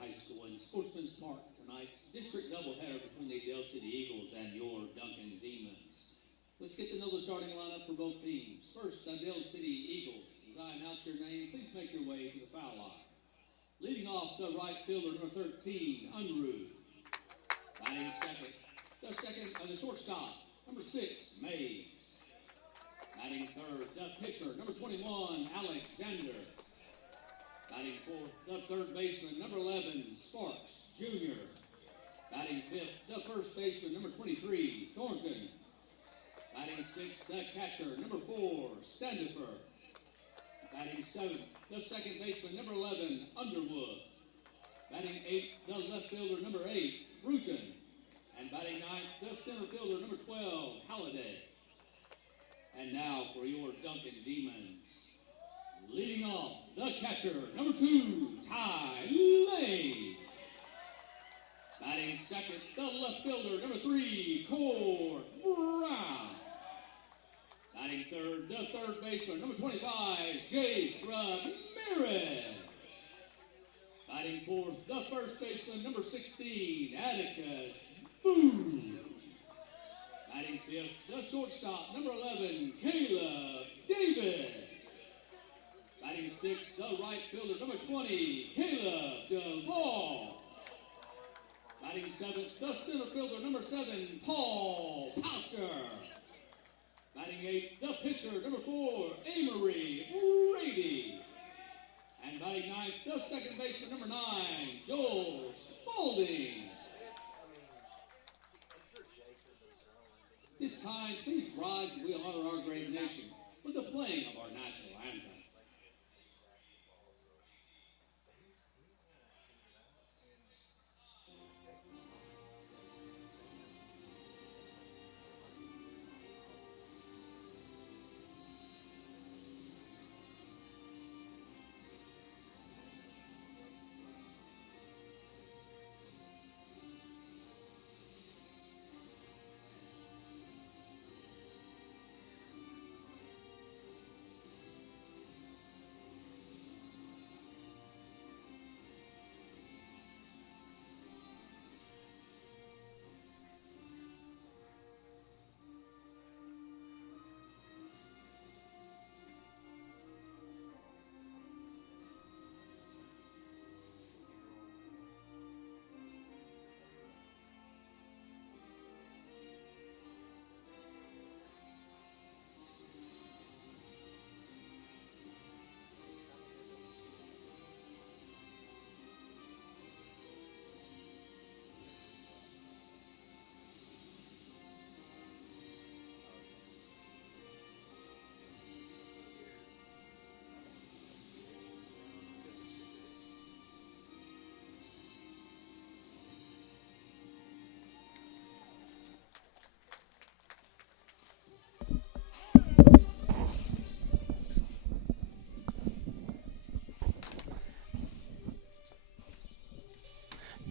High School and Sportsman Smart tonight's district doubleheader between the Dale City Eagles and your Duncan Demons. Let's get to know the starting lineup for both teams. First, the Dale City Eagles. As I announce your name, please make your way to the foul line. Leading off, the right fielder, number 13, Unruh. Batting second, the shortstop, number 6, Mays. Batting third, the pitcher, number 21, Alexander. Batting fourth, the third baseman, number 11, Sparks Jr. Batting fifth, the first baseman, number 23, Thornton. Batting sixth, the catcher, number 4, Standifer. Batting seventh, the second baseman, number 11, Underwood. Batting eighth, the left fielder, number 8, Bruton. And batting ninth, the center fielder, number 12, Halliday. And now for your Duncan Demons. Leading off, the catcher, number 2, Ty Lane. Batting second, the left fielder, number 3, Cord Brown. Batting third, the third baseman, number 25, Jay Ramirez. Batting fourth, the first baseman, number 16, Atticus Booth. Batting fifth, the shortstop, number 11, Caleb Davis. Batting sixth, the right fielder, number 20, Caleb Duvall. Batting seventh, the center fielder, number 7, Paul Poucher. Batting eighth, the pitcher, number 4, Amory Brady. And batting ninth, the second baseman, number 9, Joel Spaulding. This time, please rise as we honor our great nation with the playing of our national anthem.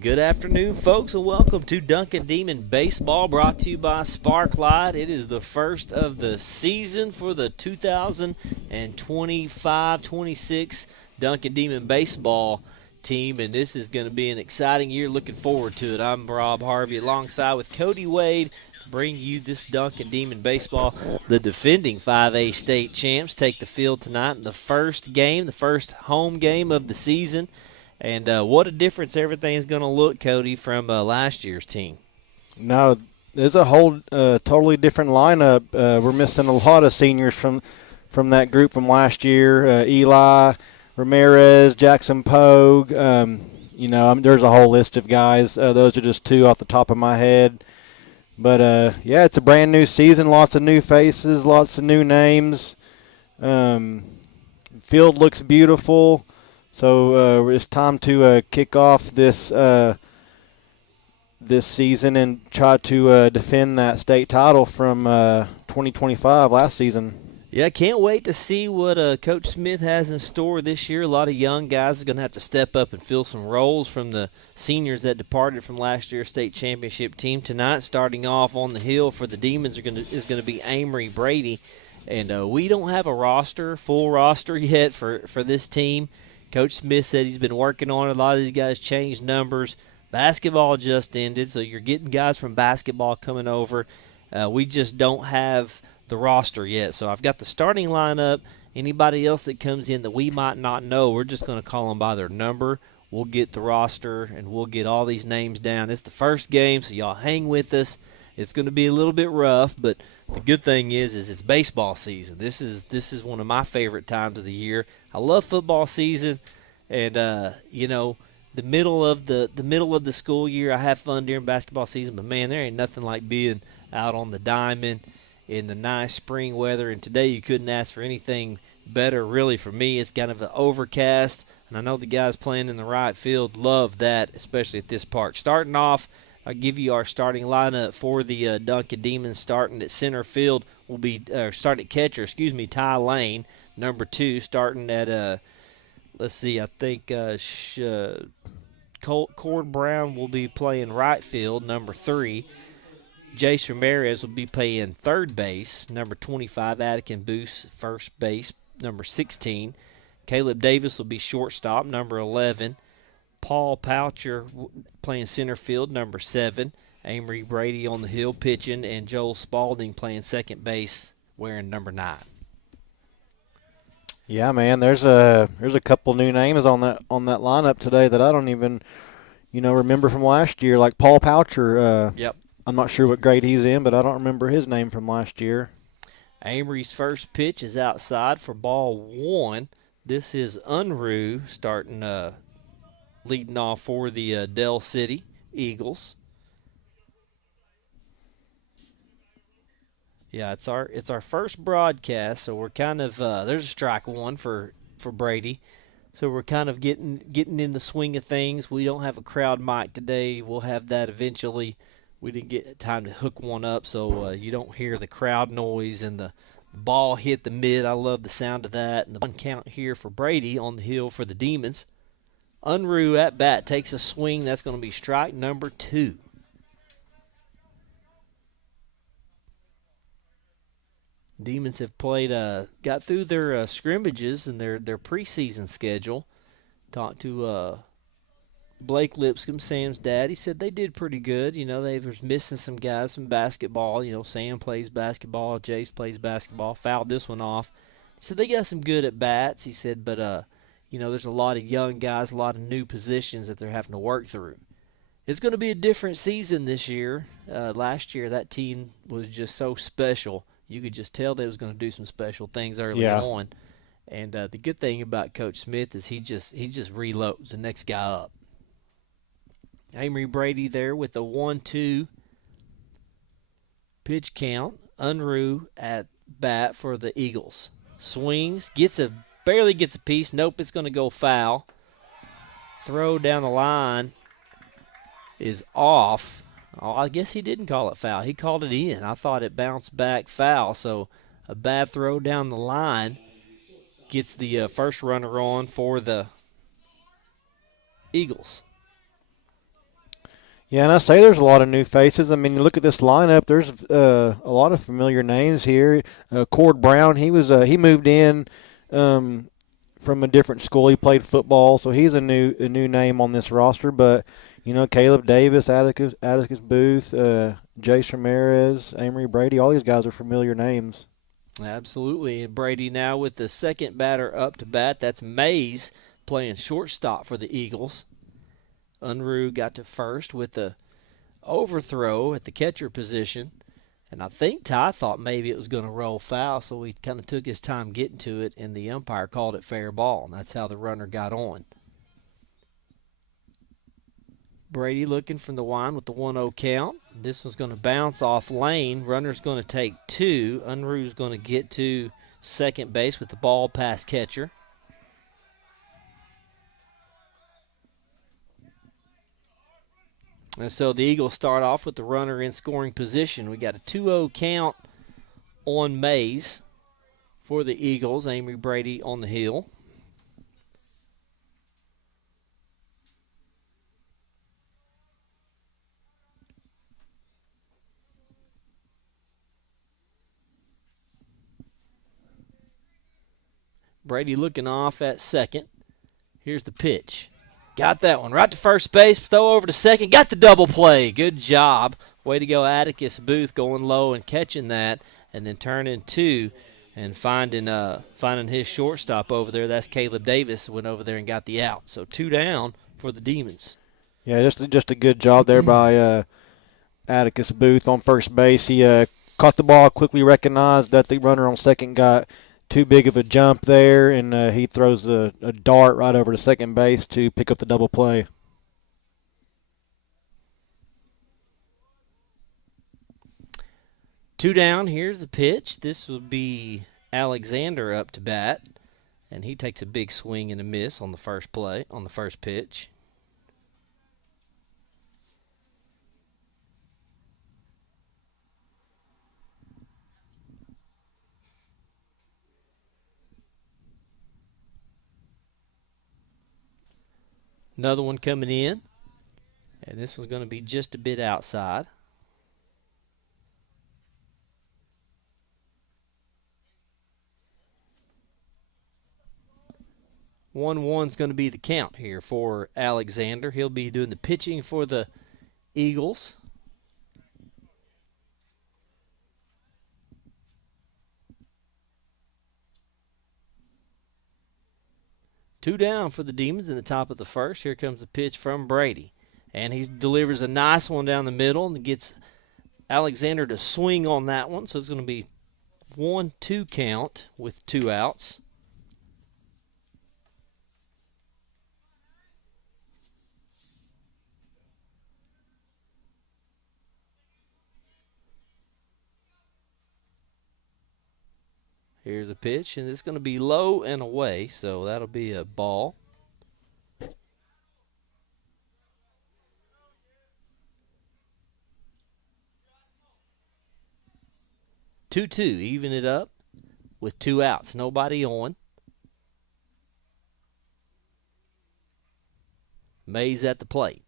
Good afternoon, folks, and welcome to Duncan Demon Baseball, brought to you by Sparklight. It is the first of the season for the 2025-26 Duncan Demon Baseball team, and this is going to be an exciting year. Looking forward to it. I'm Rob Harvey alongside with Cody Wade to bring you this Duncan Demon Baseball. The defending 5A state champs take the field tonight in the first game, the first home game of the season. And what a difference everything is going to look, Cody, from last year's team. No, there's a whole totally different lineup. We're missing a lot of seniors from that group from last year. Eli, Ramirez, Jackson Pogue. There's a whole list of guys. Those are just two off the top of my head. But, yeah, it's a brand new season, lots of new faces, lots of new names. Field looks beautiful. So it's time to kick off this season and try to defend that state title from 2025 last season. Yeah, can't wait to see what Coach Smith has in store this year. A lot of young guys are going to have to step up and fill some roles from the seniors that departed from last year's state championship team. Tonight, starting off on the hill for the Demons is going to be Amory Brady. And we don't have a full roster yet for this team. Coach Smith said he's been working on it. A lot of these guys changed numbers. Basketball just ended, so you're getting guys from basketball coming over. We just don't have the roster yet. So I've got the starting lineup. Anybody else that comes in that we might not know, we're just going to call them by their number. We'll get the roster, and we'll get all these names down. It's the first game, so y'all hang with us. It's going to be a little bit rough, but the good thing is it's baseball season. This is one of my favorite times of the year. I love football season, and the middle of the school year, I have fun during basketball season. But man, there ain't nothing like being out on the diamond in the nice spring weather. And today you couldn't ask for anything better, really. For me, it's kind of an overcast, and I know the guys playing in the right field love that, especially at this park. Starting off, I'll give you our starting lineup for the Duncan Demons. Starting at center field will be starting at catcher. Ty Lane, number 2. Starting at let's see, I think Cord Brown will be playing right field, number 3. Jace Ramirez will be playing third base, number 25. Attican Booth, first base, number 16. Caleb Davis will be shortstop, number 11. Paul Poucher playing center field, number 7. Amory Brady on the hill pitching, and Joel Spalding playing second base, wearing number 9. Yeah, man, there's a couple new names on that lineup today that I don't even remember from last year, like Paul Poucher. Yep. I'm not sure what grade he's in, but I don't remember his name from last year. Amory's first pitch is outside for ball 1. This is Unruh starting leading off for the Del City Eagles. Yeah, it's our first broadcast, so we're kind of there's a strike 1 for Brady. So we're kind of getting in the swing of things. We don't have a crowd mic today. We'll have that eventually. We didn't get time to hook one up, so you don't hear the crowd noise and the ball hit the mid. I love the sound of that. And the 1 count here for Brady on the hill for the Demons. Unruh at bat takes a swing. That's going to be strike number 2. Demons have played, got through their scrimmages and their preseason schedule. Talked to Blake Lipscomb, Sam's dad. He said they did pretty good. They was missing some guys from basketball. Sam plays basketball, Jace plays basketball. Fouled this one off. He said they got some good at bats. He said, but there's a lot of young guys, a lot of new positions that they're having to work through. It's going to be a different season this year. Last year, that team was just so special. You could just tell they was going to do some special things early on. And the good thing about Coach Smith is he just reloads the next guy up. Amory Brady there with the 1-2 pitch count. Unruh at bat for the Eagles. Swings, barely gets a piece. Nope, it's going to go foul. Throw down the line is off. Oh, I guess he didn't call it foul. He called it in. I thought it bounced back foul. So a bad throw down the line gets the first runner on for the Eagles. Yeah, and I say there's a lot of new faces. I mean, you look at this lineup. There's a lot of familiar names here. Cord Brown, he moved in from a different school. He played football, so he's a new name on this roster. But Caleb Davis, Atticus Booth, Jace Ramirez, Amory Brady, all these guys are familiar names. Absolutely. And Brady now with the second batter up to bat. That's Mays playing shortstop for the Eagles. Unruh got to first with the overthrow at the catcher position. And I think Ty thought maybe it was going to roll foul, so he kind of took his time getting to it, and the umpire called it fair ball, and that's how the runner got on. Brady looking from the line with the 1-0 count. This one's going to bounce off Lane. Runner's going to take 2. Unruh's going to get to second base with the ball past catcher. And so the Eagles start off with the runner in scoring position. We got a 2-0 count on Mays for the Eagles. Amory Brady on the hill. Brady looking off at second. Here's the pitch. Got that one right to first base. Throw over to second. Got the double play. Good job. Way to go, Atticus Booth, going low and catching that, and then turning two and finding his shortstop over there. That's Caleb Davis. Went over there and got the out. So 2 down for the Demons. Yeah, just a good job there by Atticus Booth on first base. He caught the ball, quickly recognized that the runner on second got too big of a jump there, and he throws a dart right over to second base to pick up the double play. Two down. Here's the pitch. This will be Alexander up to bat, and he takes a big swing and a miss on the first pitch. Another one coming in, and this one's going to be just a bit outside. 1-1's going to be the count here for Alexander. He'll be doing the pitching for the Eagles. Two down for the Demons in the top of the first. Here comes the pitch from Brady. And he delivers a nice one down the middle and gets Alexander to swing on that one. So it's going to be 1-2 count with 2 outs. Here's a pitch, and it's going to be low and away, so that'll be a ball. Two, even it up with 2 outs, nobody on. Mays at the plate.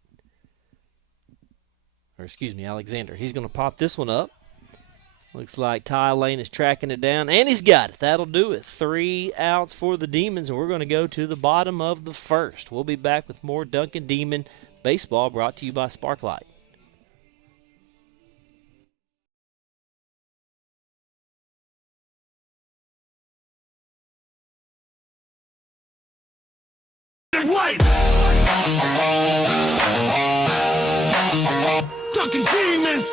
Or excuse me, Alexander. He's going to pop this one up. Looks like Ty Lane is tracking it down, and he's got it. That'll do it. 3 outs for the Demons, and we're going to go to the bottom of the first. We'll be back with more Duncan Demon Baseball brought to you by Sparklight. White. Duncan Demons.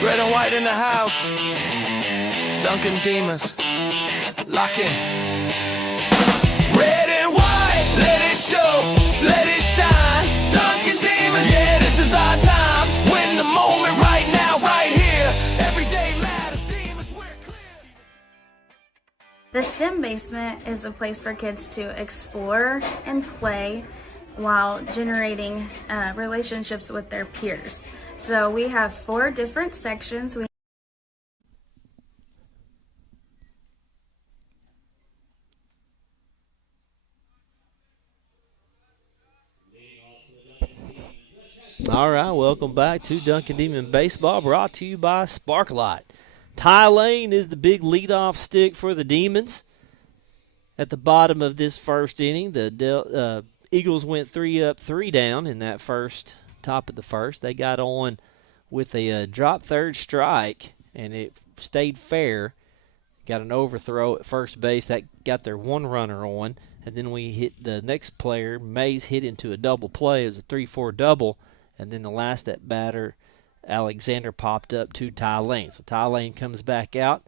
Red and white in the house. Duncan Demons. Lock in. Red and white, let it show, let it shine. Duncan Demons, yeah, this is our time. Win the moment right now, right here. Every day matters, Demons, we're clear. The STEM basement is a place for kids to explore and play while generating relationships with their peers. So we have 4 different sections. All right, welcome back to Duncan Demon Baseball, brought to you by Sparklight. Ty Lane is the big leadoff stick for the Demons. At the bottom of this first inning, the Eagles went 3 up, 3 down in that top of the first. They got on with a drop third strike, and it stayed fair. Got an overthrow at first base. That got their one runner on, and then we hit the next player. Mays hit into a double play. It was a 3-4 double, and then the last at batter, Alexander popped up to Ty Lane. So Ty Lane comes back out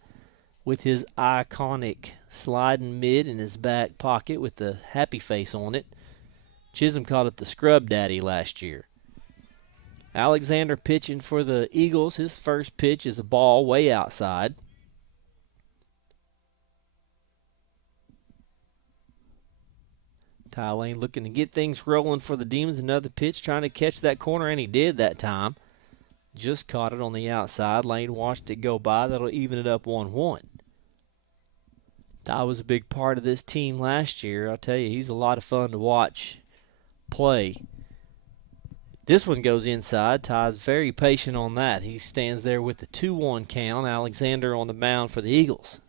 with his iconic sliding mid in his back pocket with the happy face on it. Chisholm called it the Scrub Daddy last year. Alexander pitching for the Eagles. His first pitch is a ball way outside. Ty Lane looking to get things rolling for the Demons. Another pitch, trying to catch that corner, and he did that time. Just caught it on the outside. Lane watched it go by. That'll even it up 1-1. Ty was a big part of this team last year. I'll tell you, he's a lot of fun to watch play. This one goes inside. Ty's very patient on that. He stands there with the 2-1 count. Alexander on the mound for the Eagles.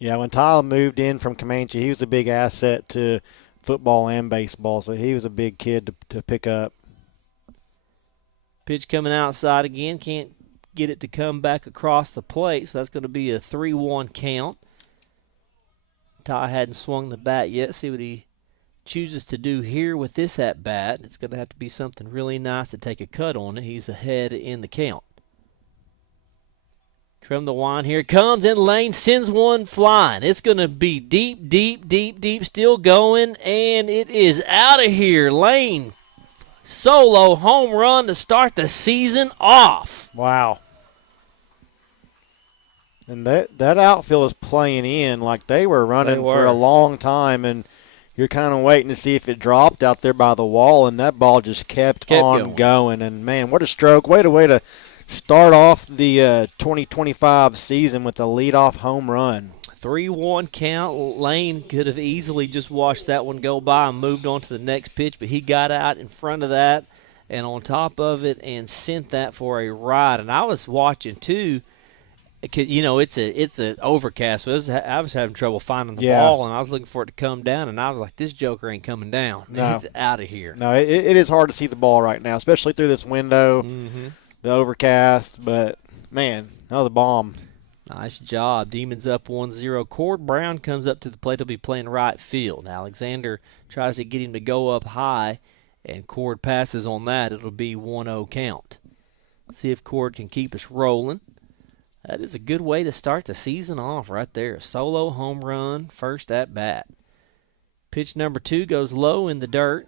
Yeah, when Ty moved in from Comanche, he was a big asset to football and baseball, so he was a big kid to pick up. Pitch coming outside again. Can't get it to come back across the plate, so that's going to be a 3-1 count. Ty hadn't swung the bat yet. See what he chooses to do here with this at-bat. It's going to have to be something really nice to take a cut on it. He's ahead in the count. From the wind, here it comes, and Lane sends one flying. It's going to be deep, deep, deep, deep, still going, and it is out of here. Lane, solo home run to start the season off. Wow. And that outfield is playing in like they were running for a long time, and you're kind of waiting to see if it dropped out there by the wall, and that ball just kept on going. And, man, what a stroke. Way to start off the 2025 season with a leadoff home run. 3-1 count. Lane could have easily just watched that one go by and moved on to the next pitch, but he got out in front of that and on top of it and sent that for a ride. And I was watching, too. You know, it's an overcast. So I was having trouble finding the ball, and I was looking for it to come down, and I was like, this joker ain't coming down. No. He's out of here. No, it is hard to see the ball right now, especially through this window. Mm-hmm. The overcast, but, man, that was a bomb. Nice job. Demons up 1-0. Cord Brown comes up to the plate. He'll be playing right field. Alexander tries to get him to go up high, and Cord passes on that. It'll be 1-0 count. See if Cord can keep us rolling. That is a good way to start the season off right there. A solo home run, first at bat. Pitch number 2 goes low in the dirt.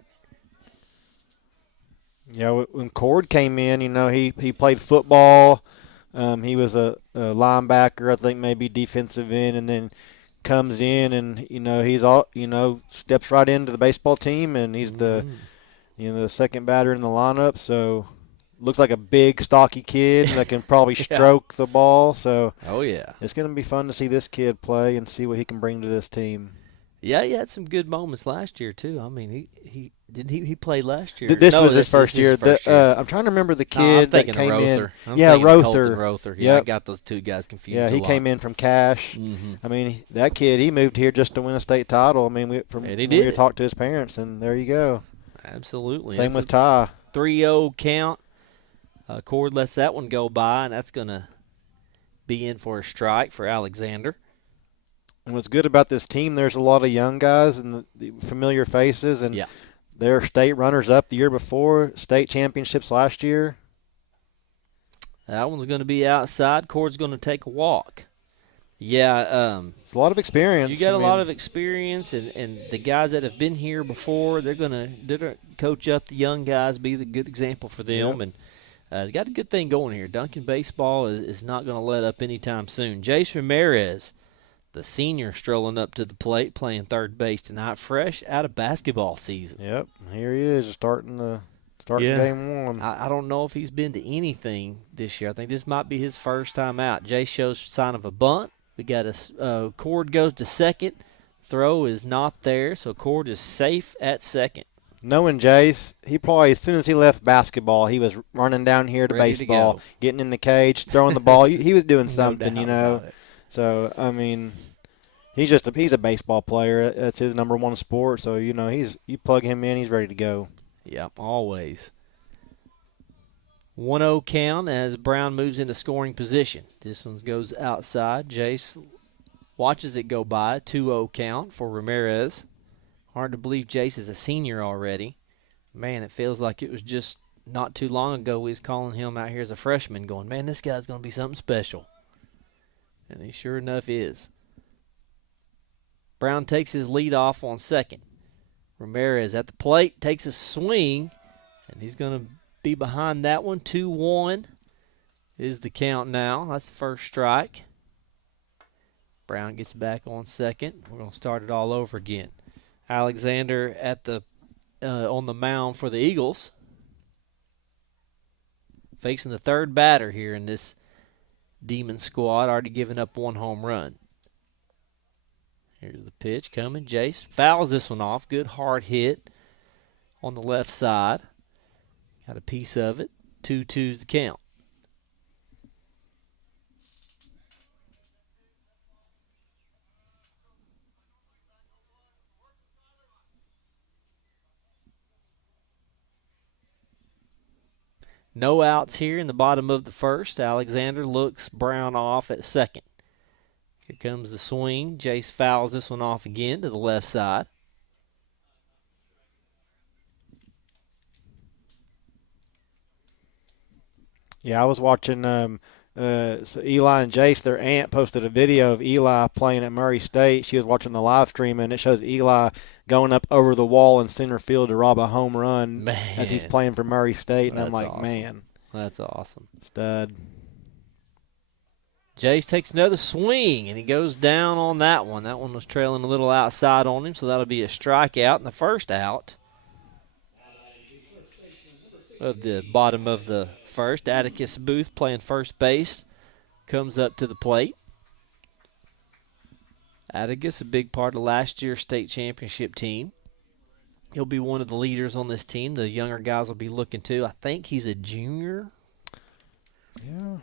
Yeah, when Cord came in, you know, he played football. He was a linebacker, I think maybe defensive end, and then comes in and, you know, he's all, you know, steps right into the baseball team, and he's the second batter in the lineup. So looks like a big, stocky kid that can probably stroke the ball. So it's going to be fun to see this kid play and see what he can bring to this team. Yeah, he had some good moments last year too. I mean, he played last year. This was his first year. I'm trying to remember the kid that came Rother. in. Rother. Rother. Yeah, I got those two guys confused. Yeah, he came in from Cash. Mm-hmm. I mean, that kid, he moved here just to win a state title. I mean, we talked to his parents, and there you go. Absolutely. Same with Ty. 3-0 count. Cord lets that one go by, and that's going to be in for a strike for Alexander. And what's good about this team, there's a lot of young guys and the familiar faces, and they're state runners-up the year before, state championships last year. That one's going to be outside. Cord's going to take a walk. Yeah. It's a lot of experience. You got a lot of experience, and the guys that have been here before, they're gonna coach up the young guys, be the good example for them, and they got a good thing going here. Duncan Baseball is not going to let up anytime soon. Jace Ramirez, the senior, strolling up to the plate, playing third base tonight, fresh out of basketball season. Yep, here he is, starting game one. I don't know if he's been to anything this year. I think this might be his first time out. Jace shows sign of a bunt. We got a Cord goes to second. Throw is not there, so Cord is safe at second. Knowing Jace, he probably, as soon as he left basketball, he was running down here to Ready to baseball, go. getting in the cage, throwing the ball. He was doing No something, doubt you know. about it. So, I mean, he's a baseball player. That's his number one sport. So, you know, you plug him in, he's ready to go. Yep, always. 1-0 count as Brown moves into scoring position. This one goes outside. Jace watches it go by. 2-0 count for Ramirez. Hard to believe Jace is a senior already. Man, it feels like it was just not too long ago we was calling him out here as a freshman going, man, this guy's going to be something special. And he sure enough is. Brown takes his lead off on second. Ramirez at the plate, takes a swing, and he's going to be behind that one. 2-1 is the count now. That's the first strike. Brown gets back on second. We're going to start it all over again. Alexander at the on the mound for the Eagles. Facing the third batter here in this Demon squad, already given up one home run. Here's the pitch coming. Jace fouls this one off. Good hard hit on the left side. Got a piece of it. 2-2's the count. No outs here in the bottom of the first. Alexander looks Brown off at second. Here comes the swing. Jace fouls this one off again to the left side. Yeah, I was watching so Eli and Jace, their aunt, posted a video of Eli playing at Murray State. She was watching the live stream, and it shows Eli going up over the wall in center field to rob a home run as he's playing for Murray State. And I'm like, awesome. Man. That's awesome. Stud. Jace takes another swing, and he goes down on that one. That one was trailing a little outside on him, so that'll be a strikeout and the first out of the bottom of the first. Atticus Booth playing first base comes up to the plate. Atticus, a big part of last year's state championship team. He'll be one of the leaders on this team. The younger guys will be looking to. I think he's a junior. Yeah.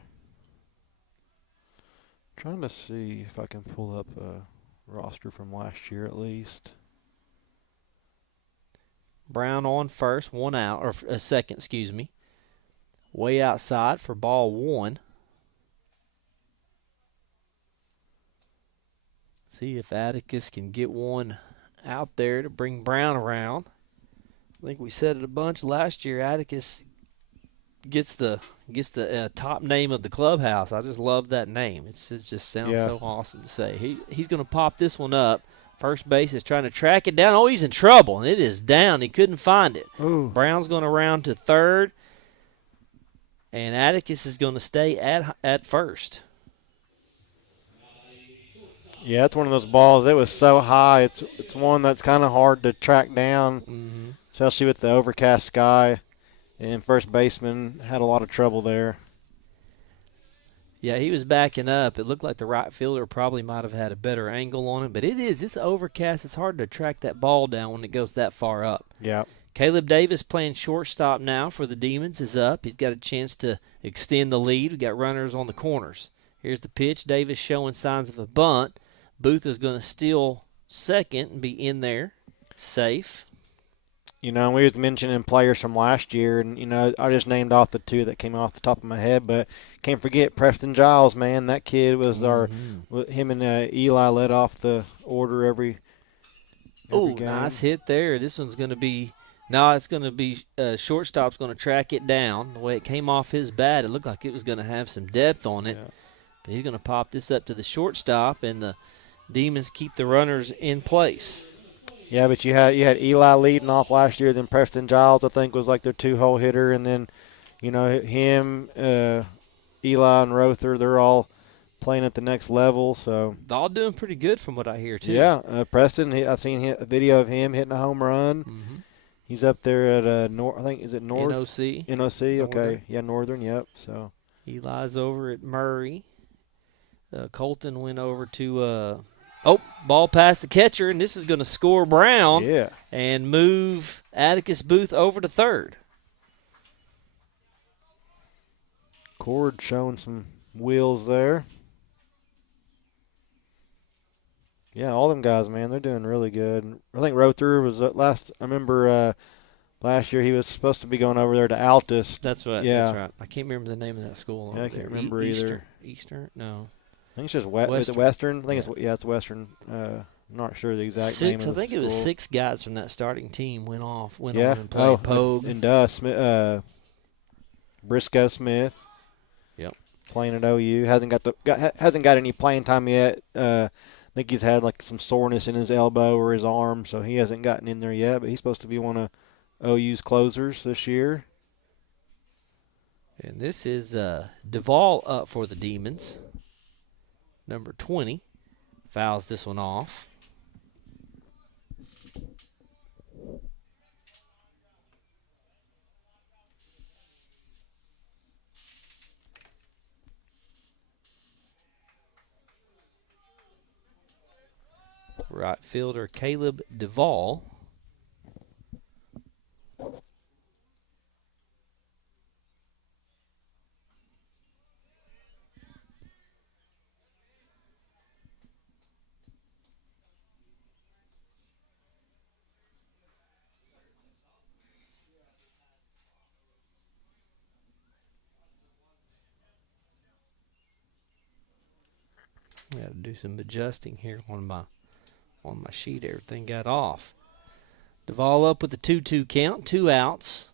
Trying to see if I can pull up a roster from last year at least. Brown on first, one out, or a second, excuse me. Way outside for ball one. See if Atticus can get one out there to bring Brown around. I think we said it a bunch last year. Atticus gets the top name of the clubhouse. I just love that name. It just sounds so awesome to say. He's going to pop this one up. First base is trying to track it down. Oh, he's in trouble, and it is down. He couldn't find it. Ooh. Brown's going to round to third, and Atticus is going to stay at first. Yeah, it's one of those balls. It was so high. It's one that's kind of hard to track down, especially with the overcast sky. And first baseman had a lot of trouble there. Yeah, he was backing up. It looked like the right fielder probably might have had a better angle on it, but it's overcast. It's hard to track that ball down when it goes that far up. Yeah. Caleb Davis playing shortstop now for the Demons is up. He's got a chance to extend the lead. We've got runners on the corners. Here's the pitch. Davis showing signs of a bunt. Booth is going to steal second and be in there, safe. You know, we was mentioning players from last year, and, you know, I just named off the two that came off the top of my head, but can't forget Preston Giles, man. That kid was him and Eli led off the order every game. Nice hit there. This one's going to be shortstop's going to track it down. The way it came off his bat, it looked like it was going to have some depth on it. Yeah. But he's going to pop this up to the shortstop, and the Demons keep the runners in place. Yeah, but you had Eli leading off last year, then Preston Giles, I think, was like their two-hole hitter, and then, you know, him, Eli, and Rother, they're all playing at the next level. So all doing pretty good from what I hear, too. Yeah, Preston, I've seen a video of him hitting a home run. Mm-hmm. He's up there at, I think, is it North? NOC. NOC, okay. Northern. Yeah, Northern, yep. So Eli's over at Murray. Colton went over to Oh, ball past the catcher, and this is going to score Brown Yeah. and move Atticus Booth over to third. Cord showing some wheels there. Yeah, all them guys, man, they're doing really good. I think Rother was last. I remember last year he was supposed to be going over there to Altus. That's right. Yeah. That's right. I can't remember the name of that school. Yeah, I can't remember either. Eastern? No. I think it's just is it Western? I think it's Western. I'm not sure the exact name of the I think school. it was 6 guys from that starting team went on Yeah. and played Pogue. And Smith, Briscoe Smith. Yep. Playing at OU, hasn't got any playing time yet. I think he's had like some soreness in his elbow or his arm, so he hasn't gotten in there yet. But he's supposed to be one of OU's closers this year. And this is Duvall up for the Demons. Number 20 fouls this one off. Right fielder Caleb Duvall. Got to do some adjusting here on my sheet. Everything got off. Duvall up with the 2-2 count, 2 outs.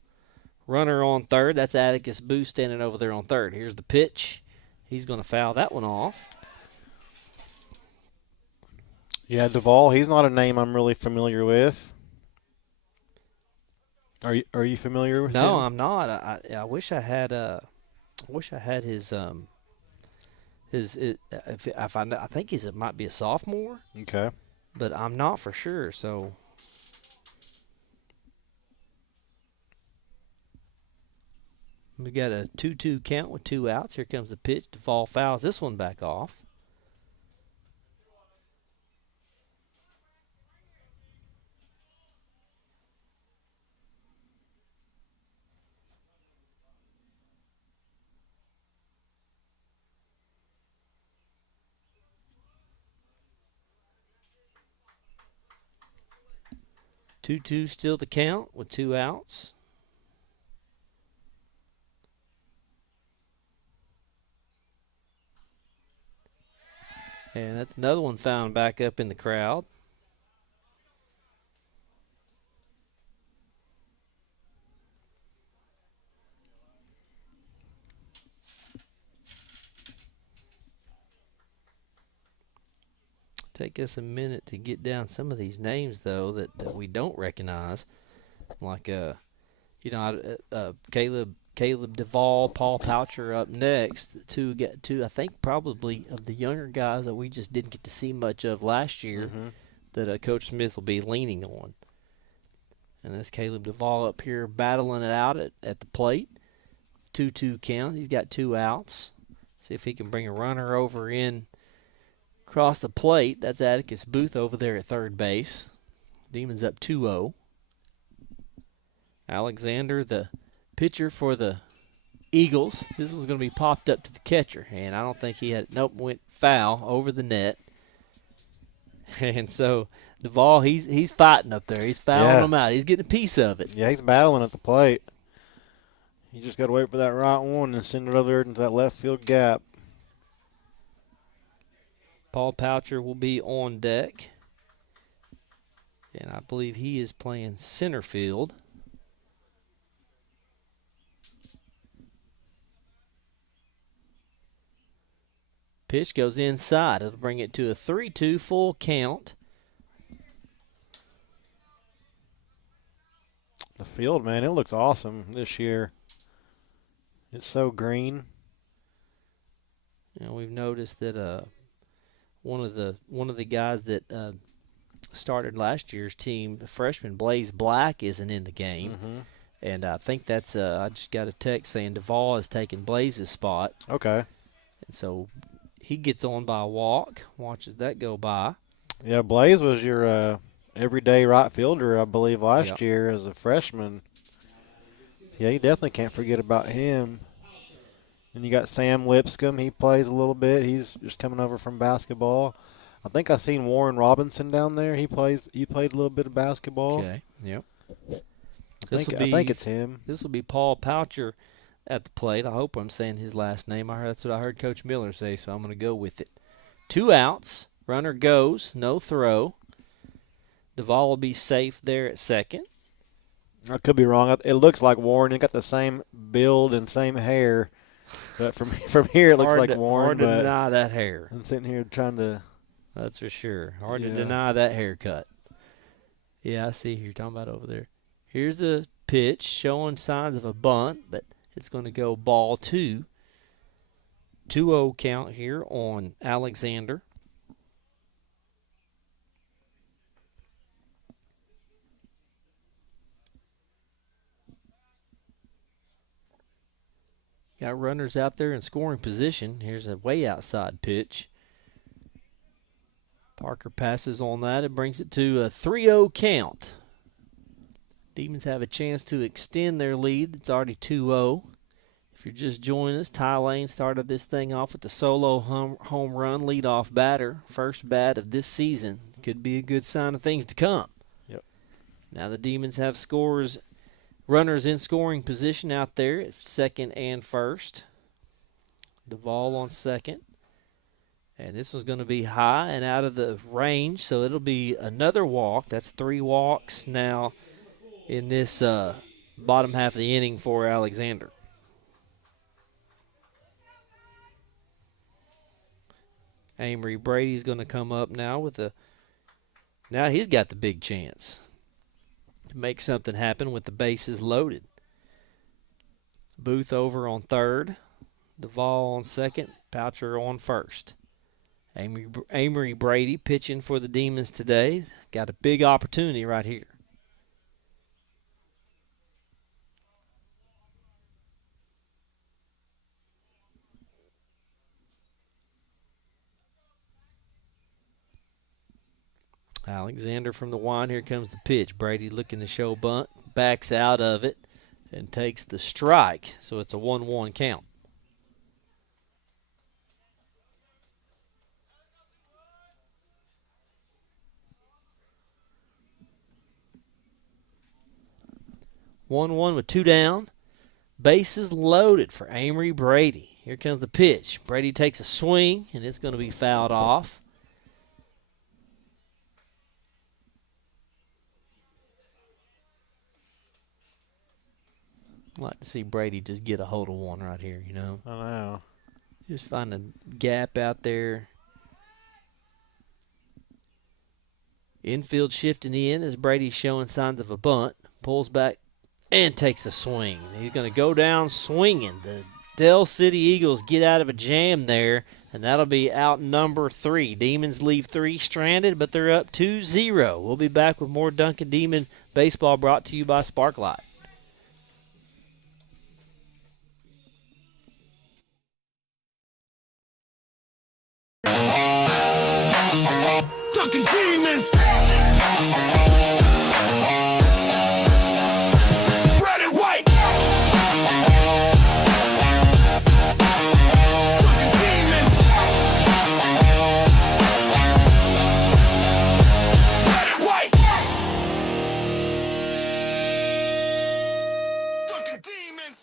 Runner on third. That's Atticus Booth standing over there on third. Here's the pitch. He's going to foul that one off. Yeah, Duvall. He's not a name I'm really familiar with. Are you familiar with him? No, I'm not. I wish I had his I think might be a sophomore. Okay. But I'm not for sure. So we got a 2-2 count with 2 outs. Here comes the pitch. Duvall fouls this one back off. Two still the count with 2 outs. And that's another one found back up in the crowd. Take us a minute to get down some of these names, though, that we don't recognize. Like, Caleb Duvall, Paul Poucher up next. Two, I think, probably of the younger guys that we just didn't get to see much of last year that Coach Smith will be leaning on. And that's Caleb Duvall up here battling it out at the plate. 2-2 count. He's got 2 outs. See if he can bring a runner over in across the plate. That's Atticus Booth over there at third base. Demons up 2-0. Alexander, the pitcher for the Eagles. This one's going to be popped up to the catcher, and I don't think he had. Nope, went foul over the net. And so Duvall, he's fighting up there. He's fouling him out. He's getting a piece of it. Yeah, he's battling at the plate. You just got to wait for that right one and send it over there into that left field gap. Paul Poucher will be on deck. And I believe he is playing center field. Pitch goes inside. It'll bring it to a 3-2 full count. The field, man, it looks awesome this year. It's so green. You know, we've noticed that one of the guys that started last year's team, the freshman Blaze Black, isn't in the game. And I think that's I just got a text saying Duvall has taken Blaze's spot. Okay. And so he gets on by a walk, watches that go by. Yeah, Blaze was your everyday right fielder, I believe, last Yep. year as a freshman. Yeah, you definitely can't forget about him. And you got Sam Lipscomb. He plays a little bit. He's just coming over from basketball. I think I seen Warren Robinson down there. He played a little bit of basketball. Okay. Yep. I think it's him. This will be Paul Poucher at the plate. I hope I'm saying his last name. That's what I heard Coach Miller say, so I'm going to go with it. 2 outs. Runner goes. No throw. Duvall will be safe there at second. I could be wrong. It looks like Warren. He got the same build and same hair. But from here, it looks like Warren. Hard to deny that hair. I'm sitting here trying to. That's for sure. Hard to Yeah. deny that haircut. Yeah, I see who you're talking about over there. Here's the pitch showing signs of a bunt, but it's going to go ball 2. 2-0 count here on Alexander. Got runners out there in scoring position. Here's a way outside pitch. Parker passes on that. It brings it to a 3-0 count. Demons have a chance to extend their lead. It's already 2-0. If you're just joining us, Ty Lane started this thing off with the solo home run leadoff batter. First bat of this season. Could be a good sign of things to come. Yep. Now the Demons have runners in scoring position out there at second and first. Duvall on second. And this one's going to be high and out of the range, so it'll be another walk. That's 3 walks now in this bottom half of the inning for Alexander. Amory Brady's going to come up now now he's got the big chance to make something happen with the bases loaded. Booth over on third. Duvall on second. Poucher on first. Amory Brady pitching for the Demons today. Got a big opportunity right here. Alexander from the wind. Here comes the pitch. Brady looking to show bunt. Backs out of it and takes the strike. So it's a 1-1 count. One with 2 down. Bases loaded for Amory Brady. Here comes the pitch. Brady takes a swing, and it's going to be fouled off. I'd like to see Brady just get a hold of one right here, you know. I know. Just find a gap out there. Infield shifting in as Brady's showing signs of a bunt. Pulls back and takes a swing. He's going to go down swinging. The Del City Eagles get out of a jam there, and that'll be out number 3. Demons leave 3 stranded, but they're up 2-0. We'll be back with more Duncan Demon baseball brought to you by Sparklight. Duncan Demons. Red and white. Duncan Demons. Red and white. Duncan Demons.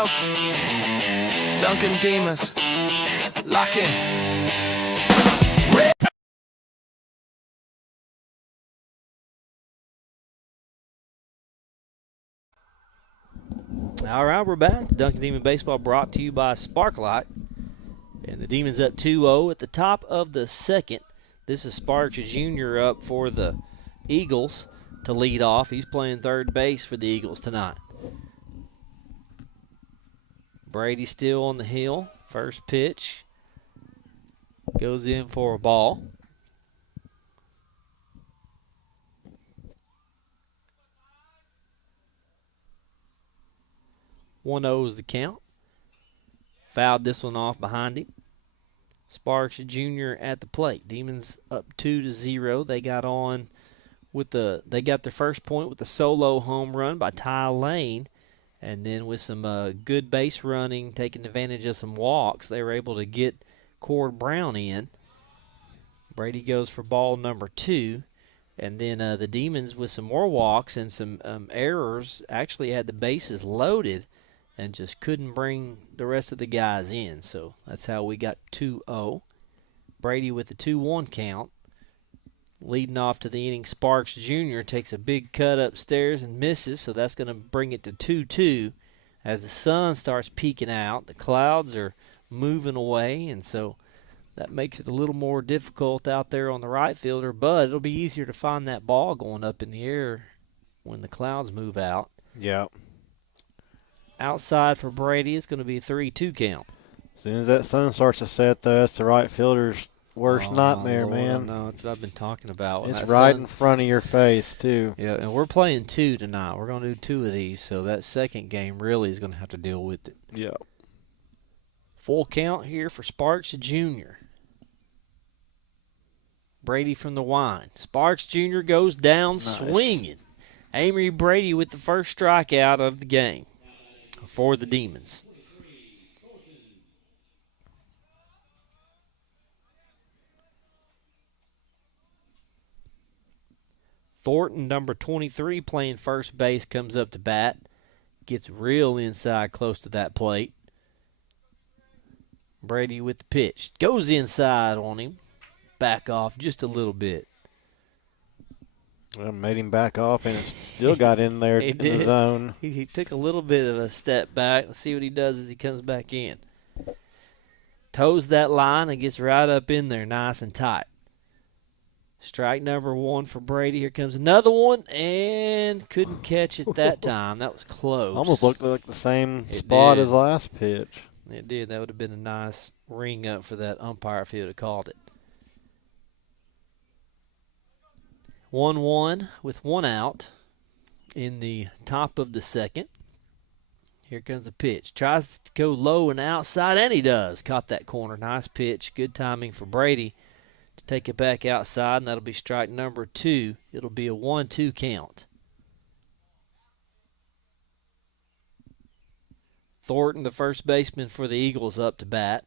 house. Duncan Demons. Lock in. All right, we're back. Duncan Demon Baseball brought to you by Sparklight. And the Demons up 2-0 at the top of the second. This is Sparks Jr. up for the Eagles to lead off. He's playing third base for the Eagles tonight. Brady still on the hill. First pitch goes in for a ball. 1-0 is the count. Fouled this one off behind him. Sparks Jr. at the plate. Demons up 2-0. They got on with they got their first point with a solo home run by Ty Lane, and then with some good base running, taking advantage of some walks, they were able to get Cord Brown in. Brady goes for ball number 2. And then the Demons, with some more walks and some errors, actually had the bases loaded and just couldn't bring the rest of the guys in. So that's how we got 2-0. Brady with the 2-1 count. Leading off to the inning, Sparks Jr. takes a big cut upstairs and misses, so that's going to bring it to 2-2. As the sun starts peeking out, the clouds are moving away, and so that makes it a little more difficult out there on the right fielder, but it'll be easier to find that ball going up in the air when the clouds move out. Yeah. Outside for Brady, it's going to be a 3-2 count. As soon as that sun starts to set, though, that's the right fielder's worst nightmare, Lord, man. No, it's what I've been talking about. It's right in front of your face, too. Yeah, and we're playing 2 tonight. We're going to do 2 of these, so that second game really is going to have to deal with it. Yeah. Full count here for Sparks Jr. Brady from the wine. Sparks Jr. goes down swinging. Amory Brady with the first strikeout of the game for the Demons. Thornton, number 23, playing first base, comes up to bat. Gets real inside close to that plate. Brady with the pitch. Goes inside on him. Back off just a little bit. Well, made him back off, and it still got in there in the zone. He took a little bit of a step back. Let's see what he does as he comes back in. Toes that line and gets right up in there nice and tight. Strike number 1 for Brady. Here comes another one, and couldn't catch it that time. That was close. Almost looked like the same spot as last pitch. It did. That would have been a nice ring up for that umpire if he would have called it. 1-1 with 1 out in the top of the second. Here comes a pitch. Tries to go low and outside, and he does. Caught that corner. Nice pitch. Good timing for Brady to take it back outside, and that'll be strike number 2. It'll be a 1-2 count. Thornton, the first baseman for the Eagles, up to bat.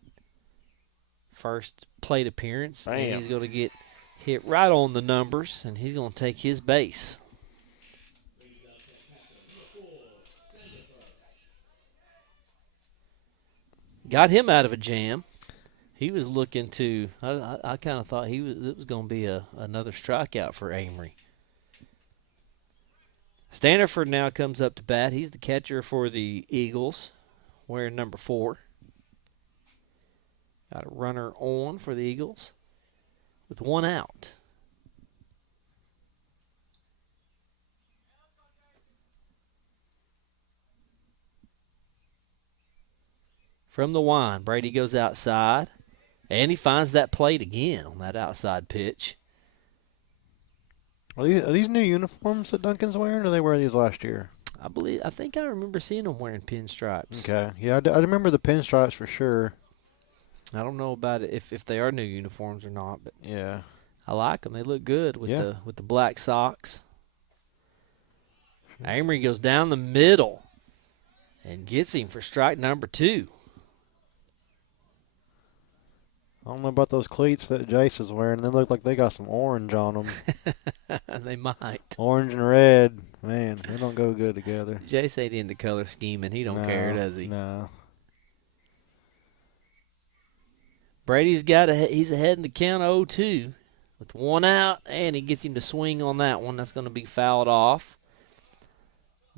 First plate appearance. Bam. And he's going to get hit right on the numbers, and he's going to take his base. Got him out of a jam. He was looking to, I kind of thought it was going to be another strikeout for Amory. Standiford now comes up to bat. He's the catcher for the Eagles, wearing number 4. Got a runner on for the Eagles with 1 out. From the wine, Brady goes outside, and he finds that plate again on that outside pitch. Are these new uniforms that Duncan's wearing, or did they wear these last year? I think I remember seeing him wearing pinstripes. Okay. Yeah, I remember the pinstripes for sure. I don't know about it if they are new uniforms or not, but yeah, I like them. They look good with the black socks. Amory goes down the middle and gets him for strike number 2. I don't know about those cleats that Jace is wearing. They look like they got some orange on them. They might. Orange and red. Man, they don't go good together. Jace ain't into color scheming. He don't care, does he? No. Brady's he's ahead in the count 0-2 with one out, and he gets him to swing on that one. That's going to be fouled off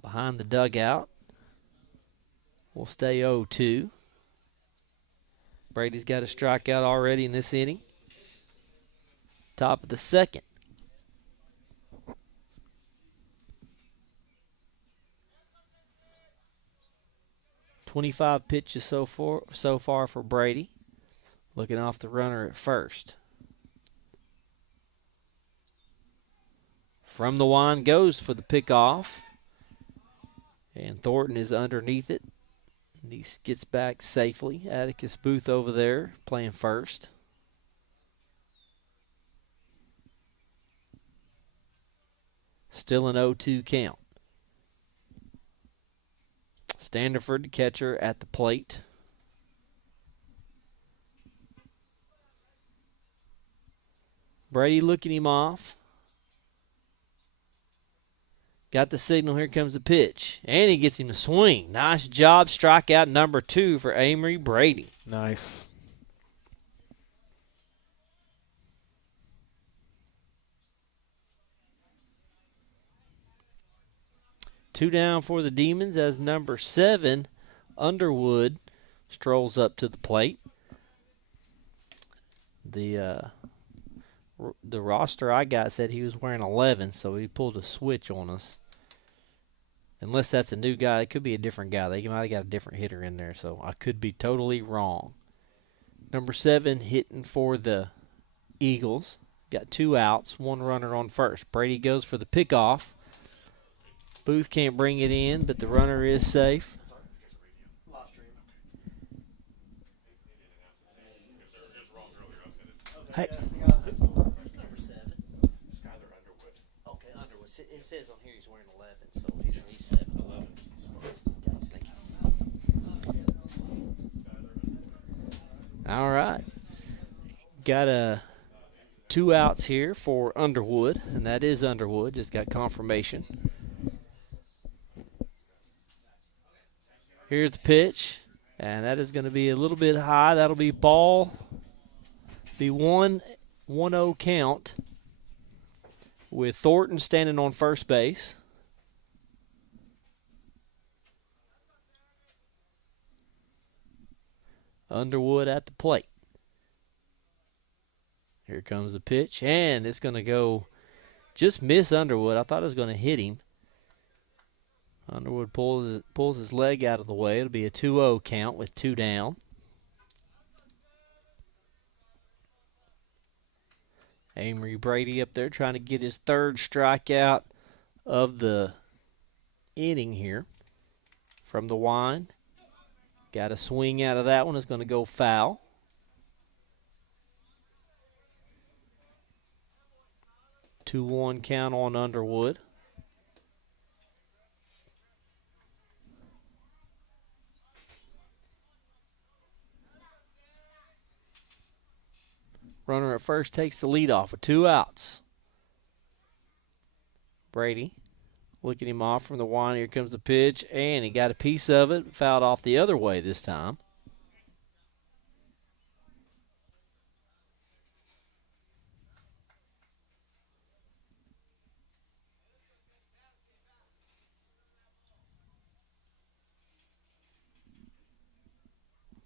behind the dugout. We'll stay 0-2. Brady's got a strikeout already in this inning. Top of the second. .25 pitches so far for Brady. Looking off the runner at first. From the line goes for the pickoff. And Thornton is underneath it. He gets back safely. Atticus Booth over there playing first. Still an 0-2 count. Standiford, the catcher, at the plate. Brady looking him off. Got the signal. Here comes the pitch. And he gets him to swing. Nice job. Strikeout number 2 for Amory Brady. Nice. Two down for the Demons as number 7, Underwood, strolls up to the plate. The roster I got said he was wearing 11, so he pulled a switch on us. Unless that's a new guy, it could be a different guy. They might have got a different hitter in there, so I could be totally wrong. Number 7 hitting for the Eagles. Got 2 outs, 1 runner on first. Brady goes for the pickoff. Booth can't bring it in, but the runner is safe. Hey. Number 7. Okay, Underwood. It says on here he's wearing 11, so he's 7. 11. Thank you. All right. Got 2 outs here for Underwood, and that is Underwood. Just got confirmation. Here's the pitch, and that is going to be a little bit high. That'll be ball. Be 1-0 count with Thornton standing on first base. Underwood at the plate. Here comes the pitch, and it's going to go just miss Underwood. I thought it was going to hit him. Underwood pulls his leg out of the way. It'll be a 2-0 count with 2 down. Amory Brady up there trying to get his 3rd strikeout of the inning here from the wind. Got a swing out of that one. It's going to go foul. Two-1 count on Underwood. Runner at first takes the lead off with 2 outs. Brady looking him off from the wind. Here comes the pitch, and he got a piece of it. Fouled off the other way this time.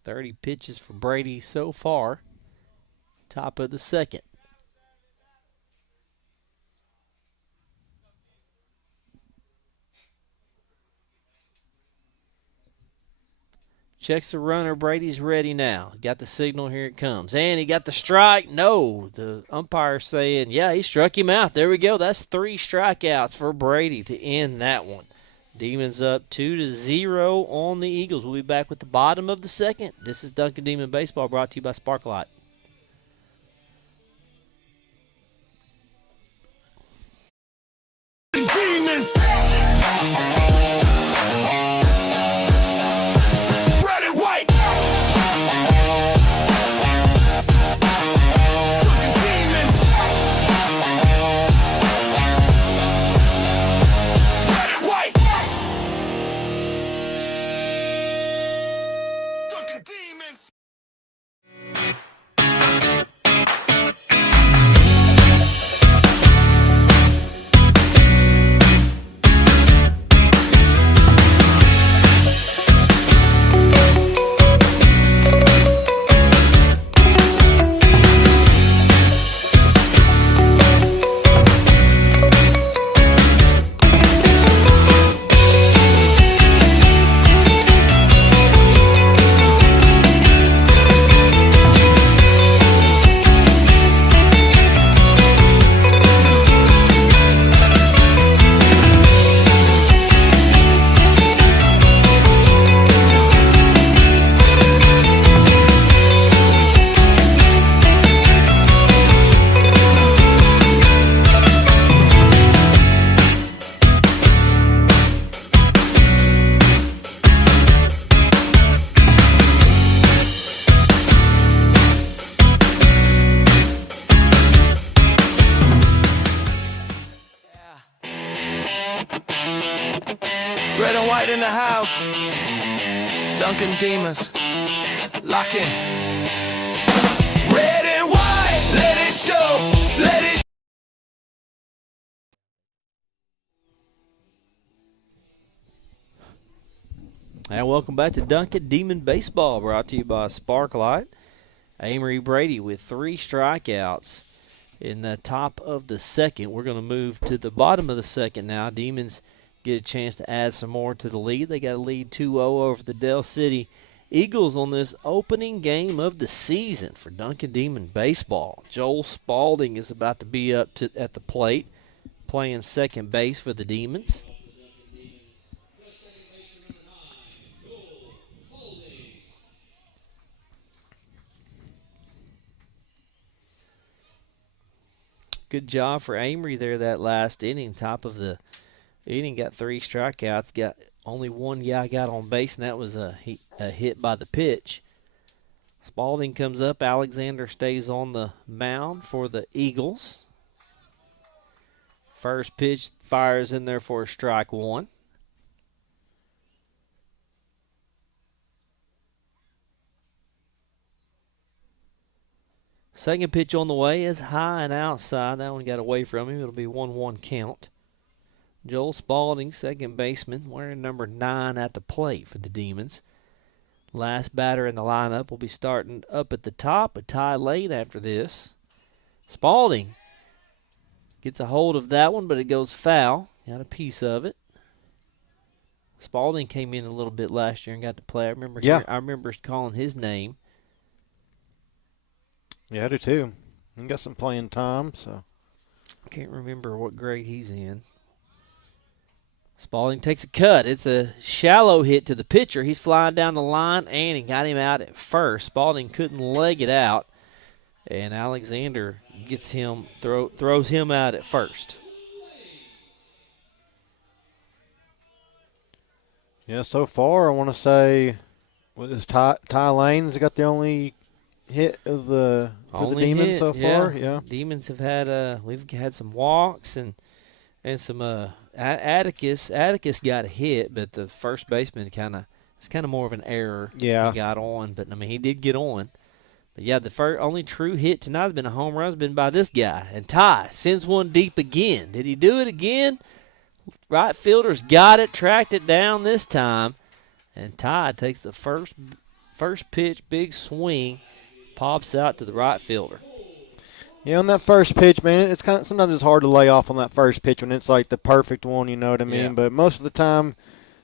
.30 pitches for Brady so far. Top of the second. Checks the runner. Brady's ready now. Got the signal. Here it comes. And he got the strike. No. The umpire saying, yeah, he struck him out. There we go. That's 3 strikeouts for Brady to end that one. Demons up 2-0 on the Eagles. We'll be back with the bottom of the second. This is Duncan Demon Baseball brought to you by Sparklight. Demons. Red and white. in the house. Duncan Demons. Lock in. Red and white, let it show. Let it And welcome back to Duncan Demon Baseball, brought to you by Sparklight. Amory Brady with 3 strikeouts in the top of the second. We're going to move to the bottom of the second now. Demons get a chance to add some more to the lead. They got a lead 2-0 over the Del City Eagles on this opening game of the season for Duncan Demon Baseball. Joel Spalding is about to be up at the plate, playing second base for the Demons. Good job for Amory there that last inning. Top of the inning, got 3 strikeouts. Got only one guy got on base, and that was a hit by the pitch. Spalding comes up. Alexander stays on the mound for the Eagles. First pitch fires in there for a strike 1. Second pitch on the way is high and outside. That one got away from him. It'll be 1-1 count. Joel Spalding, second baseman, wearing number 9 at the plate for the Demons. Last batter in the lineup will be starting up at the top. A tie late after this. Spalding gets a hold of that one, but it goes foul. Got a piece of it. Spalding came in a little bit last year and got to play. I remember calling his name. Yeah, I do too. He got some playing time, so. I can't remember what grade he's in. Spalding takes a cut. It's a shallow hit to the pitcher. He's flying down the line, and he got him out at first. Spalding couldn't leg it out, and Alexander gets him, throws him out at first. Yeah, so far I want to say, what is Ty Lane's got the only hit of the Demons so far? Yeah. Demons have had we've had some walks and some Atticus got a hit, but the first baseman it's kind of more of an error. Yeah. He got on, but I mean he did get on. But yeah, the only true hit tonight has been a home run, has been by this guy. And Ty sends one deep again. Did he do it again? Right fielder's got it, tracked it down this time. And Ty takes the first pitch, big swing, pops out to the right fielder. Yeah, on that first pitch, man, it's sometimes it's hard to lay off on that first pitch when it's like the perfect one, you know what I mean? Yeah. But most of the time,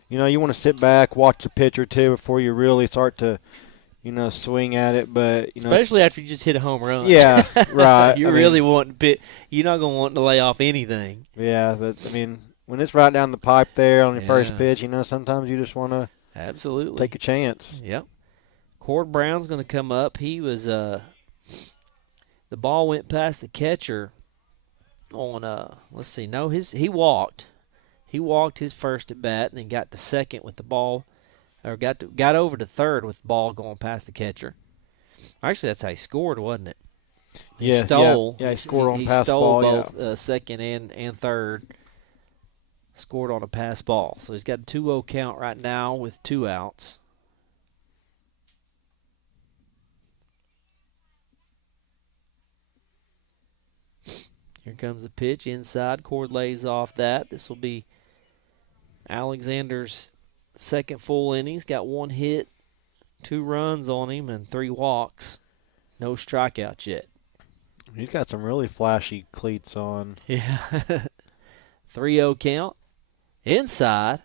you know, you want to sit back, watch the pitch or two before you really start to, you know, swing at it. But you know, especially after you just hit a home run. Yeah, right. You're not gonna want to lay off anything. Yeah, but I mean, when it's right down the pipe there on your first pitch, you know, sometimes you just want to absolutely take a chance. Yep. Cord Brown's going to come up. He was the ball went past the catcher on let's see. No, he walked. He walked his first at bat and then got to second with the ball, or got over to third with the ball going past the catcher. Actually, that's how he scored, wasn't it? He stole. Yeah, he scored on pass stole ball. Both second and third. Scored on a pass ball. So he's got a 2-0 count right now with 2 outs. Here comes the pitch inside. Cord lays off that. This will be Alexander's second full inning. He's got 1 hit, 2 runs on him, and 3 walks. No strikeouts yet. He's got some really flashy cleats on. Yeah. 3-0 count. Inside.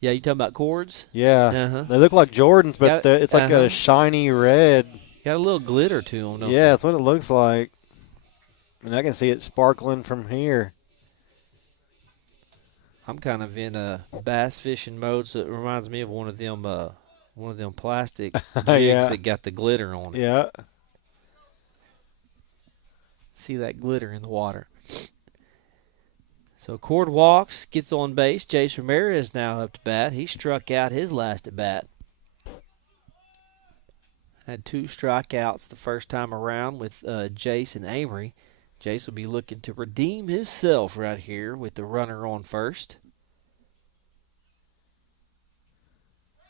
Yeah, you talking about cords? Yeah. Uh-huh. They look like Jordans, but it's like uh-huh. a shiny red. Got a little glitter to them, don't Yeah, that's what it looks like. And I can see it sparkling from here. I'm kind of in a bass fishing mode, so it reminds me of one of them plastic jigs that got the glitter on it. Yeah. See that glitter in the water. So Cord walks, gets on base. Jace Ramirez now up to bat. He struck out his last at bat. Had 2 strikeouts the first time around with Jace and Amory. Jace will be looking to redeem himself right here with the runner on first.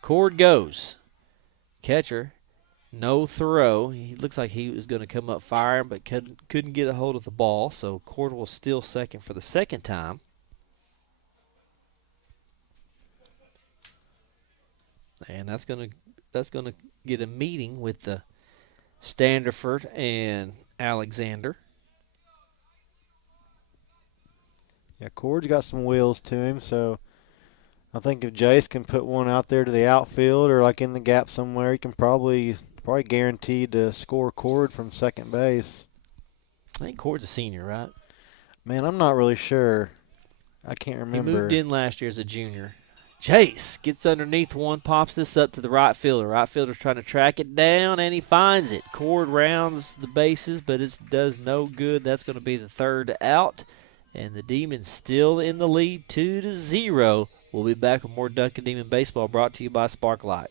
Cord goes. Catcher, no throw. He looks like he was going to come up firing, but couldn't get a hold of the ball. So Cord will steal second for the second time. And that's going to get a meeting with the Standerford and Alexander. Yeah, Cord's got some wheels to him, so I think if Jace can put one out there to the outfield or like in the gap somewhere, he can probably guaranteed to score Cord from second base. I think Cord's a senior, right? Man, I'm not really sure. I can't remember. He moved in last year as a junior. Jace gets underneath one, pops this up to the right fielder. Right fielder's trying to track it down, and he finds it. Cord rounds the bases, but it does no good. That's going to be the third out, and the Demons still in the lead, 2-0. We'll be back with more Duncan Demon Baseball brought to you by Sparklight.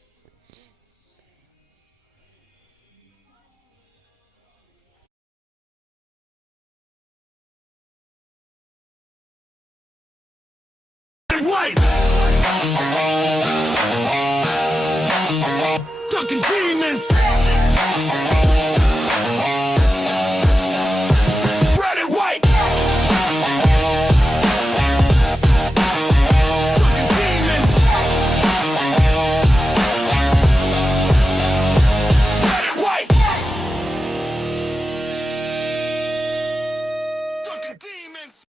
White. Dunkin' Demons. Red and white. Dunkin' Demons. Red and white. Dunkin' Demons.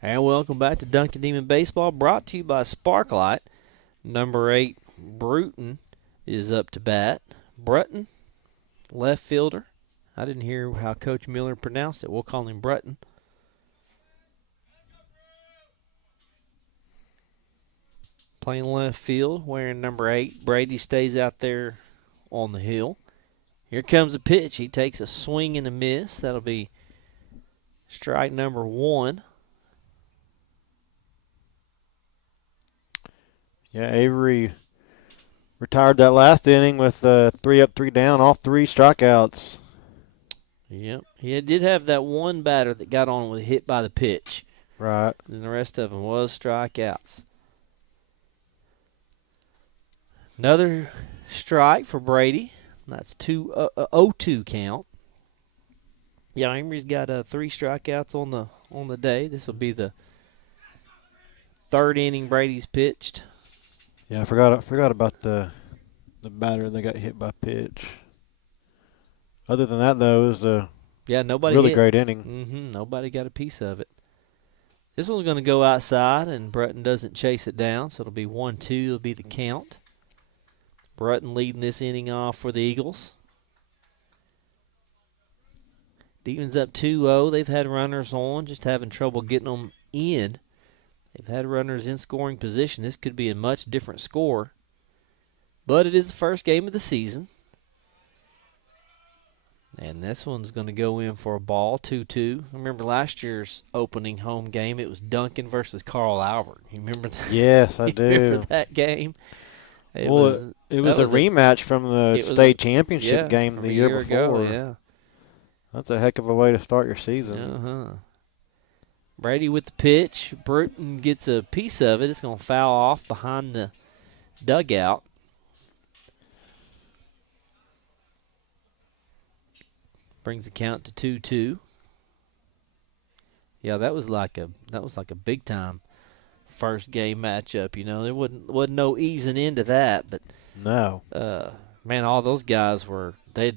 And welcome back to Duncan Demon Baseball, brought to you by Sparklight. Number 8, Bruton, is up to bat. Brutton, left fielder. I didn't hear how Coach Miller pronounced it. We'll call him Brutton. Playing left field, wearing number 8. Brady stays out there on the hill. Here comes a pitch. He takes a swing and a miss. That'll be strike number 1. Yeah, Avery retired that last inning with 3 up, 3 down, all 3 strikeouts. Yep. He did have that one batter that got on with hit by the pitch. Right. And the rest of them was strikeouts. Another strike for Brady. That's 0-2 count. Yeah, Emery's got 3 strikeouts on the day. This will be the 3rd inning Brady's pitched. Yeah, I forgot about the batter that got hit by pitch. Other than that, though, it was a really great inning. Nobody got a piece of it. This one's going to go outside, and Brutton doesn't chase it down, so it'll be 1-2. It'll be the count. Brutton leading this inning off for the Eagles. Demons up 2-0. They've had runners on, just having trouble getting them in. They've had runners in scoring position. This could be a much different score. But it is the first game of the season. And this one's going to go in for a ball, 2-2. I remember last year's opening home game. It was Duncan versus Carl Albert. You remember that? Yes, I do. Remember that game? It was a rematch from the state championship game the year before. Ago, yeah. That's a heck of a way to start your season. Brady with the pitch. Bruton gets a piece of it. It's going to foul off behind the dugout. Brings the count to 2-2. Yeah, that was like a big time first game matchup. You know, there wasn't no easing into that, but No. man, all those guys were they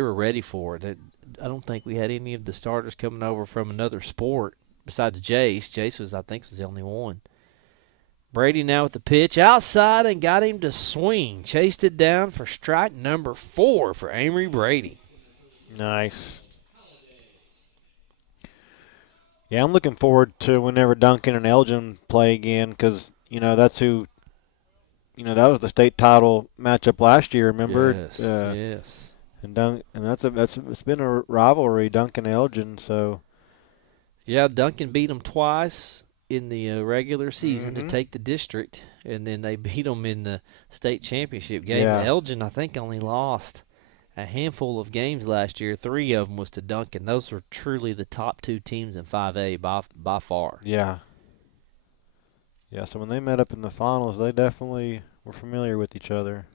were ready for it. I don't think we had any of the starters coming over from another sport besides Jace. Jace was the only one. Brady now with the pitch outside and got him to swing. Chased it down for strike number 4 for Amory Brady. Nice. Yeah, I'm looking forward to whenever Duncan and Elgin play again because, you know, that's who, you know, that was the state title matchup last year, remember? Yes, yes. And it's been a rivalry, Duncan and Elgin, so. Yeah, Duncan beat them twice in the regular season to take the district, and then they beat them in the state championship game. Yeah. Elgin, I think, only lost a handful of games last year. 3 of them was to Duncan. Those were truly the top 2 teams in 5A by far. Yeah. Yeah, so when they met up in the finals, they definitely were familiar with each other.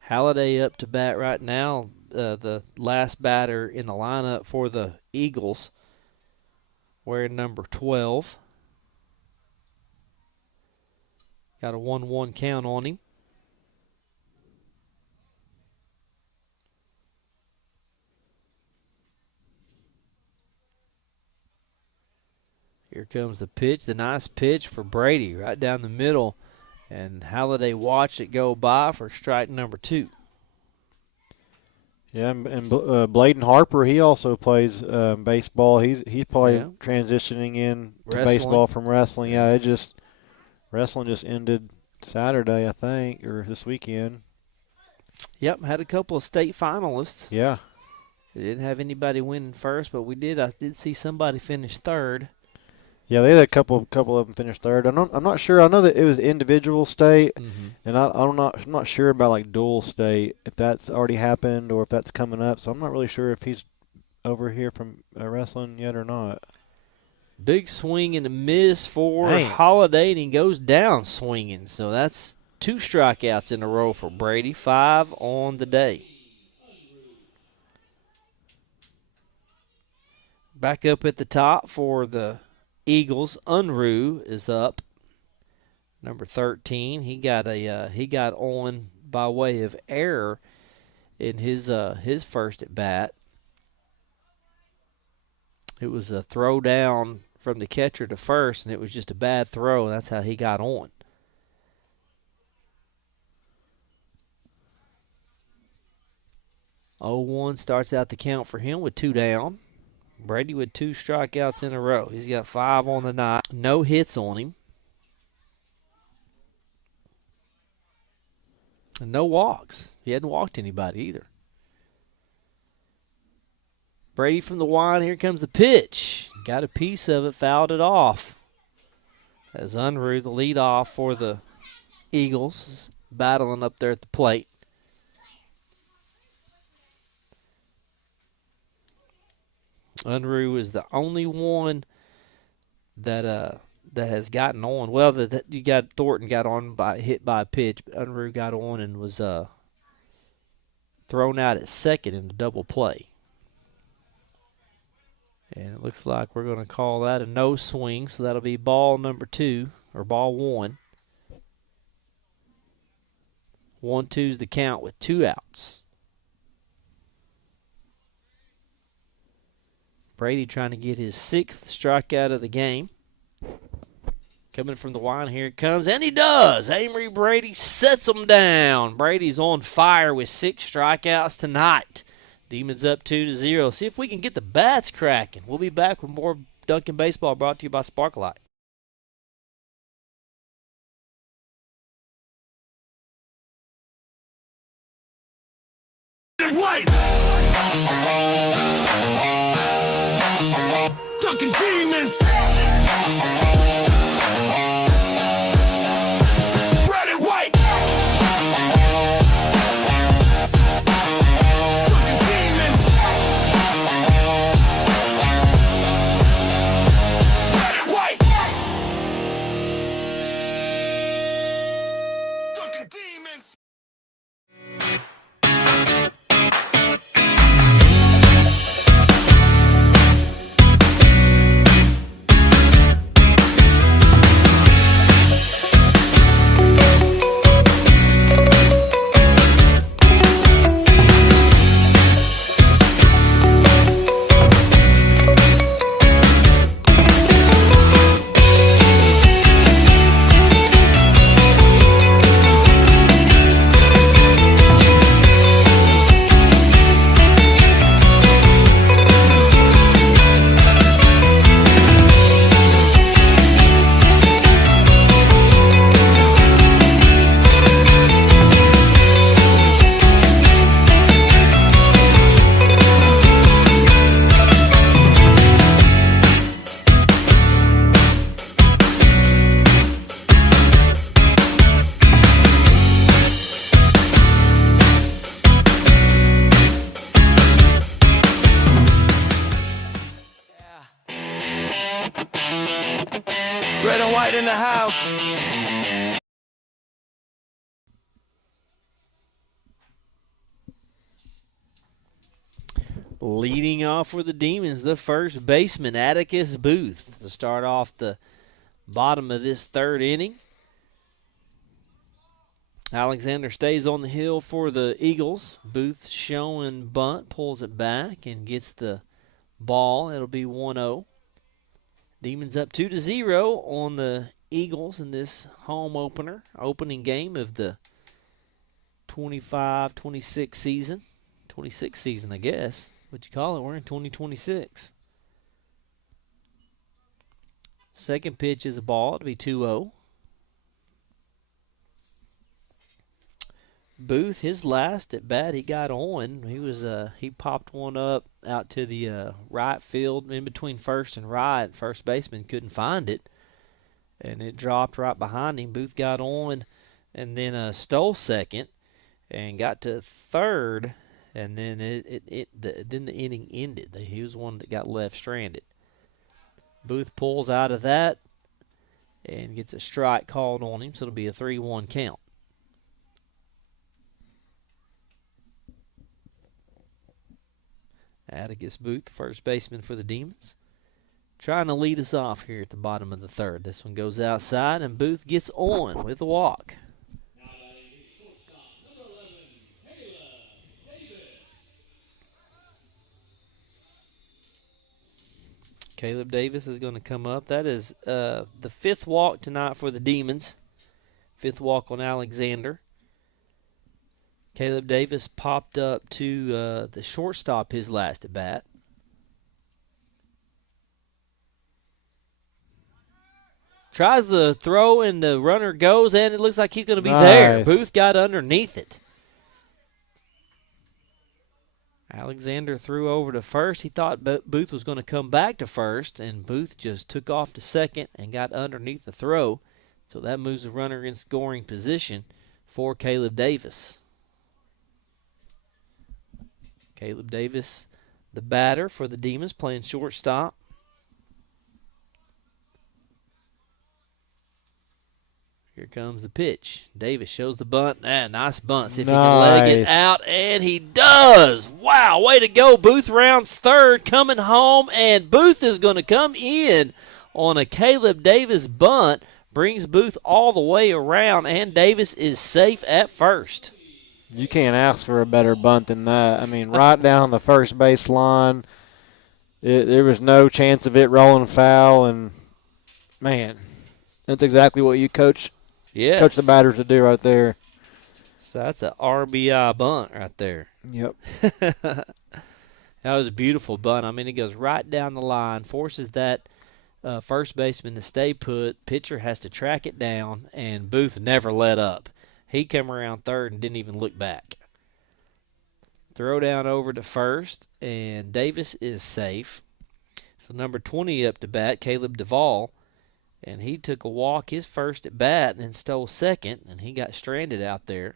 Halliday up to bat right now, the last batter in the lineup for the Eagles, wearing number 12. Got a 1-1 count on him. Here comes the pitch, the nice pitch for Brady right down the middle. And Halliday watched it go by for strike number 2. Yeah, and Bladen Harper, he also plays baseball. He's probably transitioning in to baseball from wrestling. Yeah, wrestling just ended Saturday, I think, or this weekend. Yep, had a couple of state finalists. Yeah. They didn't have anybody winning first, but I did see somebody finish 3rd. Yeah, they had a couple of them finish 3rd. I'm not sure. I know that it was individual state, and I'm not sure about like dual state if that's already happened or if that's coming up. So I'm not really sure if he's over here from wrestling yet or not. Big swing and a miss for Holiday, and he goes down swinging. So that's 2 strikeouts in a row for Brady. 5 on the day. Back up at the top for the Eagles, Unruh is up. Number 13. He got on by way of error in his first at bat. It was a throw down from the catcher to first, and it was just a bad throw, and that's how he got on. Oh, 1 starts out the count for him with 2 down. Brady with 2 strikeouts in a row. He's got 5 on the night. No hits on him. And no walks. He hadn't walked anybody either. Brady from the wide. Here comes the pitch. Got a piece of it, fouled it off. As Unruh, the leadoff for the Eagles, is battling up there at the plate. Unruh is the only one that has gotten on. Well, Thornton got on hit by a pitch, but Unruh got on and was thrown out at second in the double play. And it looks like we're going to call that a no swing, so that'll be ball number 2 or ball 1. 1-2's the count with 2 outs. Brady trying to get his 6th strikeout of the game. Coming from the line, here it comes, and he does. Amory Brady sets him down. Brady's on fire with 6 strikeouts tonight. Demons up 2-0. See if we can get the bats cracking. We'll be back with more Duncan Baseball brought to you by Sparklight. White! Duncan Demons! Red and white! Duncan Demons! Red and right in the house. Leading off for the Demons, the first baseman, Atticus Booth, to start off the bottom of this third inning. Alexander stays on the hill for the Eagles. Booth showing bunt, pulls it back, and gets the ball. It'll be 1-0. Demons up 2-0 on the Eagles in this home opener, opening game of the 25-26 season. 26 season, I guess. What you call it? We're in 2026. Second pitch is a ball. It'll be 2-0. Booth, his last at bat, he got on. He popped one up out to the right field, in between first and right. First baseman couldn't find it, and it dropped right behind him. Booth got on, and then stole second, and got to third. And then then the inning ended. He was one that got left stranded. Booth pulls out of that and gets a strike called on him, so it'll be a 3-1 count. Atticus Booth, first baseman for the Demons, trying to lead us off here at the bottom of the third. This one goes outside, and Booth gets on with a walk. Caleb Davis is going to come up. That is the fifth walk tonight for the Demons. Fifth walk on Alexander. Caleb Davis popped up to the shortstop his last at bat. Tries the throw, and the runner goes, and it looks like he's going to be there. Booth got underneath it. Alexander threw over to first. He thought Booth was going to come back to first, and Booth just took off to second and got underneath the throw. So that moves the runner in scoring position for Caleb Davis. Caleb Davis, the batter for the Demons, playing shortstop. Here comes the pitch. Davis shows the bunt. Nice bunt. See if he can leg it out, and he does. Wow, way to go. Booth rounds third, coming home, and Booth is going to come in on a Caleb Davis bunt. Brings Booth all the way around, and Davis is safe at first. You can't ask for a better bunt than that. I mean, right down the first base line. There was no chance of it rolling foul, and, man, that's exactly what you coach the batters to do right there. So that's an RBI bunt right there. Yep. That was a beautiful bunt. I mean, it goes right down the line, forces that first baseman to stay put. Pitcher has to track it down, and Booth never let up. He came around third and didn't even look back. Throw down over to first, and Davis is safe. So number 20 up to bat, Caleb Duvall, and he took a walk his first at bat and then stole second, and he got stranded out there.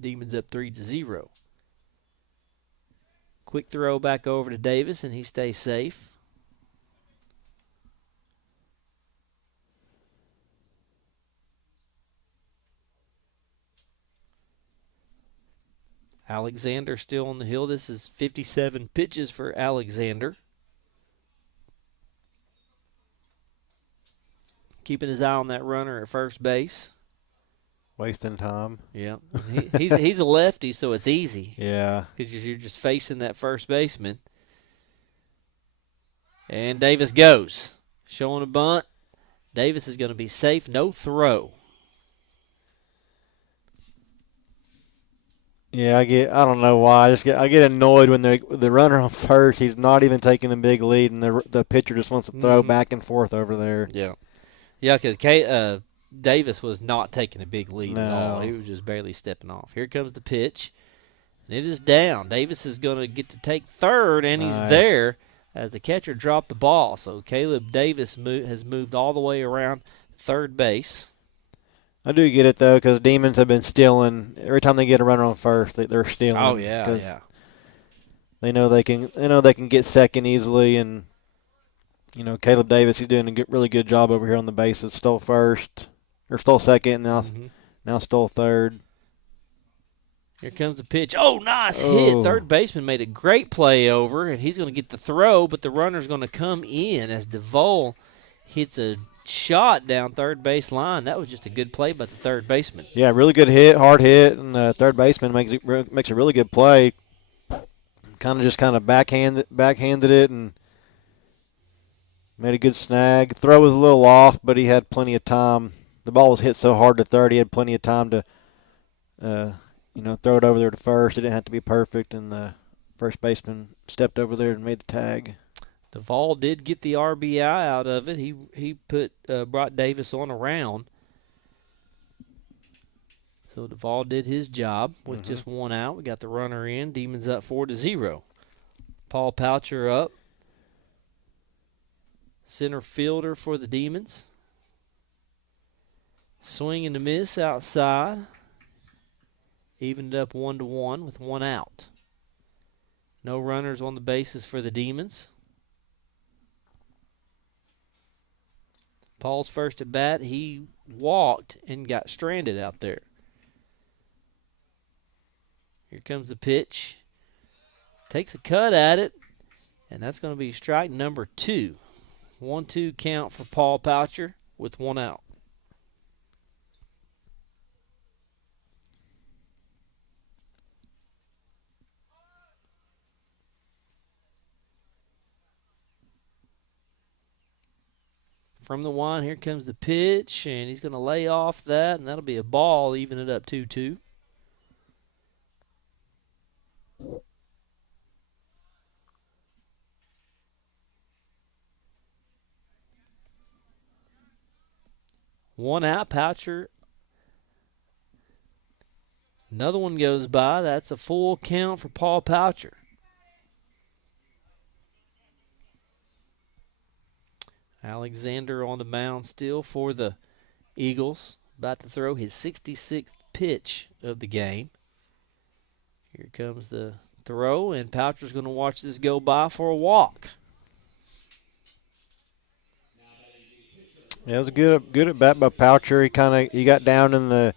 Demons up 3-0. Quick throw back over to Davis, and he stays safe. Alexander still on the hill. This is 57 pitches for Alexander. Keeping his eye on that runner at first base. Wasting time. Yeah. He's a lefty, so it's easy. Yeah. Because you're just facing that first baseman. And Davis goes. Showing a bunt. Davis is going to be safe. No throw. Yeah, I don't know why. I get annoyed when the runner on first, he's not even taking a big lead, and the pitcher just wants to throw back and forth over there. Yeah. Yeah, because Davis was not taking a big lead at all. He was just barely stepping off. Here comes the pitch, and it is down. Davis is going to get to take third, and he's there as the catcher dropped the ball. So Caleb Davis has moved all the way around third base. I do get it, though, because Demons have been stealing. Every time they get a runner on first, they're stealing. Oh, yeah. They know they can get second easily, and You know, Caleb Davis, he's doing a really good job over here on the bases. Stole second, and now stole third. Here comes the pitch. Oh, nice hit. Oh. Third baseman made a great play over, and he's going to get the throw, but the runner's going to come in as DeVol hits a shot down third base line. That was just a good play by the third baseman. Yeah, really good hit, hard hit, and third baseman makes a really good play. Kind of backhanded it and made a good snag. Throw was a little off, but he had plenty of time. The ball was hit so hard to third, he had plenty of time to, throw it over there to first. It didn't have to be perfect, and the first baseman stepped over there and made the tag. DeVol did get the RBI out of it. He brought Davis on a round. So DeVol did his job with just one out. We got the runner in. Demons up 4-0. Paul Poucher up. Center fielder for the Demons. Swing and a miss outside. Evened up 1-1 with one out. No runners on the bases for the Demons. Paul's first at bat, he walked and got stranded out there. Here comes the pitch. Takes a cut at it, and that's going to be strike number 2. 1-2 count for Paul Poucher with one out. From the line, here comes the pitch, and he's going to lay off that, and that'll be a ball, even it up 2-2. One out, Poucher. Another one goes by. That's a full count for Paul Poucher. Alexander on the mound still for the Eagles. About to throw his 66th pitch of the game. Here comes the throw, and Poucher's going to watch this go by for a walk. Yeah, it was a good at bat by Poucher. He got down in the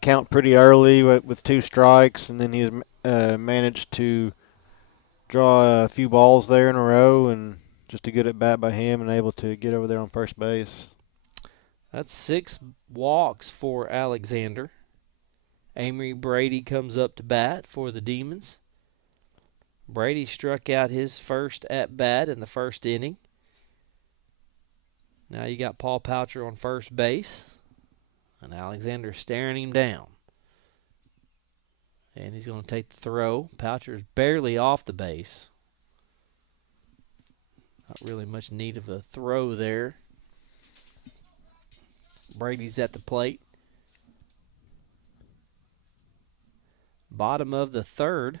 count pretty early with 2 strikes, and then he managed to draw a few balls there in a row, and just a good at bat by him and able to get over there on first base. That's 6 walks for Alexander. Amory Brady comes up to bat for the Demons. Brady struck out his first at bat in the first inning. Now you got Paul Poucher on first base, and Alexander staring him down. And he's going to take the throw. Poucher's barely off the base. Not really much need of a throw there. Brady's at the plate. Bottom of the third.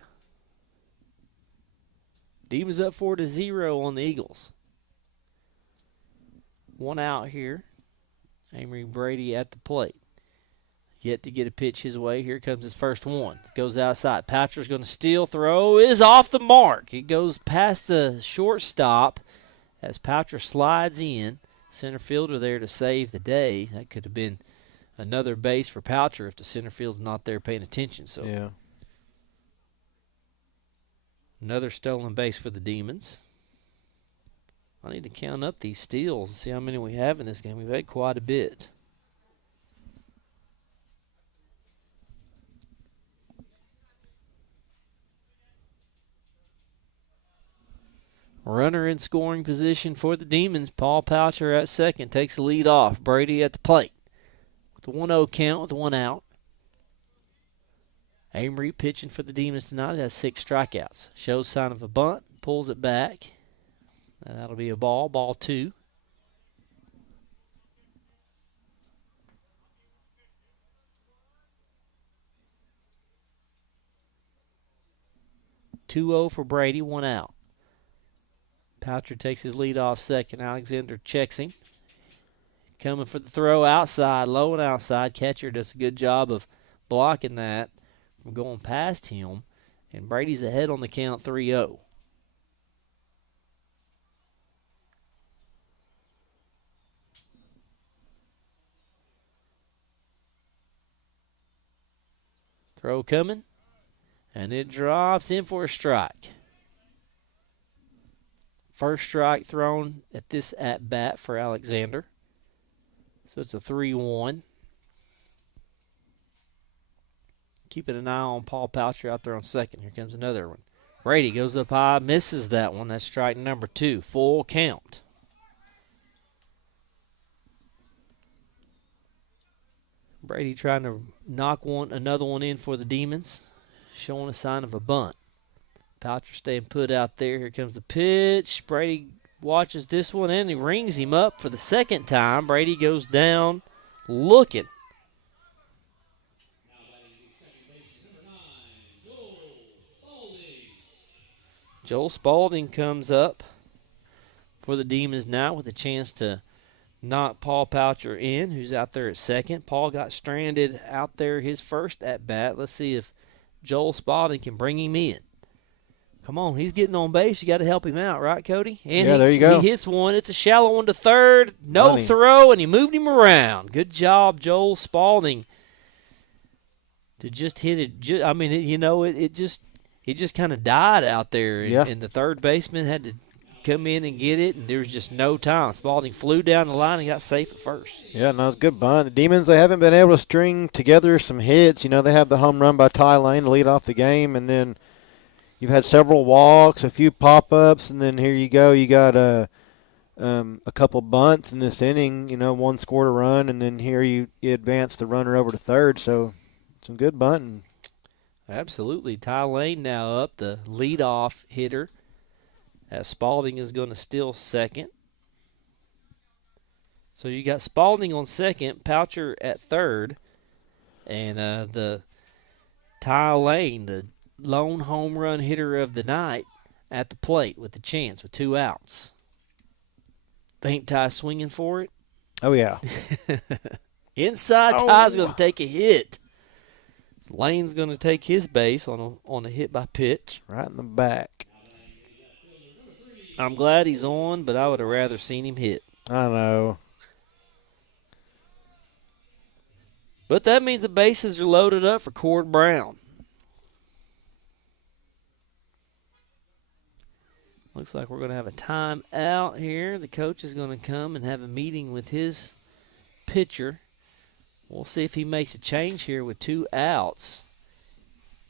Demons up 4-0 on the Eagles. One out here. Amory Brady at the plate. Yet to get a pitch his way. Here comes his first one. Goes outside. Poucher's going to steal. Throw is off the mark. It goes past the shortstop as Poucher slides in. Center fielder there to save the day. That could have been another base for Poucher if the center field's not there paying attention. So yeah. Another stolen base for the Demons. I need to count up these steals and see how many we have in this game. We've had quite a bit. Runner in scoring position for the Demons. Paul Poucher at second takes the lead off. Brady at the plate. With a 1-0 count with one out. Amory pitching for the Demons tonight has 6 strikeouts. Shows sign of a bunt. Pulls it back. And that'll be a ball. Ball 2. (2-0) for Brady. One out. Poucher takes his lead off second. Alexander checks him. Coming for the throw outside, low and outside. Catcher does a good job of blocking that from going past him. And Brady's ahead on the count 3-0. Throw coming, and it drops in for a strike. First strike thrown at this at-bat for Alexander. So it's a 3-1. Keeping an eye on Paul Poucher out there on second. Here comes another one. Brady goes up high, misses that one. That's strike number 2. Full count. Brady trying to knock another one in for the Demons, showing a sign of a bunt. Poucher staying put out there. Here comes the pitch. Brady watches this one and he rings him up for the second time. Brady goes down looking. Joel Spalding comes up for the Demons now with a chance to knock Paul Poucher in, who's out there at second. Paul got stranded out there his first at-bat. Let's see if Joel Spalding can bring him in. Come on, he's getting on base. You got to help him out, right, Cody? And there you go. He hits one. It's a shallow one to third. No Money. throw, and he moved him around. Good job, Joel Spalding, to just hit it. It just kind of died out there, and the third baseman had to come in and get it, and there was just no time. Spalding flew down the line and got safe at first. Yeah, no, it's a good bunt. The Demons, they haven't been able to string together some hits. You know, they have the home run by Ty Lane to lead off the game, and then you've had several walks, a few pop-ups, and then here you go. You got a couple bunts in this inning. You know, one scored a run, and then here you advance the runner over to third. So some good bunting. Absolutely. Ty Lane now up, the leadoff hitter, as Spalding is going to steal second. So you got Spalding on second, Poucher at third, and the Ty Lane, the lone home run hitter of the night, at the plate with the chance with 2 outs. Think Ty swinging for it? Oh, yeah. Inside, Ty's going to take a hit. Lane's going to take his base on a hit by pitch. Right in the back. I'm glad he's on, but I would have rather seen him hit. I know. But that means the bases are loaded up for Cord Brown. Looks like we're going to have a timeout here. The coach is going to come and have a meeting with his pitcher. We'll see if he makes a change here with 2 outs.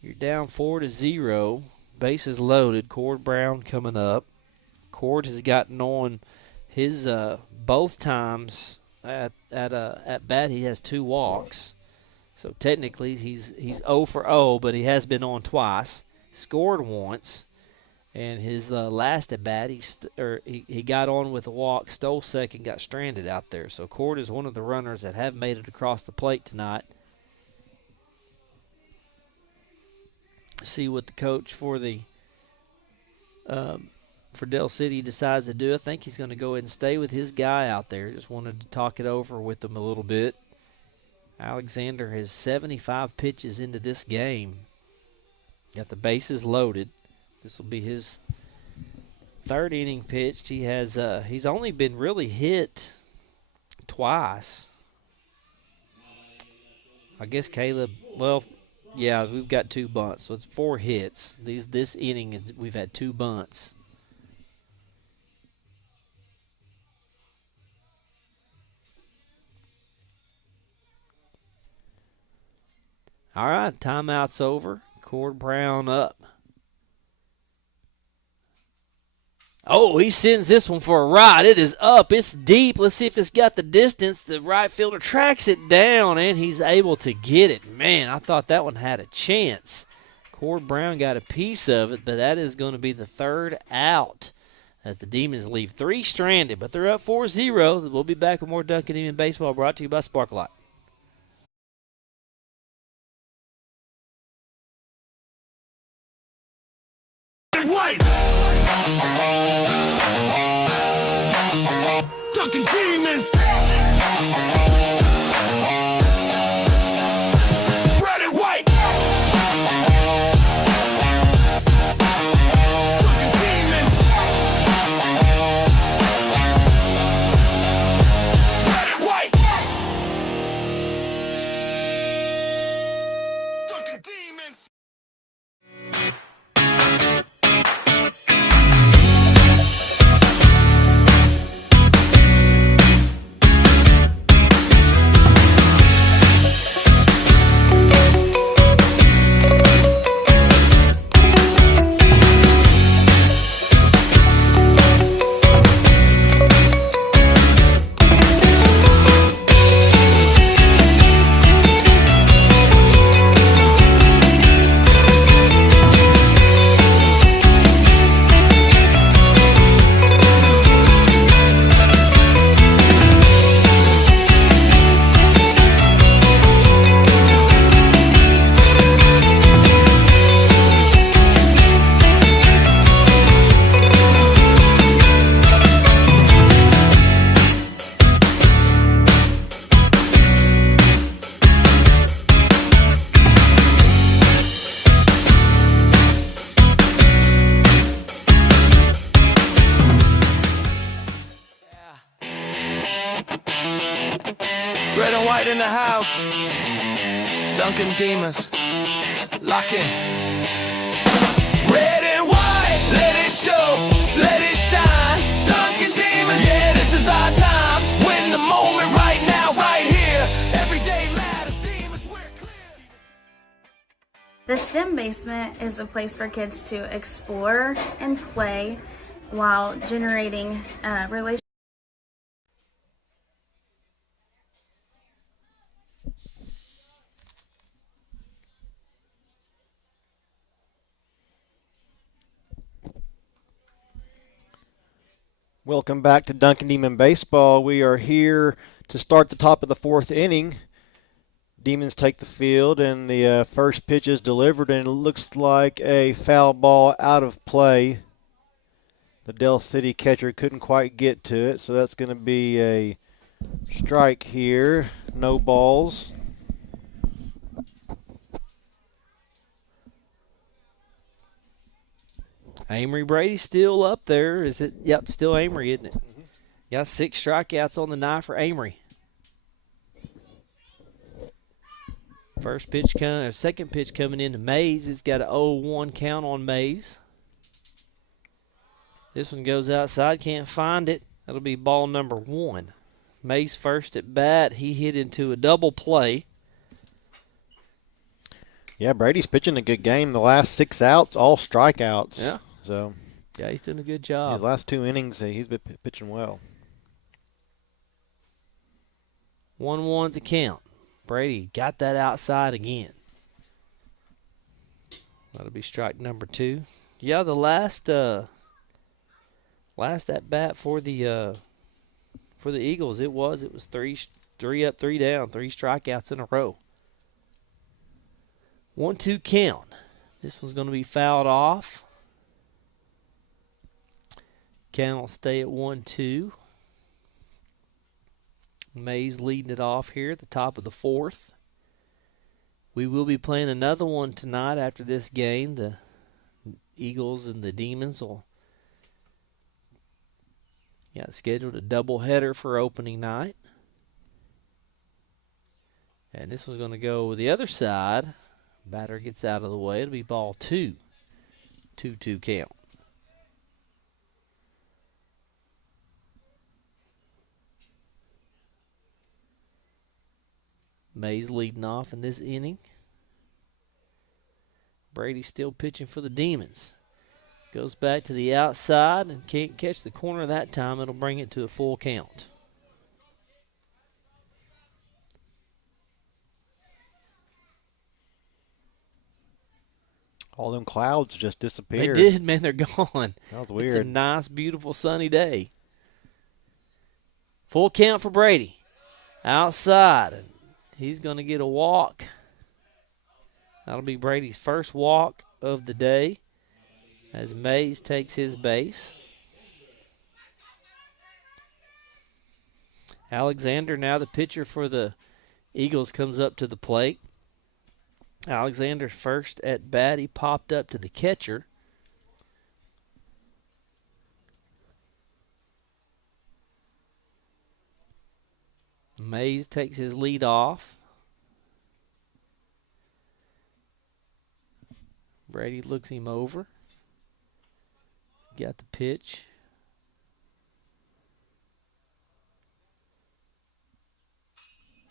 You're down 4-0. Bases loaded. Cord Brown coming up. Cord has gotten on his both times at bat. He has 2 walks. So technically he's 0 for 0, but he has been on twice. Scored once. And his last at bat, he got on with a walk, stole second, got stranded out there. So Cord is one of the runners that have made it across the plate tonight. See what the coach for Del City decides to do. I think he's going to go ahead and stay with his guy out there. Just wanted to talk it over with him a little bit. Alexander has 75 pitches into this game. Got the bases loaded. This will be his 3rd inning pitched. He's only been really hit twice. I guess Caleb, we've got 2 bunts, so it's 4 hits. This inning, we've had 2 bunts. All right, timeout's over. Cord Brown up. Oh, he sends this one for a ride. It is up. It's deep. Let's see if it's got the distance. The right fielder tracks it down, and he's able to get it. Man, I thought that one had a chance. Cord Brown got a piece of it, but that is going to be the 3rd out as the Demons leave 3 stranded, but they're up 4-0. We'll be back with more Duncan Demon Baseball brought to you by Sparklight. White. Duncan Demons. Red and white. Duncan Demons. Red and white. Duncan Demons. red in the house. Dunkin' Demons. Lock in. Red and white, let it show, let it shine. Dunkin' Demons, yeah, this is our time. Win the moment right now, right here. Every day matters, Demons, we're clear. The Sim Basement is a place for kids to explore and play while generating relationships. Welcome back to Dunkin' Demon Baseball. We are here to start the top of the fourth inning. Demons take the field, and the first pitch is delivered, and it looks like a foul ball out of play. The Del City catcher couldn't quite get to it, so that's going to be a strike here. No balls. Amory Brady still up there. Is it? Yep, still Amory, isn't it? Mm-hmm. Got 6 strikeouts on the night for Amory. Second pitch coming into Mays. It's got an 0-1 count on Mays. This one goes outside, can't find it. That'll be ball number 1. Mays first at bat. He hit into a double play. Yeah, Brady's pitching a good game. The last 6 outs, all strikeouts. Yeah. So, yeah, he's doing a good job. His last 2 innings, he's been pitching well. 1-1's a count. Brady got that outside again. That'll be strike number 2. Yeah, the last at bat for the Eagles, it was 3 up, 3 down, 3 strikeouts in a row. 1-2 count. This one's going to be fouled off. Count will stay at 1-2. Mays leading it off here at the top of the 4th. We will be playing another one tonight after this game. The Eagles and the Demons will scheduled a doubleheader for opening night. And this one's going to go the other side. Batter gets out of the way. It'll be ball 2. 2-2 count. Mays leading off in this inning. Brady still pitching for the Demons. Goes back to the outside and can't catch the corner that time. It'll bring it to a full count. All them clouds just disappeared. They did, man. They're gone. That was weird. It's a nice, beautiful, sunny day. Full count for Brady. Outside. He's going to get a walk. That'll be Brady's first walk of the day as Mays takes his base. Alexander, now the pitcher for the Eagles, comes up to the plate. Alexander's first at bat. He popped up to the catcher. Mays takes his lead off. Brady looks him over. Got the pitch.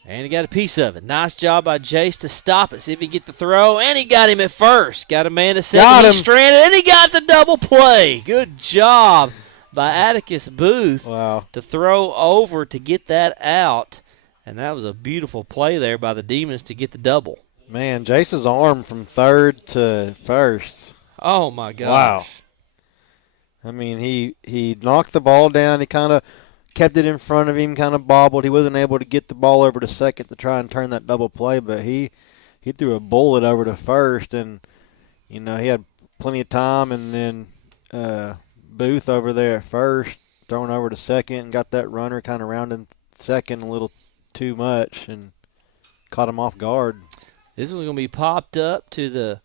And he got a piece of it. Nice job by Jace to stop it. See if he can get the throw. And he got him at first. Got a man at second. He's stranded. And he got the double play. Good job by Atticus Booth to throw over to get that out. And that was a beautiful play there by the Demons to get the double. Man, Jace's arm from third to first. Oh, my gosh. Wow. I mean, he knocked the ball down. He kind of kept it in front of him, kind of bobbled. He wasn't able to get the ball over to second to try and turn that double play, but he threw a bullet over to first, and, you know, he had plenty of time. And then Booth over there at first, throwing over to second, and got that runner kind of rounding second a little too much and caught him off guard. This one's going to be popped up to the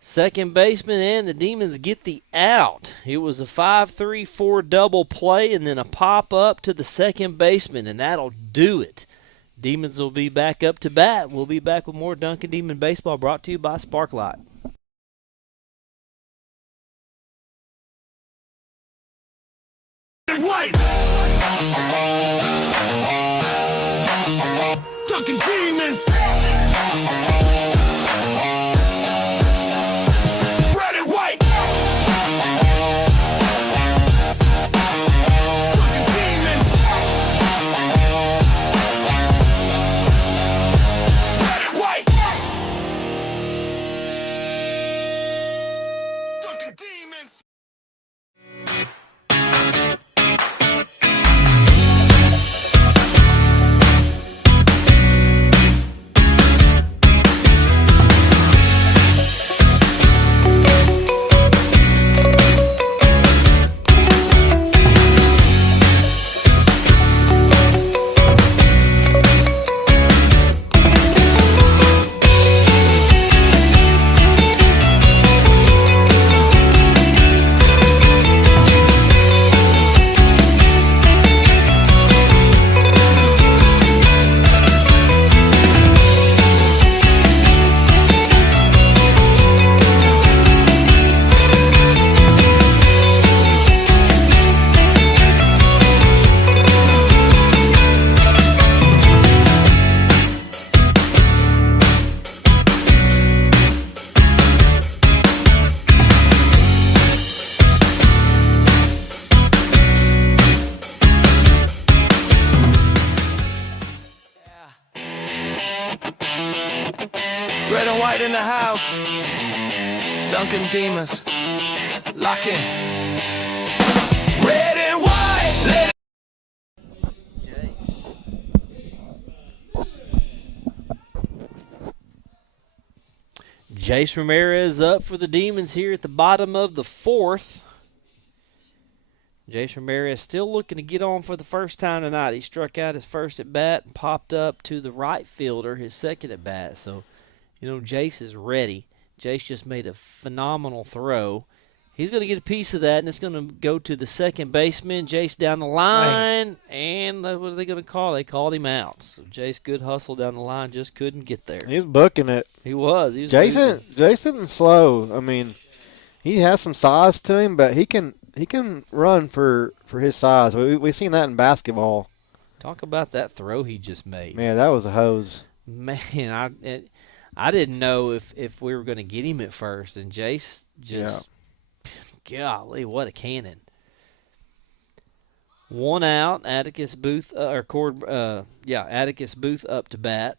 second baseman, and the Demons get the out. It was a 5-3-4 double play and then a pop up to the second baseman, and that'll do it. Demons will be back up to bat. We'll be back with more Duncan Demon Baseball brought to you by Sparklight. White. Dunkin' Demons. Red and white. Dunkin' Demons. Red and white. Dunkin' Demons. Red and white in the house. Dunkin' Demons. Lock in. Red and white. Let it Jace Ramirez up for the Demons here at the bottom of the fourth. Jace Ramirez still looking to get on for the first time tonight. He struck out his first at bat and popped up to the right fielder his second at bat. So, Jace is ready. Jace just made a phenomenal throw. He's going to get a piece of that, and it's going to go to the second baseman. Jace down the line, and what are they going to call? They called him out. So Jace, good hustle down the line, just couldn't get there. He's booking it. He was. Jason isn't slow. I mean, he has some size to him, but he can run for his size. We've seen that in basketball. Talk about that throw he just made. Man, that was a hose. Man, I didn't know if we were going to get him at first, and Jace just, golly, what a cannon. One out, Atticus Booth Atticus Booth up to bat.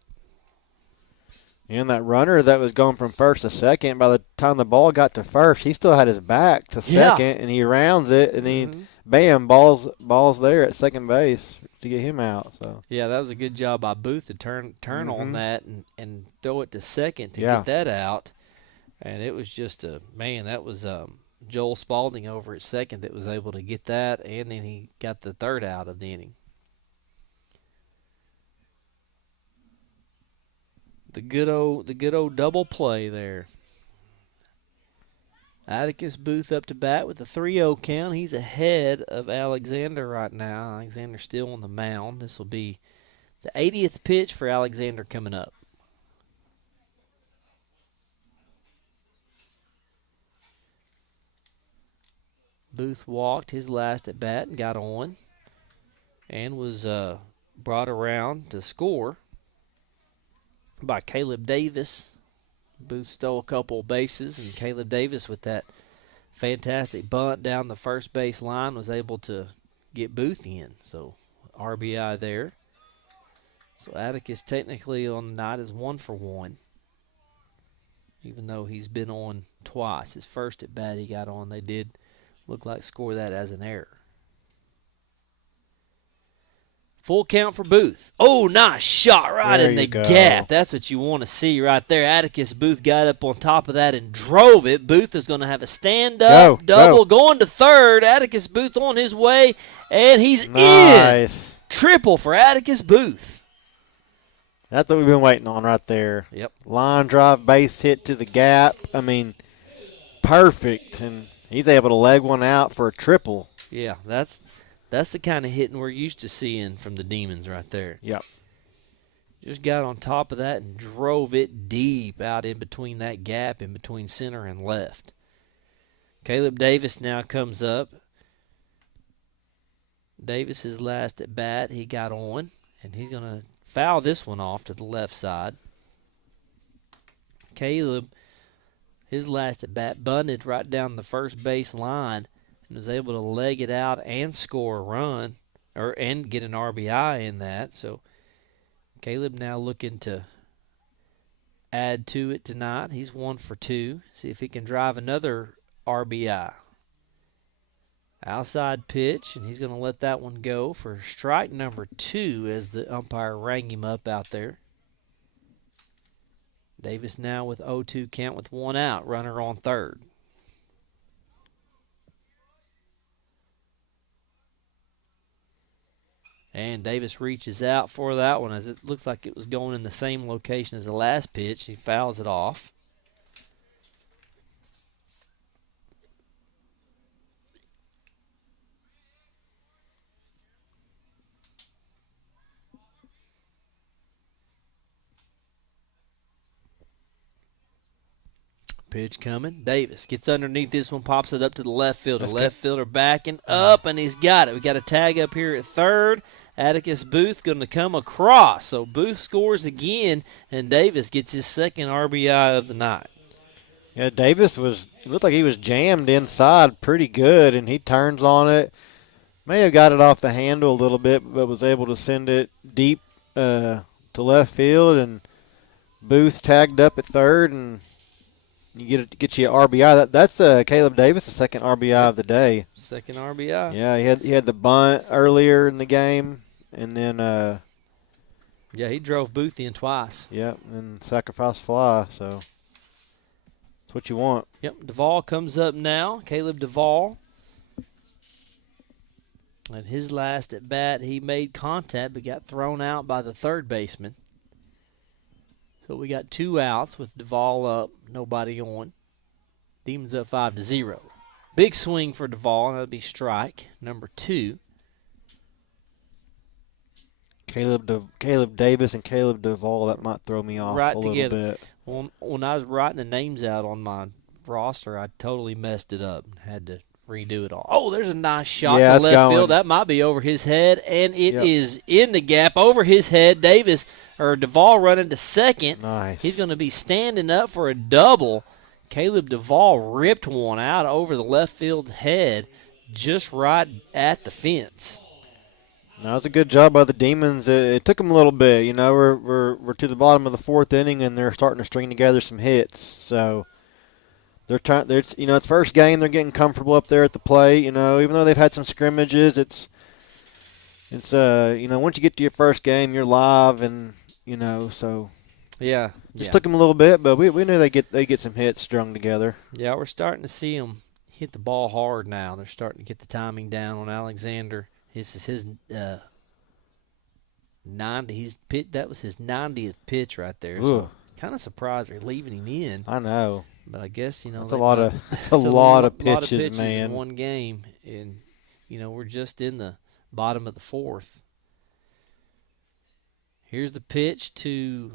And that runner that was going from first to second, by the time the ball got to first, he still had his back to second, and he rounds it, and then bam, balls there at second base to get him out. So yeah, that was a good job by Booth to turn on that and throw it to second to get that out. And it was just that was Joel Spalding over at second that was able to get that, and then he got the third out of the inning. The good old double play there. Atticus Booth up to bat with a 3-0 count. He's ahead of Alexander right now. Alexander still on the mound. This will be the 80th pitch for Alexander coming up. Booth walked his last at bat and got on and was brought around to score by Caleb Davis. Booth stole a couple of bases, and Caleb Davis with that fantastic bunt down the first base line was able to get Booth in. So RBI there. So Atticus technically on the night is 1 for 1, even though he's been on twice. His first at bat he got on, they did look like score that as an error. Full count for Booth. Oh, nice shot right in the gap. That's what you want to see right there. Atticus Booth got up on top of that and drove it. Booth is going to have a stand-up double going to third. Atticus Booth on his way, and he's in. Triple for Atticus Booth. That's what we've been waiting on right there. Yep. Line drive, base hit to the gap. I mean, perfect. And he's able to leg one out for a triple. Yeah, that's the kind of hitting we're used to seeing from the Demons right there. Yep. Just got on top of that and drove it deep out in between that gap in between center and left. Caleb Davis now comes up. Davis's last at bat, he got on, and he's going to foul this one off to the left side. Caleb, his last at bat, bunted right down the first base line and was able to leg it out and score a run and get an RBI in that. So Caleb now looking to add to it tonight. He's 1 for 2. See if he can drive another RBI. Outside pitch, and he's going to let that one go for strike number 2 as the umpire rang him up out there. Davis now with 0-2 count with 1 out, runner on third. And Davis reaches out for that one as it looks like it was going in the same location as the last pitch. He fouls it off. Pitch coming. Davis gets underneath this one, pops it up to the left fielder. Left fielder backing up, and he's got it. We got a tag up here at third. Atticus Booth going to come across. So Booth scores again, and Davis gets his second RBI of the night. Yeah, Davis looked like he was jammed inside pretty good, and he turns on it. May have got it off the handle a little bit, but was able to send it deep to left field, and Booth tagged up at third, and you get you an RBI. That's Caleb Davis, the second RBI of the day. Second RBI. Yeah, he had the bunt earlier in the game, and then yeah, he drove Booth in twice. Yeah, and sacrifice fly. So that's what you want. Yep. Duvall comes up now. Caleb Duvall. And his last at bat, he made contact but got thrown out by the third baseman. So we got 2 outs with Duvall up, nobody on. Demons up 5-0. Big swing for Duvall, and that'll be strike number 2. Caleb Davis and Caleb Duvall, that might throw me off a little bit. When I was writing the names out on my roster, I totally messed it up and had to redo it all. Oh, there's a nice shot to left field. That might be over his head, and it is in the gap over his head. Duvall running to second. Nice. He's going to be standing up for a double. Caleb Duvall ripped one out over the left field head just right at the fence. That was a good job by the Demons. It took them a little bit. You know, we're to the bottom of the 4th inning, and they're starting to string together some hits. So they're trying. It's first game. They're getting comfortable up there at the plate. You know, even though they've had some scrimmages, it's once you get to your first game, you're live, and so yeah, just took them a little bit, but we knew they get some hits strung together. Yeah, we're starting to see them hit the ball hard now. They're starting to get the timing down on Alexander. This is his 90. That was his 90th pitch right there. So kind of surprised they're leaving him in. I know, but I guess that's a lot of pitches, man. In one game, and we're just in the bottom of the 4th. Here's the pitch to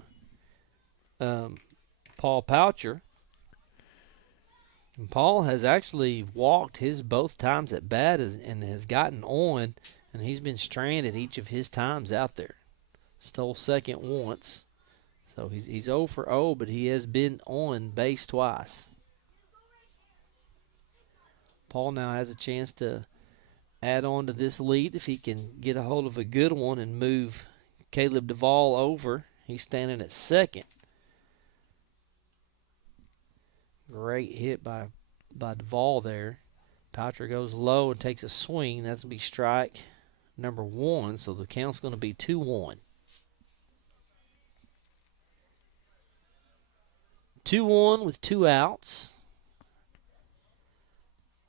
Paul Poucher. And Paul has actually walked his both times at bat and has gotten on, and he's been stranded each of his times out there. Stole second once. So he's 0 for 0, but he has been on base twice. Paul now has a chance to add on to this lead if he can get a hold of a good one and move Caleb Duvall over. He's standing at second. Great hit by Duvall there. Poucher goes low and takes a swing. That's going to be strike number 1, so the count's going to be 2-1. 2-1 with 2 outs.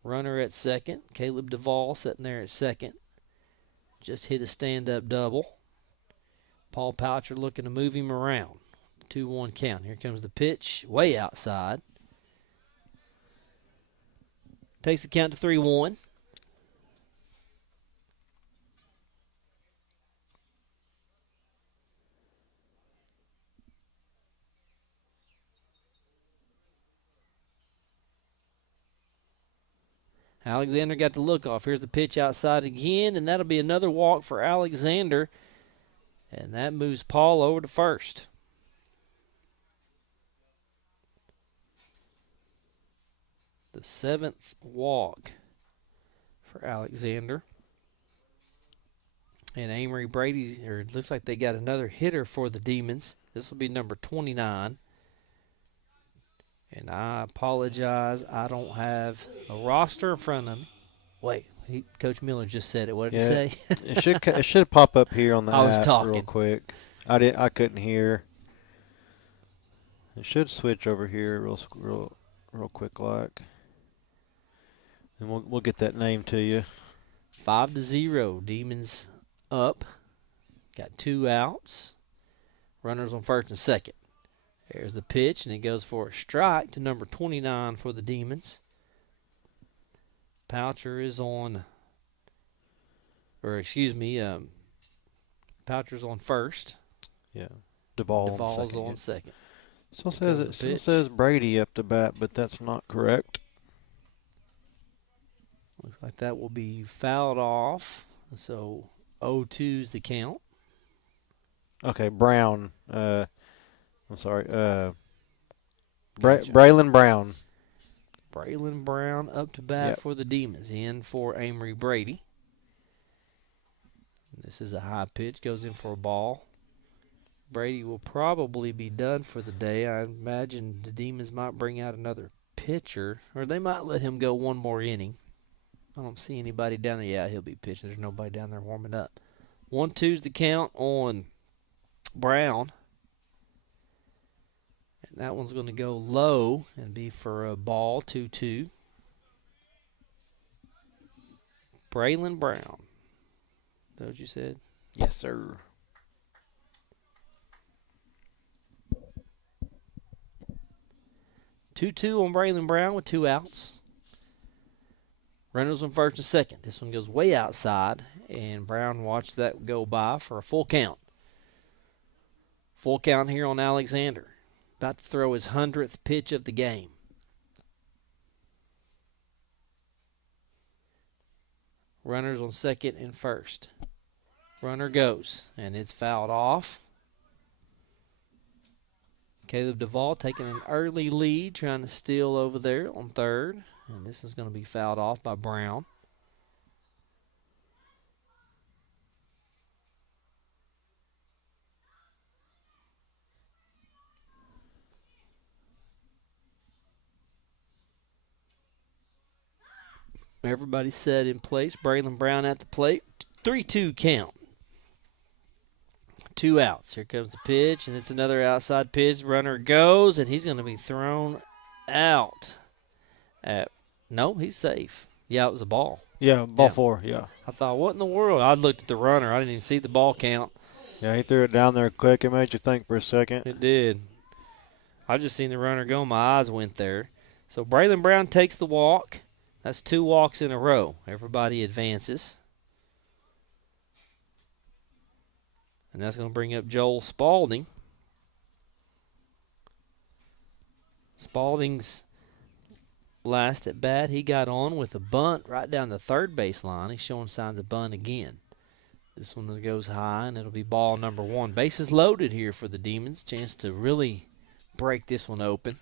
Runner at second. Caleb Duvall sitting there at second. Just hit a stand-up double. Paul Poucher looking to move him around. 2-1 count. Here comes the pitch. Way outside. Takes the count to 3-1. Alexander got the look off. Here's the pitch outside again, and that'll be another walk for Alexander. And that moves Paul over to first. The 7th walk for Alexander. And Amory Brady, or it looks like they got another hitter for the Demons. This will be number 29. And I apologize, I don't have a roster in front of me. Wait, Coach Miller just said it. What did he say? it should pop up here on the I was app talking real quick. I couldn't hear. It should switch over here real quick, like, and we'll get that name to you. 5-0, Demons up. Got 2 outs. Runners on first and second. There's the pitch, and it goes for a strike to number 29 for the Demons. Poucher is on, Poucher's on first. Yeah, Duvall Duvall's on on second. Still says Brady up to bat, but that's not correct. Looks like that will be fouled off. So 0-2's the count. Okay, Brown. I'm sorry. Gotcha. Braylon Brown. Braylon Brown up to bat Yep. for the Demons. In for Amory Brady. This is a high pitch. Goes in for a ball. Brady will probably be done for the day. I imagine the Demons might bring out another pitcher, or they might let him go one more inning. I don't see anybody down there. Yeah, he'll be pitching. There's nobody down there warming up. 1-2's the count on Brown. And that one's going to go low and be for a ball, 2-2. Braylon Brown. Is that what you said? Yes, sir. Two on Braylon Brown with 2 outs. Runners on first and second. This one goes way outside, and Brown watched that go by for a full count. Full count here on Alexander. About to throw his 100th pitch of the game. Runners on second and first. Runner goes, and it's fouled off. Caleb Duvall taking an early lead, trying to steal over there on third. And this is going to be fouled off by Brown. Everybody's set in place. Braylon Brown at the plate. 3-2 count. 2 outs. Here comes the pitch, and it's another outside pitch. Runner goes, and he's going to be thrown out. No, he's safe. Yeah, it was a ball. Yeah, ball 4, yeah. I thought, what in the world? I looked at the runner. I didn't even see the ball count. Yeah, he threw it down there quick. It made you think for a second. It did. I just seen the runner go. My eyes went there. So Braylon Brown takes the walk. That's 2 walks in a row. Everybody advances. And that's going to bring up Joel Spalding. Spalding's last at bat, he got on with a bunt right down the third base line. He's showing signs of bunt again. This one goes high, and it'll be ball number 1. Bases loaded here for the Demons. Chance to really break this one open.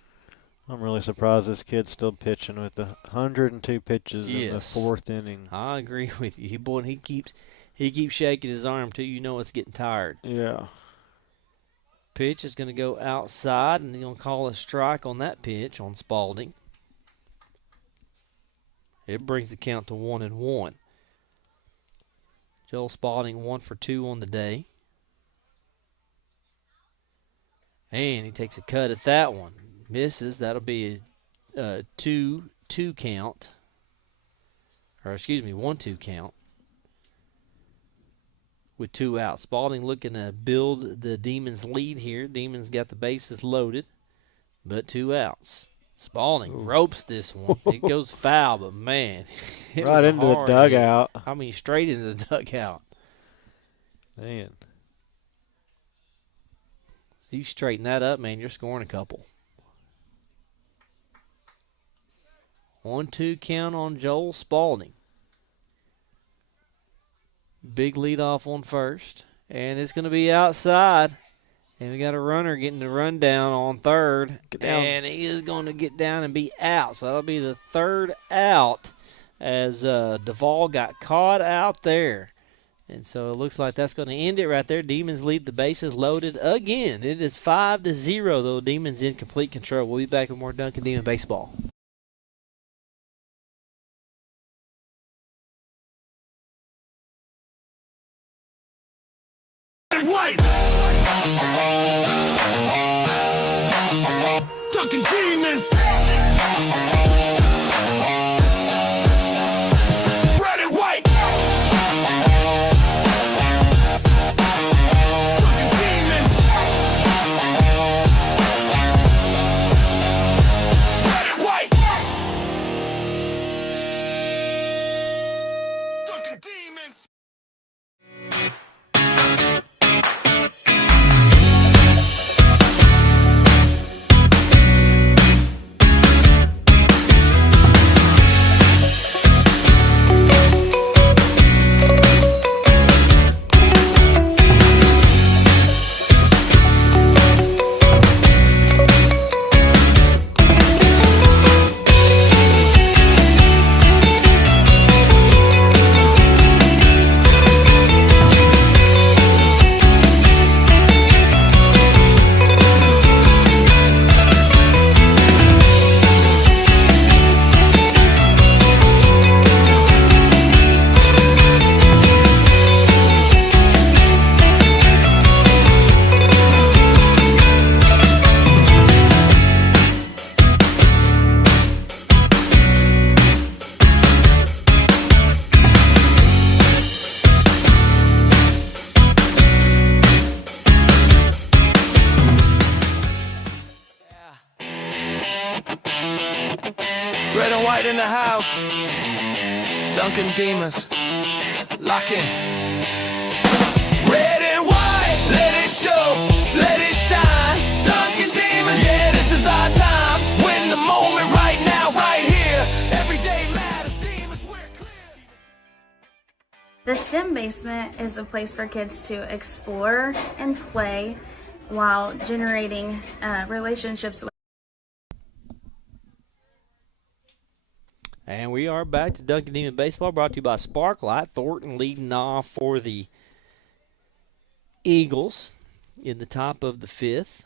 I'm really surprised this kid's still pitching with 102 pitches in the 4th inning. I agree with you. Boy, he keeps shaking his arm too. You know it's getting tired. Yeah. Pitch is going to go outside, and he's going to call a strike on that pitch on Spalding. It brings the count to 1-1. Joel Spalding 1 for 2 on the day. And he takes a cut at that one. Misses. That'll be a 2-2 count. Or excuse me, 1-2 count. With 2 outs. Spalding looking to build the Demons' lead here. Demons got the bases loaded, but 2 outs. Spalding ropes this one. It goes foul, but man. Right into the dugout. I mean, straight into the dugout. Man. You straighten that up, man, you're scoring a couple. 1-2 count on Joel Spalding. Big leadoff on first. And it's going to be outside. And we got a runner getting the run down on third. Get down. And he is going to get down and be out. So that'll be the third out as Duvall got caught out there. And so it looks like that's going to end it right there. Demons lead the bases loaded again. It is 5-0, though. Demons in complete control. We'll be back with more Duncan Demon baseball. White. Dunkin' Demons. Red and white. Dunkin' Demons. Red and white. Dunkin' Demons. Red and white in the house. Dunkin' Demons. Lock in. Red and white, let it show, let it shine. Dunkin' Demons, yeah, this is our time. Win the moment right now, right here. Every day matters, Demons, we're clear. The STEM basement is a place for kids to explore and play while generating relationships with. And we are back to Duncan Demon Baseball, brought to you by Sparklight. Thornton leading off for the Eagles in the top of the fifth.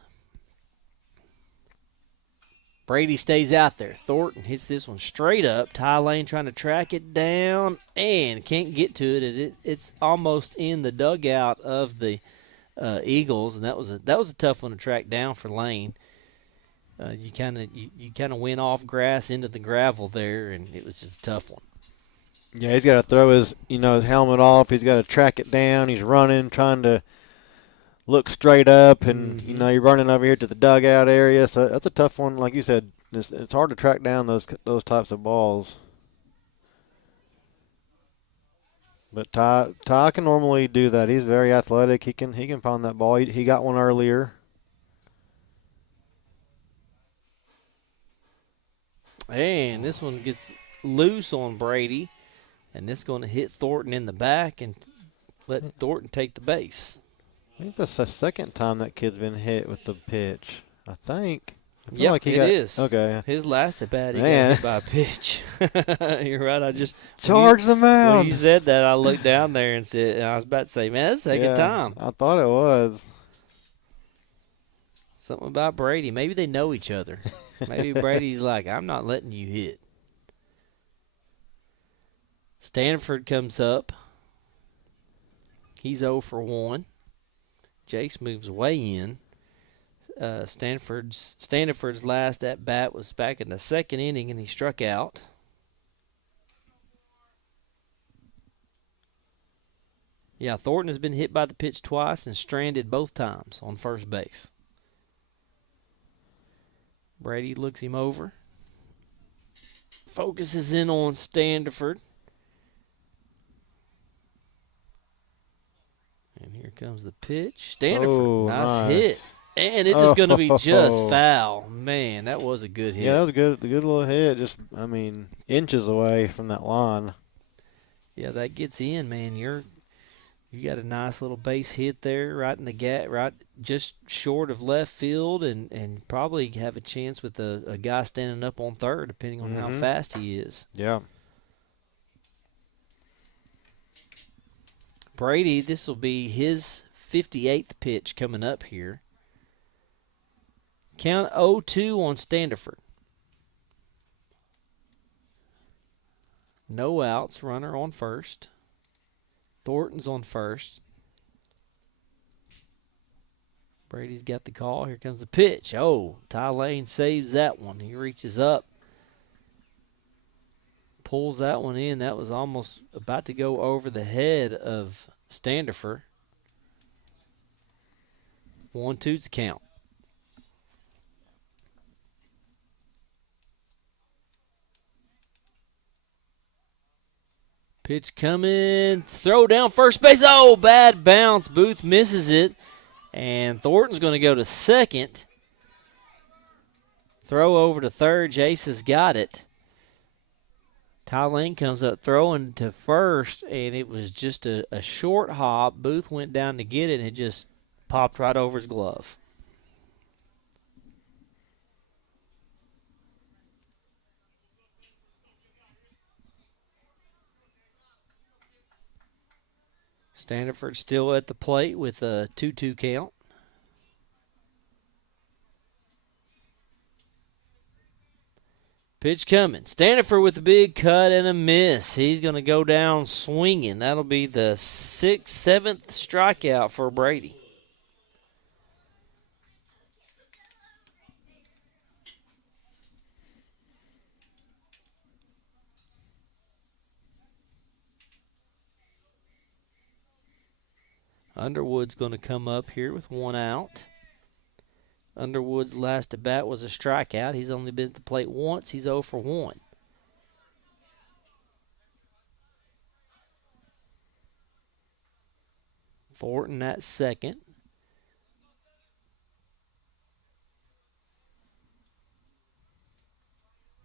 Brady stays out there. Thornton hits this one straight up. Ty Lane trying to track it down and can't get to it. It's almost in the dugout of the Eagles, and that was a tough one to track down for Lane. You kind of went off grass into the gravel there, and it was just a tough one. Yeah, he's got to throw his helmet off. He's got to track it down. He's running, trying to look straight up, and you're running over here to the dugout area. So that's a tough one. Like you said, it's hard to track down those types of balls. But Ty can normally do that. He's very athletic. He can find that ball. He got one earlier. And this one gets loose on Brady, and this is going to hit Thornton in the back and let Thornton take the base. I think that's the second time that kid's been hit with the pitch. I think. Yeah, like it is. Okay. His last at bat, he got hit by a pitch. You're right. I just charge the mound. When you said that, I looked down there and said, and I was about to say, man, that's the second time. I thought it was. Something about Brady. Maybe they know each other. Maybe Brady's like, I'm not letting you hit. Stanford comes up. He's 0 for 1. Jace moves way in. Stanford's last at bat was back in the second inning, and he struck out. Yeah, Thornton has been hit by the pitch twice and stranded both times on first base. Brady looks him over. Focuses in on Stanford. And here comes the pitch. Stanford, nice hit. And it is going to be just foul. Man, that was a good hit. Yeah, that was a good little hit. Just, inches away from that line. Yeah, that gets in, man. You got a nice little base hit there, right in the gap, right just short of left field, and probably have a chance with a guy standing up on third, depending on how fast he is. Yeah. Brady, this will be his 58th pitch coming up here. Count 0-2 on Standiford. No outs, runner on first. Thornton's on first. Brady's got the call. Here comes the pitch. Oh, Ty Lane saves that one. He reaches up. Pulls that one in. That was almost about to go over the head of Standifer. 1-2's the count. Pitch coming. Throw down first base. Oh, bad bounce. Booth misses it. And Thornton's going to go to second. Throw over to third. Jace has got it. Ty Lane comes up throwing to first, and it was just a short hop. Booth went down to get it, and it just popped right over his glove. Standiford still at the plate with a 2-2 count. Pitch coming. Standiford with a big cut and a miss. He's going to go down swinging. That'll be the 7th strikeout for Brady. Underwood's going to come up here with one out. Underwood's last at bat was a strikeout. He's only been at the plate once. He's 0 for 1. Thornton at second.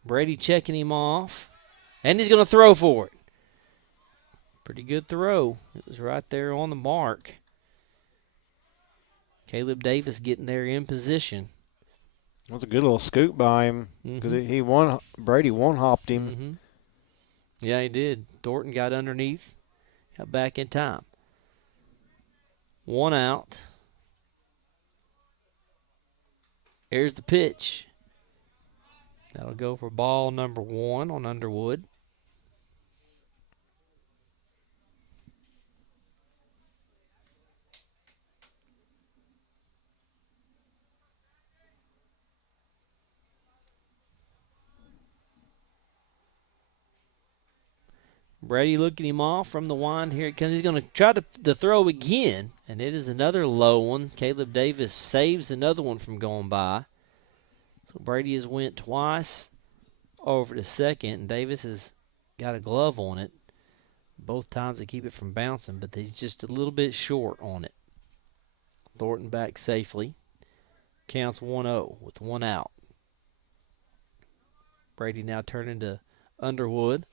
Brady checking him off. And he's going to throw for it. Pretty good throw. It was right there on the mark. Caleb Davis getting there in position. That was a good little scoop by him because Brady one-hopped him. Mm-hmm. Yeah, he did. Thornton got underneath, got back in time. One out. Here's the pitch. That'll go for ball number 1 on Underwood. Brady looking him off from the wind. Here it comes. He's going to try to throw again, and it is another low one. Caleb Davis saves another one from going by. So Brady has went twice over to second, and Davis has got a glove on it. Both times to keep it from bouncing, but he's just a little bit short on it. Thornton back safely. Counts 1-0 with one out. Brady now turning to Underwood.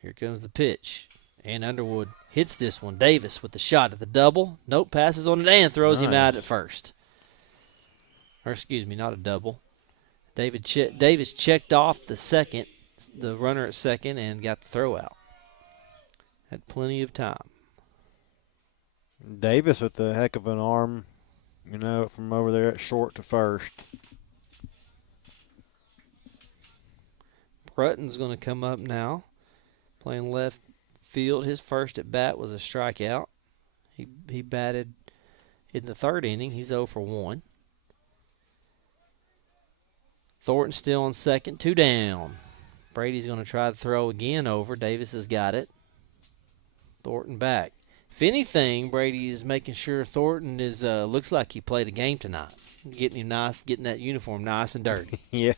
Here comes the pitch. And Underwood hits this one. Davis with the shot at the double. Nope, passes on it and throws him out at first. Or excuse me, not a double. Davis checked off the runner at second, and got the throw out. Had plenty of time. Davis with a heck of an arm, from over there at short to first. Brutton's going to come up now. Playing left field. His first at bat was a strikeout. He batted in the third inning. He's 0 for 1. Thornton still on second, 2 down. Brady's going to try to throw again over. Davis has got it. Thornton back. If anything, Brady is making sure Thornton is looks like he played a game tonight. Getting that uniform nice and dirty. Yeah.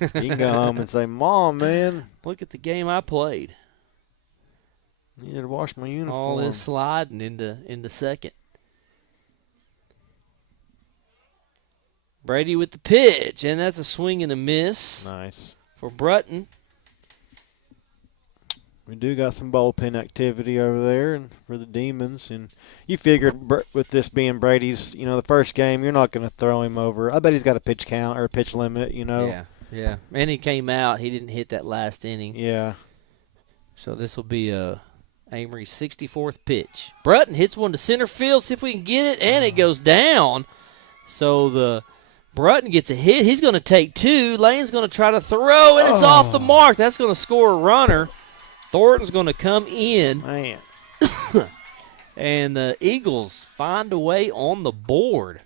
You can go home and say, Mom, man, look at the game I played. I need to wash my uniform. All this sliding into second. Brady with the pitch, and that's a swing and a miss Nice. for Brutton. We do got some bullpen activity over there and for the Demons. And you figured with this being Brady's, the first game, you're not going to throw him over. I bet he's got a pitch count or a pitch limit, Yeah. And he came out. He didn't hit that last inning. Yeah. So this will be Amory's 64th pitch. Brutton hits one to center field. See if we can get it, and it goes down. So the Brutton gets a hit. He's going to take two. Lane's going to try to throw, and it's off the mark. That's going to score a runner. Thornton's going to come in. Man. And the Eagles find a way on the board.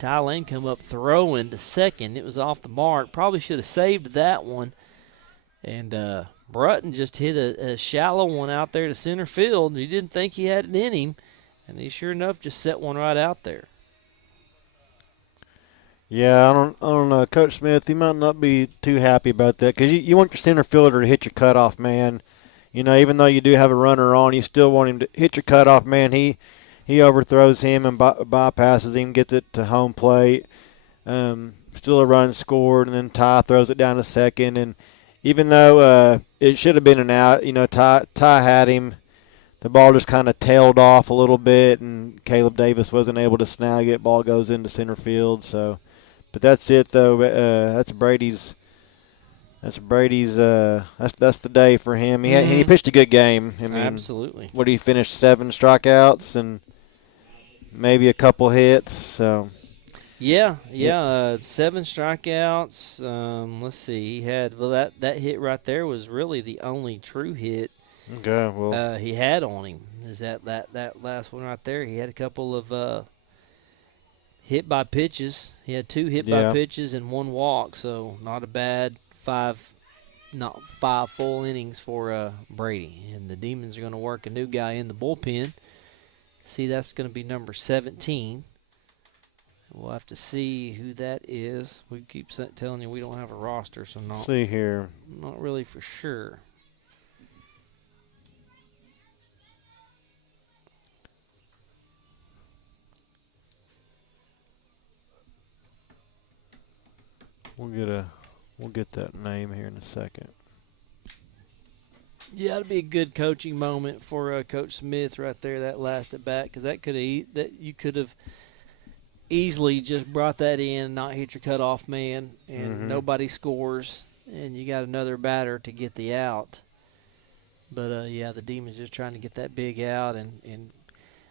Ty Lane come up throwing to second. It was off the mark. Probably should have saved that one. And Brutton just hit a shallow one out there to center field. He didn't think he had it in him. And he sure enough just set one right out there. Yeah, I don't know. Coach Smith, he might not be too happy about that because you want your center fielder to hit your cutoff man. Even though you do have a runner on, you still want him to hit your cutoff man. He overthrows him and bypasses him, gets it to home plate. Still a run scored, and then Ty throws it down to second. And even though it should have been an out, Ty had him. The ball just kind of tailed off a little bit, and Caleb Davis wasn't able to snag it. Ball goes into center field, so. But that's it, though. That's Brady's. That's the day for him. He pitched a good game. I mean, absolutely. What did he finish? 7 strikeouts and maybe a couple hits. So. Yeah. 7 strikeouts. Let's see. He had that hit right there was really the only true hit. Okay. Well. He had on him. Is that last one right there? He had a couple of. Hit by pitches. He had 2 hit by pitches and 1 walk, so not a bad 5 full innings for Brady. And the Demons are going to work a new guy in the bullpen. See, that's going to be number 17. We'll have to see who that is. We keep telling you we don't have a roster, so not see here. Not really for sure. We'll get that name here in a second. Yeah, it'd be a good coaching moment for Coach Smith right there, that last at bat, because you could have easily just brought that in, not hit your cutoff man, and nobody scores, and you got another batter to get the out. But the Demons just trying to get that big out, and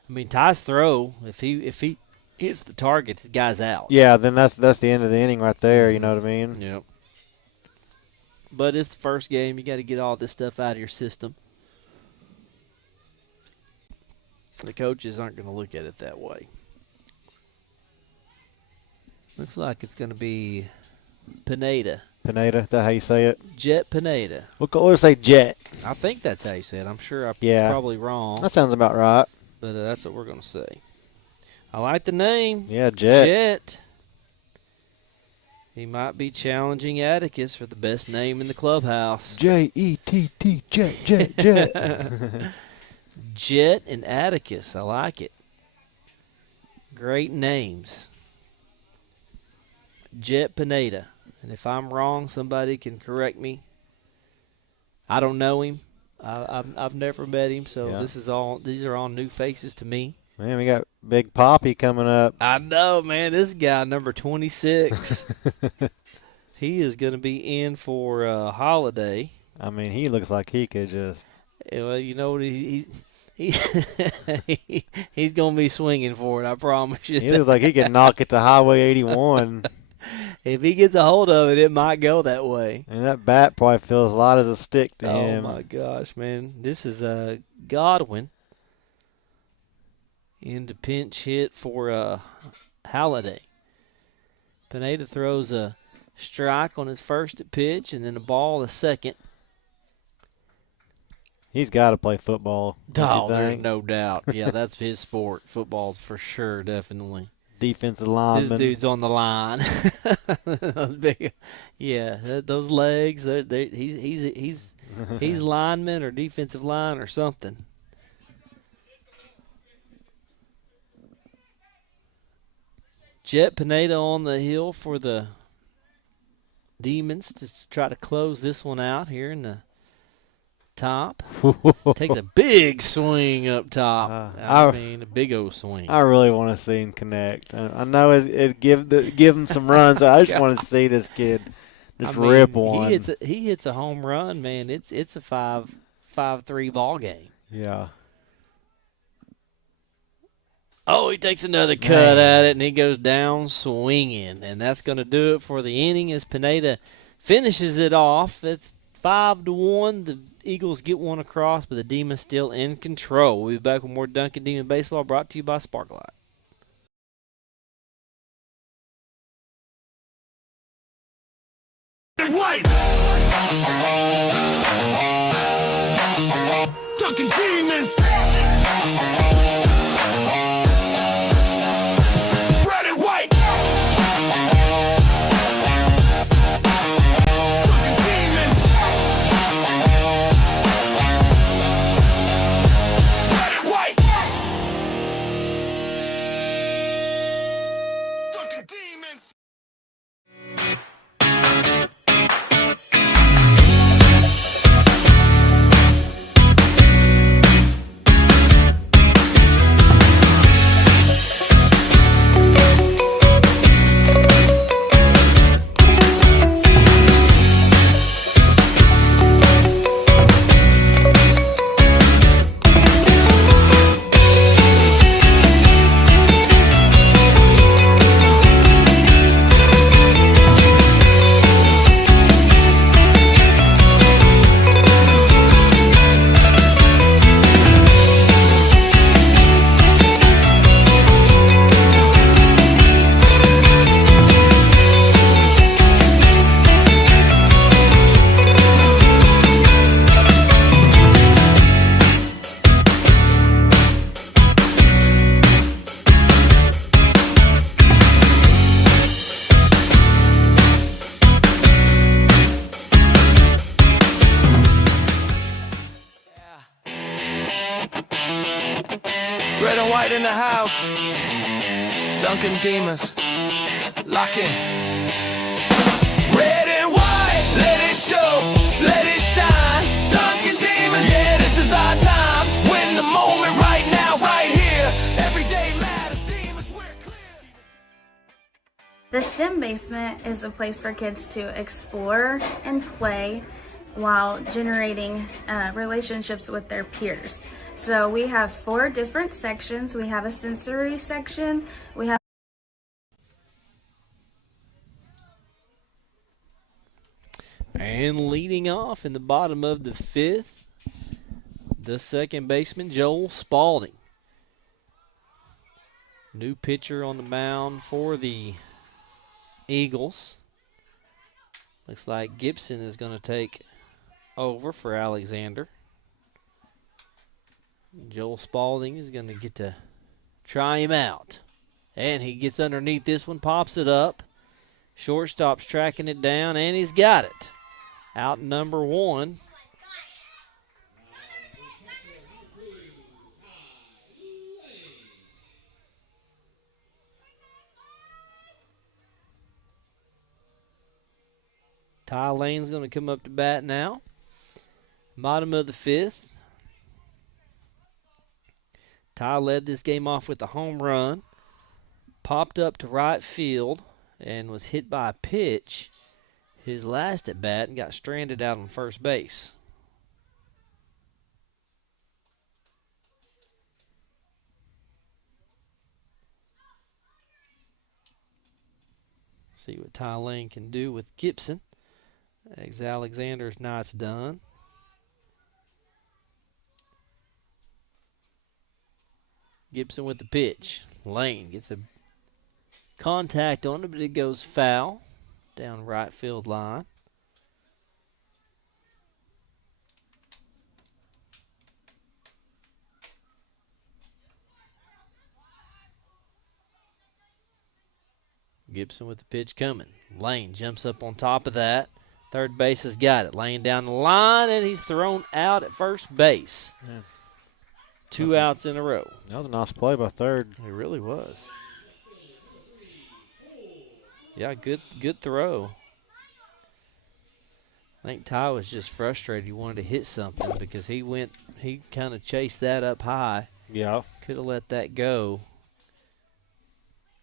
I mean Ty's throw, if he hits the target, the guy's out. Yeah, then that's the end of the inning right there. You know what I mean? Yep. But it's the first game. You got to get all this stuff out of your system. The coaches aren't going to look at it that way. Looks like it's going to be Pineda. Pineda, is that how you say it? Jet Pineda. We'll say Jet. I think that's how you say it. I'm sure I'm probably wrong. That sounds about right. But that's what we're going to say. I like the name. Yeah, Jet. Jet. He might be challenging Atticus for the best name in the clubhouse. J-E-T-T, Jet. Jet and Atticus. I like it. Great names. Jet Pineda. And if I'm wrong, somebody can correct me. I don't know him. I've never met him, so these are all new faces to me. Man, we got Big Poppy coming up. I know, man. This guy, number 26, he is going to be in for a holiday. I mean, he looks like he could just. Well, you know what? He's going to be swinging for it, I promise you. He looks like he could knock it to Highway 81. If he gets a hold of it, it might go that way. And that bat probably feels light as a stick to him. Oh, my gosh, man. This is Godwin. In the pinch hit for Halliday. Pineda throws a strike on his first pitch and then a ball a second. He's got to play football. Oh, there's no doubt. Yeah, that's his sport. Football's for sure, definitely. Defensive lineman. This dude's on the line. Those legs. He's lineman or defensive line or something. Jet Pineda on the hill for the Demons to try to close this one out here in the top. Takes a big swing up top. I mean, a big old swing. I really want to see him connect. I know it give him some runs. I just want to see this kid just rip one. He hits a home run, man. It's a 5-3 ball game. Yeah. Oh, he takes another cut at it, and he goes down swinging. And that's going to do it for the inning as Pineda finishes it off. It's 5-1. The Eagles get one across, but the Demons still in control. We'll be back with more Duncan Demon Baseball brought to you by Sparklight. White. Duncan Demons. Red and white. Duncan Demons. Red and white. Duncan Demons. Red and white in the house. Duncan Demons. Lock in. Red and white, let it show, let it shine. Duncan Demons, yeah, this is our time. Win the moment right now, right here. Every day matters, Demons, we're clear. The Sim Basement is a place for kids to explore and play while generating relationships with their peers. So we have 4 different sections. We have a sensory section. We have And leading off in the bottom of the 5th, the second baseman, Joel Spalding. New pitcher on the mound for the Eagles. Looks like Gibson is going to take over for Alexander. Joel Spalding is going to get to try him out. And he gets underneath this one, pops it up. Shortstop's tracking it down, and he's got it. Out number 1. Ty Lane's going to come up to bat now. Bottom of the 5th. Ty led this game off with a home run. Popped up to right field and was hit by a pitch his last at bat and got stranded out on first base. See what Ty Lane can do with Gibson. Alexander's night's done. Gibson with the pitch. Lane gets a contact on it, but it goes foul down right field line. Gibson with the pitch coming. Lane jumps up on top of that. Third base has got it. Laying down the line, and he's thrown out at first base. Yeah. 2 outs in a row. That was a nice play by third. It really was. Yeah, good throw. I think Ty was just frustrated. He wanted to hit something because he kind of chased that up high. Yeah. Could have let that go.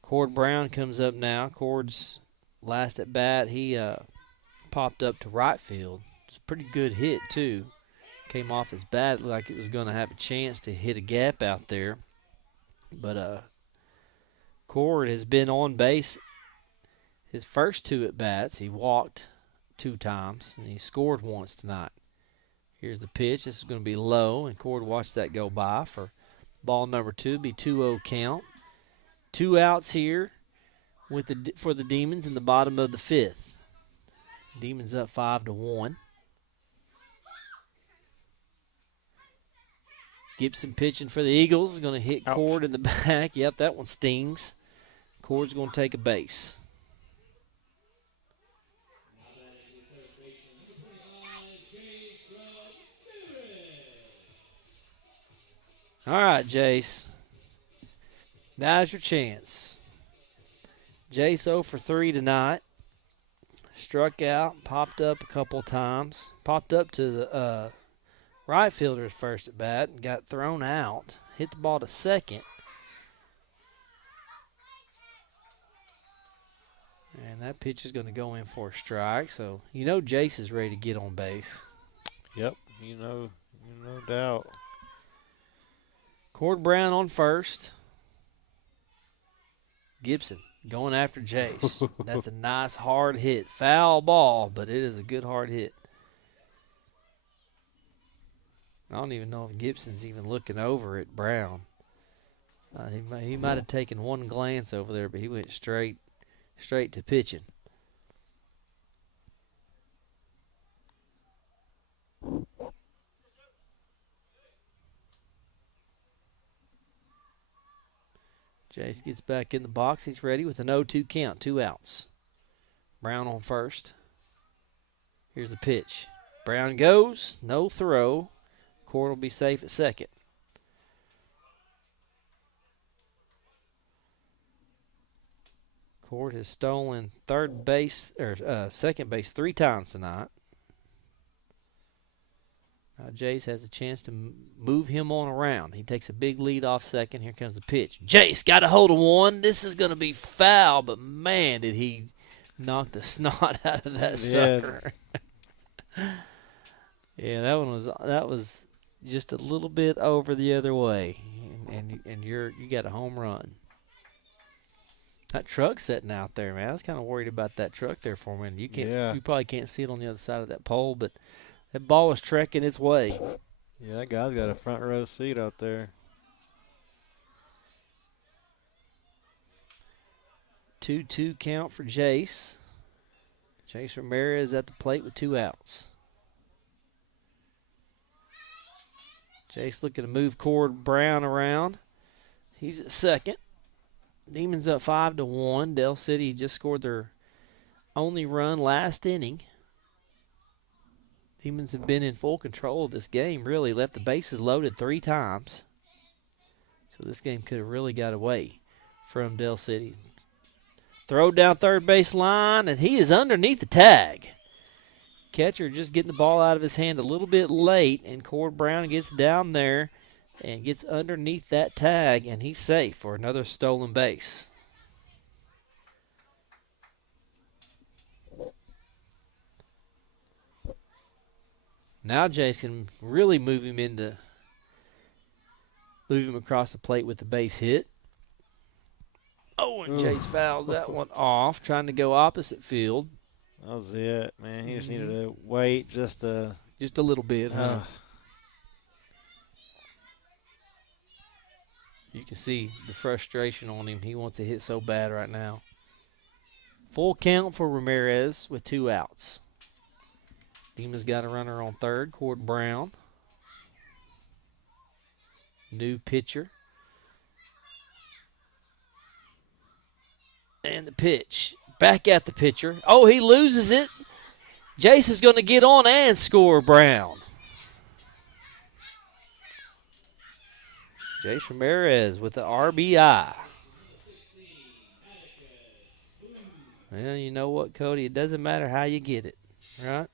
Cord Brown comes up now. Cord's last at bat. He popped up to right field. It's a pretty good hit, too. Came off his bat. Looked like it was going to have a chance to hit a gap out there. But Cord has been on base his first 2 at bats. He walked 2 times, and he scored once tonight. Here's the pitch. This is going to be low, and Cord watched that go by for ball number 2. Be 2-0 count. 2 outs here for the Demons in the bottom of the 5th. Demons up 5-1. Gibson pitching for the Eagles is going to hit Ouch. Cord in the back. Yep, that one stings. Cord's going to take a base. All right, Jace. Now's your chance. Jace 0 for 3 tonight. Struck out, popped up a couple times. Popped up to the right fielder's first at bat and got thrown out. Hit the ball to second. And that pitch is going to go in for a strike. So, you know Jace is ready to get on base. Yep. No doubt. Cord Brown on first. Gibson going after Jace. That's a nice hard hit. Foul ball, but it is a good hard hit. I don't even know if Gibson's even looking over at Brown. He might have taken one glance over there, but he went straight to pitching. Jace gets back in the box. He's ready with an 0-2 count, 2 outs. Brown on first. Here's the pitch. Brown goes, no throw. Cord will be safe at second. Cord has stolen second base 3 times tonight. Now Jace has a chance to move him on around. He takes a big lead off second. Here comes the pitch. Jace got a hold of one. This is going to be foul, but man, did he knock the snot out of that sucker. Yeah, that was just a little bit over the other way, and you got a home run. That truck's sitting out there, man. I was kind of worried about that truck there for a minute. You probably can't see it on the other side of that pole, but that ball was trekking its way. Yeah, that guy's got a front row seat out there. 2-2 count for Jace. Jace Ramirez at the plate with 2 outs. Jace looking to move Cord Brown around. He's at second. Demons up 5-1. Del City just scored their only run last inning. Demons have been in full control of this game, really. Left the bases loaded 3 times. So this game could have really got away from Del City. Throw down third base line, and he is underneath the tag. Catcher just getting the ball out of his hand a little bit late, and Cord Brown gets down there and gets underneath that tag, and he's safe for another stolen base. Now Jace can really move him across the plate with the base hit. Oh, and Jace fouls that one off, trying to go opposite field. That was it, man. He just needed to wait just a little bit, huh? You can see the frustration on him. He wants to hit so bad right now. Full count for Ramirez with 2 outs. Demons got a runner on third, Cord Brown. New pitcher. And the pitch. Back at the pitcher. Oh, he loses it. Jace is going to get on and score Brown. Jace Ramirez with the RBI. Well, you know what, Cody? It doesn't matter how you get it, right?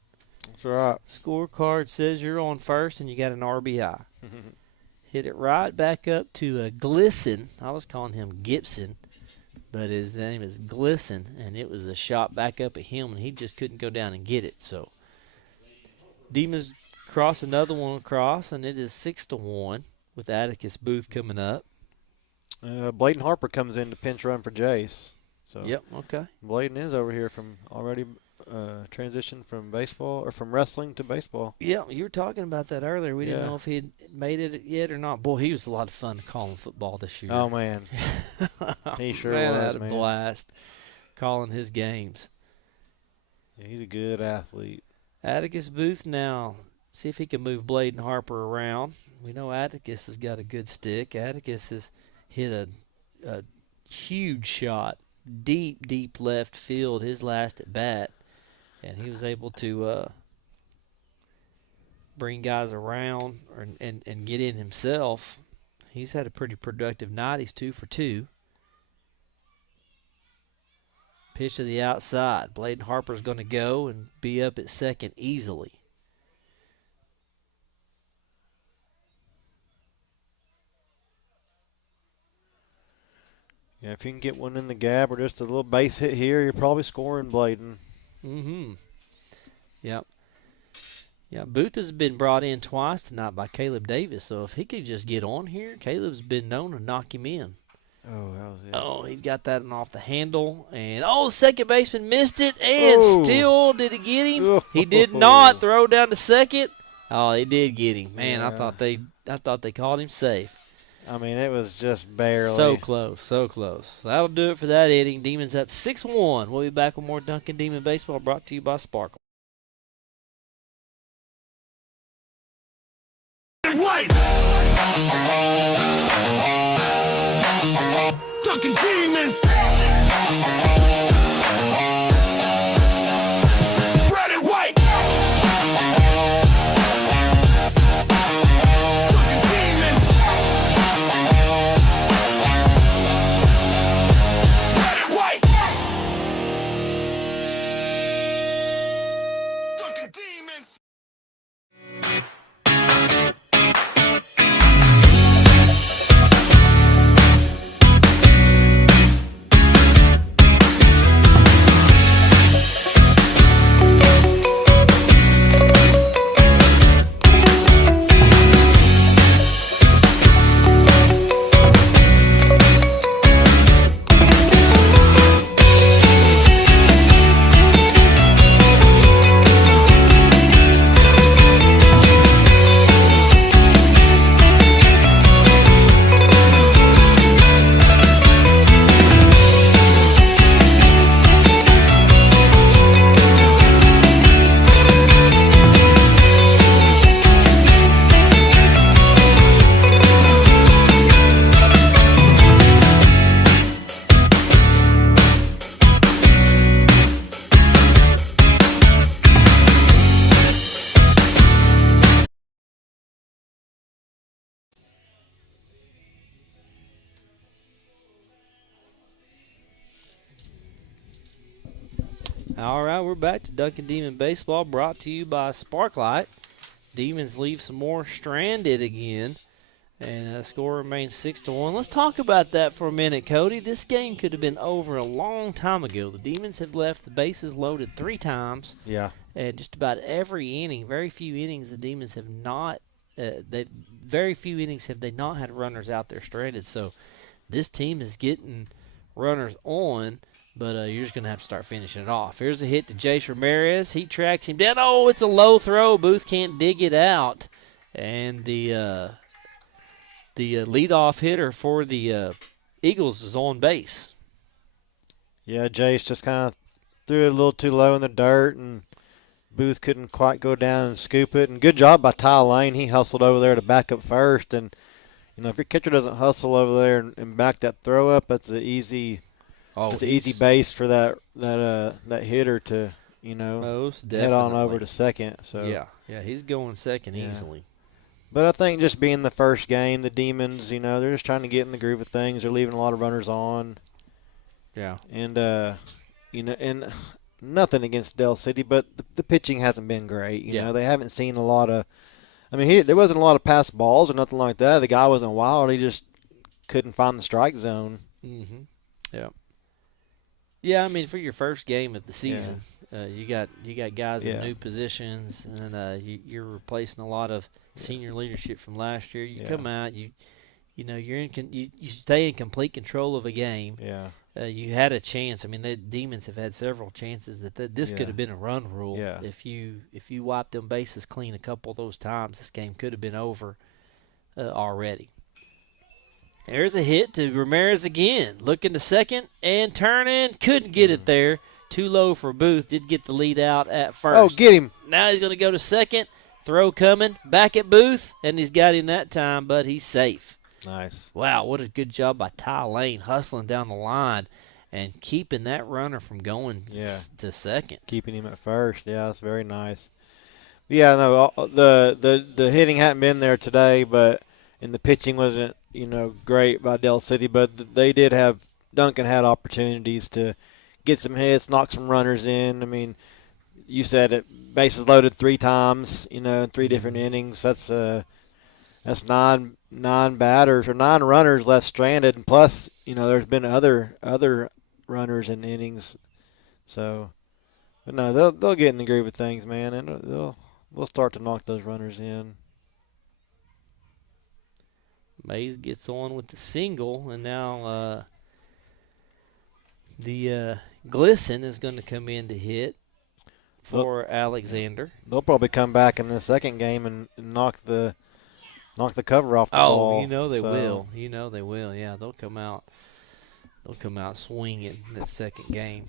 That's right. Scorecard says you're on first and you got an RBI. Hit it right back up to Glisson. I was calling him Gibson, but his name is Glisson, and it was a shot back up at him, and he just couldn't go down and get it. So Demons cross another one across, and it is 6-1 with Atticus Booth coming up. Bladen Harper comes in to pinch run for Jace. So Yep, okay. Bladen is over here from already transitioned from baseball or from wrestling to baseball. Yeah, you were talking about that earlier. We didn't Yeah. know if he had made it yet or not. Boy, he was a lot of fun calling football this year. Oh, man. He sure man, I was, had a man. blast calling his games. Yeah, he's a good athlete. Atticus Booth now. See if he can move Bladen Harper around. We know Atticus has got a good stick. Atticus has hit a huge shot, deep left field his last at bat. And he was able to bring guys around and get in himself. He's had a pretty productive night. He's 2 for 2. Pitch to the outside. Bladen Harper's going to go and be up at second easily. Yeah, if you can get one in the gap or just a little base hit here, you're probably scoring Bladen. Mm-hmm. Yep. Yeah, Booth has been brought in twice tonight by Caleb Davis, so if he could just get on here, Caleb's been known to knock him in. Oh, that was it. Oh, he's got that one off the handle, and second baseman missed it, and still did it get him? He did not throw down to second. Oh, he did get him. Man, Yeah. I thought they called him safe. I mean, it was just barely. So close, so close. That'll do it for that inning. Demons up 6-1. We'll be back with more Duncan Demon Baseball brought to you by Sparkle. White. Dunkin' Demons. Red and white. Dunkin' Demons. Red and white. Dunkin' Demons. All right, we're back to Duncan Demon Baseball brought to you by Sparklight. Demons leave some more stranded again, and the score remains 6-1. Let's talk about that for a minute, Cody. This game could have been over a long time ago. The Demons have left the bases loaded 3 times. Yeah. And just about every inning, very few innings the Demons have not very few innings have they not had runners out there stranded. So this team is getting runners on, but you're just going to have to start finishing it off. Here's a hit to Jace Ramirez. He tracks him down. Oh, it's a low throw. Booth can't dig it out. And the leadoff hitter for the Eagles is on base. Yeah, Jace just kind of threw it a little too low in the dirt, and Booth couldn't quite go down and scoop it. And good job by Ty Lane. He hustled over there to back up first. And, you know, if your catcher doesn't hustle over there and back that throw up, that's an easy base for that hitter to, you know, most head on over definitely. to second. So Yeah, he's going second Yeah. easily. But I think just being the first game, the Demons, you know, they're just trying to get in the groove of things. They're leaving a lot of runners on. Yeah. And and nothing against Dell City, but the pitching hasn't been great. You know, they haven't seen a lot of. I mean, there wasn't a lot of pass balls or nothing like that. The guy wasn't wild. He just couldn't find the strike zone. Mm-hmm. Yeah. Yeah, I mean, for your first game of the season, you got guys in new positions, and you're replacing a lot of senior leadership from last year. You come out, you stay in complete control of a game. Yeah. You had a chance. I mean, the Demons have had several chances that this could have been a run rule. Yeah. If you wiped them bases clean a couple of those times, this game could have been over already. There's a hit to Ramirez again. Looking to second and turning. Couldn't get it there. Too low for Booth. Did get the lead out at first. Oh, get him. Now he's going to go to second. Throw coming. Back at Booth. And he's got him that time, but he's safe. Nice. Wow, what a good job by Ty Lane hustling down the line and keeping that runner from going to second. Keeping him at first. Yeah, that's very nice. Yeah, no, the hitting hadn't been there today, and the pitching wasn't, great by Dell City, but they did have – Duncan had opportunities to get some hits, knock some runners in. I mean, you said it, bases loaded 3 times, in 3 different innings. That's nine batters or 9 runners left stranded, and plus, there's been other runners in innings. So, but no, they'll get in the groove of things, man, and they'll start to knock those runners in. Mays gets on with the single, and now the Glisson is going to come in to hit for Alexander. They'll probably come back in the second game and knock the cover off the ball. Oh, they will. They will. Yeah, they'll come out. They'll come out swinging in that second game.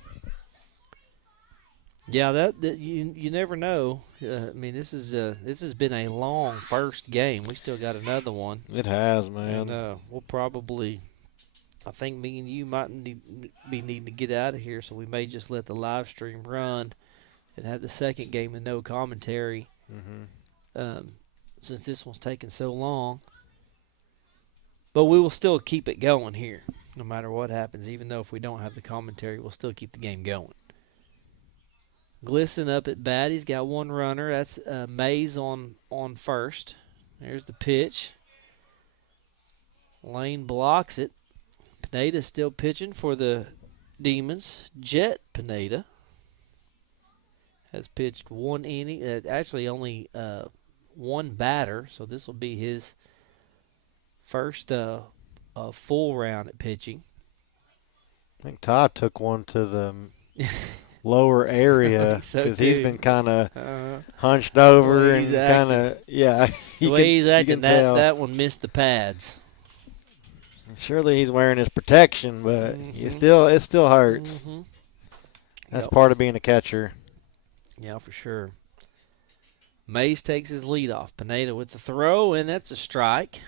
Yeah, that you never know. I mean, this has been a long first game. We still got another one. It has, man. And we'll probably, I think me and you might be needing to get out of here, so we may just let the live stream run and have the second game with no commentary. Mm-hmm. Since this one's taking so long. But we will still keep it going here, no matter what happens. Even though if we don't have the commentary, we'll still keep the game going. Glisson up at bat. He's got 1 runner. That's Mays on first. There's the pitch. Lane blocks it. Pineda's still pitching for the Demons. Jet Pineda has pitched 1 inning. Actually, only 1 batter, so this will be his first full round at pitching. I think Todd took one to the lower area because he's been kind of hunched over and kind of The way he's acting, that one missed the pads. Surely he's wearing his protection, but it still hurts. Mm-hmm. That's part of being a catcher. Yeah, for sure. Mays takes his lead off. Pineda with the throw, and that's a strike.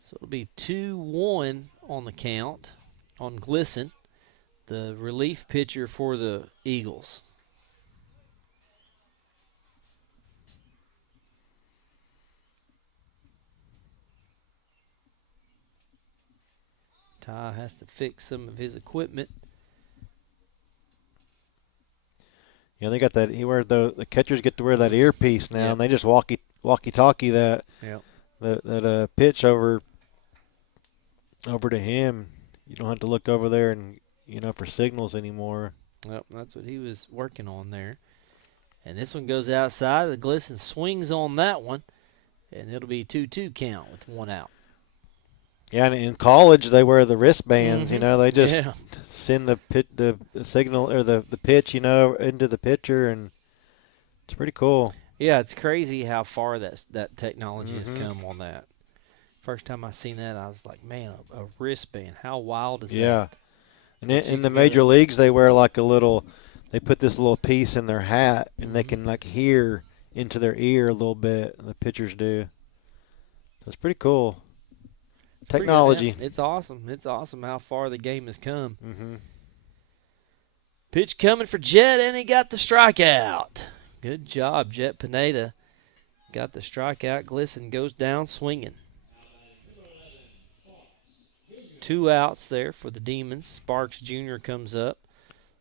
So it'll be 2-1 on the count on Glisson, the relief pitcher for the Eagles. Ty has to fix some of his equipment. They got that. He wears the catchers get to wear that earpiece now, and they just walkie-talkie that pitch over to him. You don't have to look over there and for signals anymore. Yep, that's what he was working on there. And this one goes outside. The Glisson swings on that one, and it'll be 2-2 count with 1 out. Yeah, and in college they wear the wristbands. They just send the signal or the pitch, into the pitcher, and it's pretty cool. Yeah, it's crazy how far that technology has come on that. First time I seen that, I was like, man, a wristband. How wild is that? Yeah, and in the major leagues they wear they put this little piece in their hat, and they can hear into their ear a little bit. The pitchers do. So it's pretty cool. Technology. It's awesome. It's awesome how far the game has come. Mm-hmm. Pitch coming for Jet, and he got the strikeout. Good job, Jet Pineda. Got the strikeout. Glisson goes down swinging. 2 outs there for the Demons. Sparks Jr. comes up.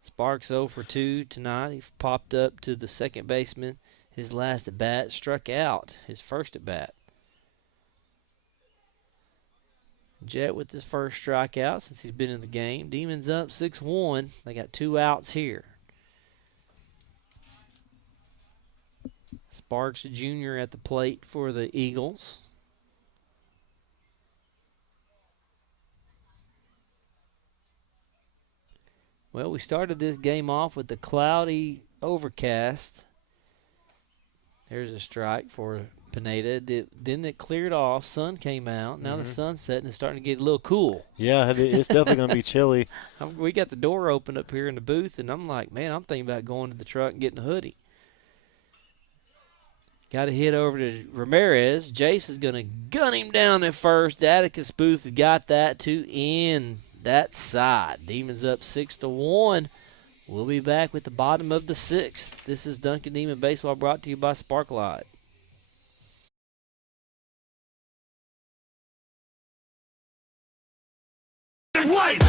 Sparks 0 for 2 tonight. He popped up to the second baseman. His last at bat, struck out his first at bat. Jet with his first strikeout since he's been in the game. Demons up 6-1. They got 2 outs here. Sparks Jr. at the plate for the Eagles. Well, we started this game off with the cloudy overcast. There's a strike for Pineda. Then it cleared off. Sun came out. Now the sun's setting. It's starting to get a little cool. Yeah, it's definitely going to be chilly. We got the door open up here in the booth, and I'm like, man, I'm thinking about going to the truck and getting a hoodie. Got a hit over to Ramirez. Jace is going to gun him down at first. Atticus Booth has got that to end that side. Demons up 6-1. We'll be back with the bottom of the 6th. This is Duncan Demon Baseball brought to you by Sparklight. White.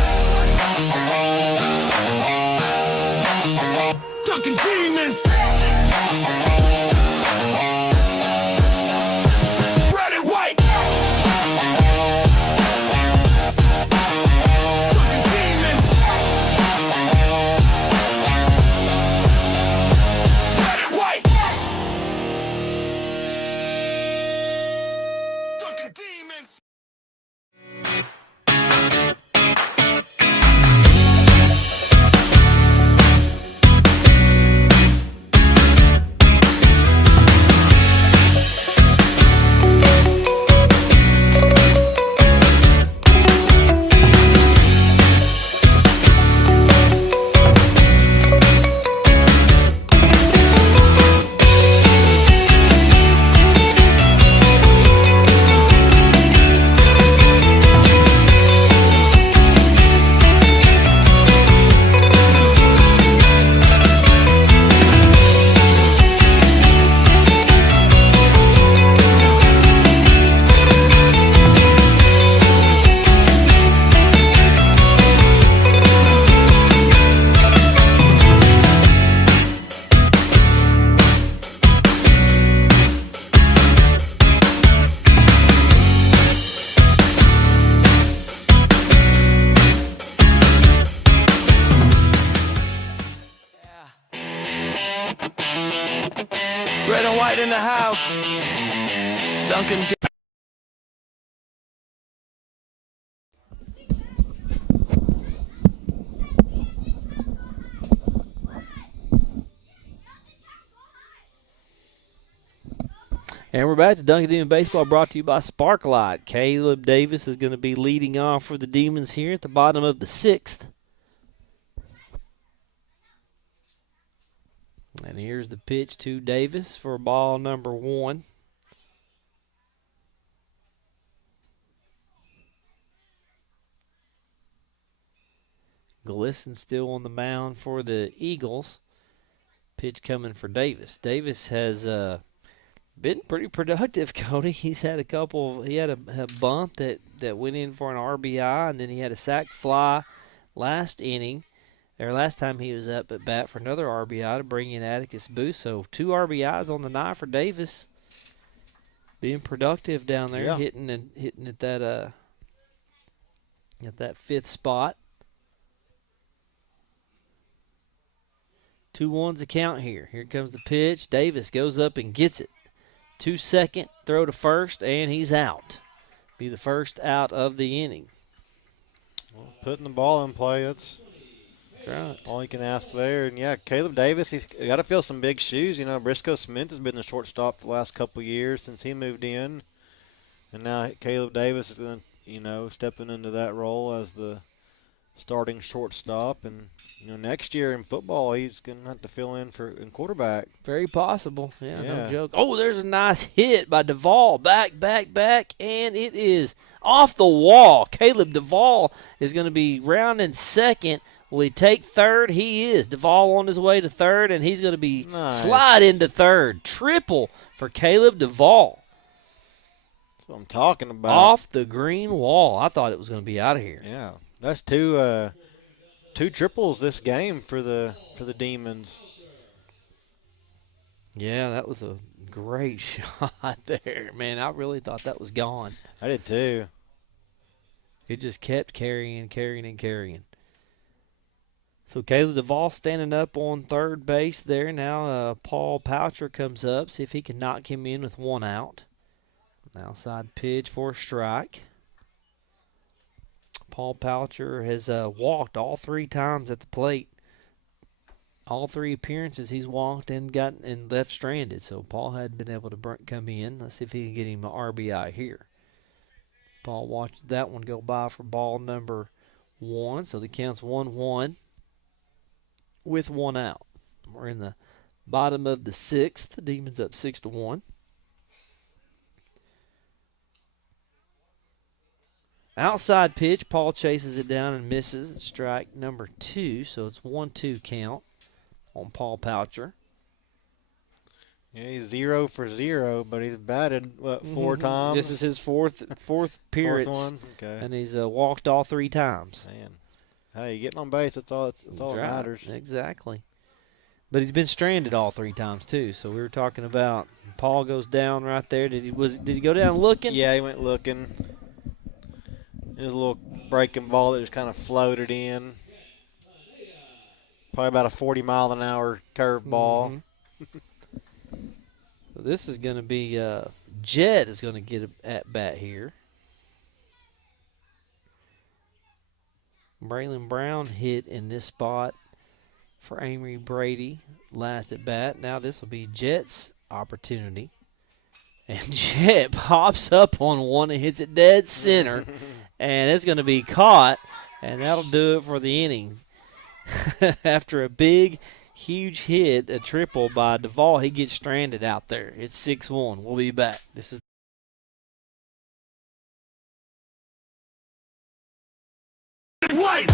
Duncan Demons. Red and white. Duncan Demons. Red and white. Duncan Demons. Red and white in the house. Duncan. And we're back to Duncan Demon Baseball brought to you by Sparklight. Caleb Davis is going to be leading off for the Demons here at the bottom of the 6th. And here's the pitch to Davis for ball number 1. Glisson still on the mound for the Eagles. Pitch coming for Davis. Davis has been pretty productive, Cody. He's had a couple. He had a bunt that went in for an RBI, and then he had a sac fly last inning. Last time he was up at bat for another RBI to bring in Atticus Booth. So 2 RBIs on the night for Davis. Being productive down there, Yeah. hitting at that 5th spot. 2-1's the count here. Here comes the pitch. Davis goes up and gets it. 2-2, throw to first, and he's out. Be the first out of the inning. Well, putting the ball in play, that's right. all you can ask there. And, yeah, Caleb Davis, he's got to fill some big shoes. You know, Briscoe Smith has been the shortstop the last couple of years since he moved in. And now Caleb Davis is going to, stepping into that role as the starting shortstop. And, next year in football, he's going to have to fill in quarterback. Very possible. Yeah, no Yeah. joke. Oh, there's a nice hit by Duvall. Back, and it is off the wall. Caleb Duvall is going to be rounding second. Will he take third? He is. Duvall on his way to third, and he's going to be slide into third. Triple for Caleb Duvall. That's what I'm talking about. Off the green wall. I thought it was going to be out of here. Yeah, that's two 2 triples this game for the Demons. Yeah, that was a great shot there, man. I really thought that was gone. I did too. It just kept carrying. So Caleb Duvall standing up on third base there. Now Paul Poucher comes up, see if he can knock him in with 1 out. Outside pitch for a strike. Paul Poucher has walked all 3 times at the plate. All 3 appearances he's walked and left stranded. So Paul hadn't been able to come in. Let's see if he can get him an RBI here. Paul watched that one go by for ball number 1. So the count's 1-1 with 1 out. We're in the bottom of the 6th. The Demons up 6-1. Outside pitch, Paul chases it down and misses. Strike number 2, so it's 1-2 count on Paul Poucher. Yeah, he's 0 for 0, but he's batted, 4 times? This is his fourth appearance. Fourth one? Okay. And he's walked all 3 times. Man. Hey, getting on base, that's all that matters. Exactly. But he's been stranded all 3 times, too. So we were talking about Paul goes down right there. Did he go down looking? Yeah, he went looking. It was a little breaking ball that just kind of floated in. Probably about a 40-mile-an-hour curveball. So this is going to be Jed is going to get at bat here. Braylon Brown hit in this spot for Amory Brady last at bat. Now this will be Jet's opportunity. And Jet pops up on one and hits it dead center. And it's going to be caught, and that'll do it for the inning. After a big, huge hit, a triple by Duvall, he gets stranded out there. It's 6-1. We'll be back. This is White!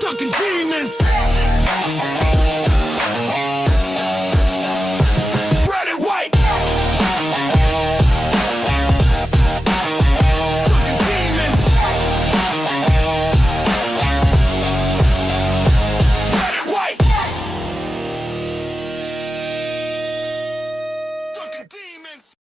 Dunkin' Demons! Red and white! Dunkin' Demons! Red and white! Dunkin' Demons!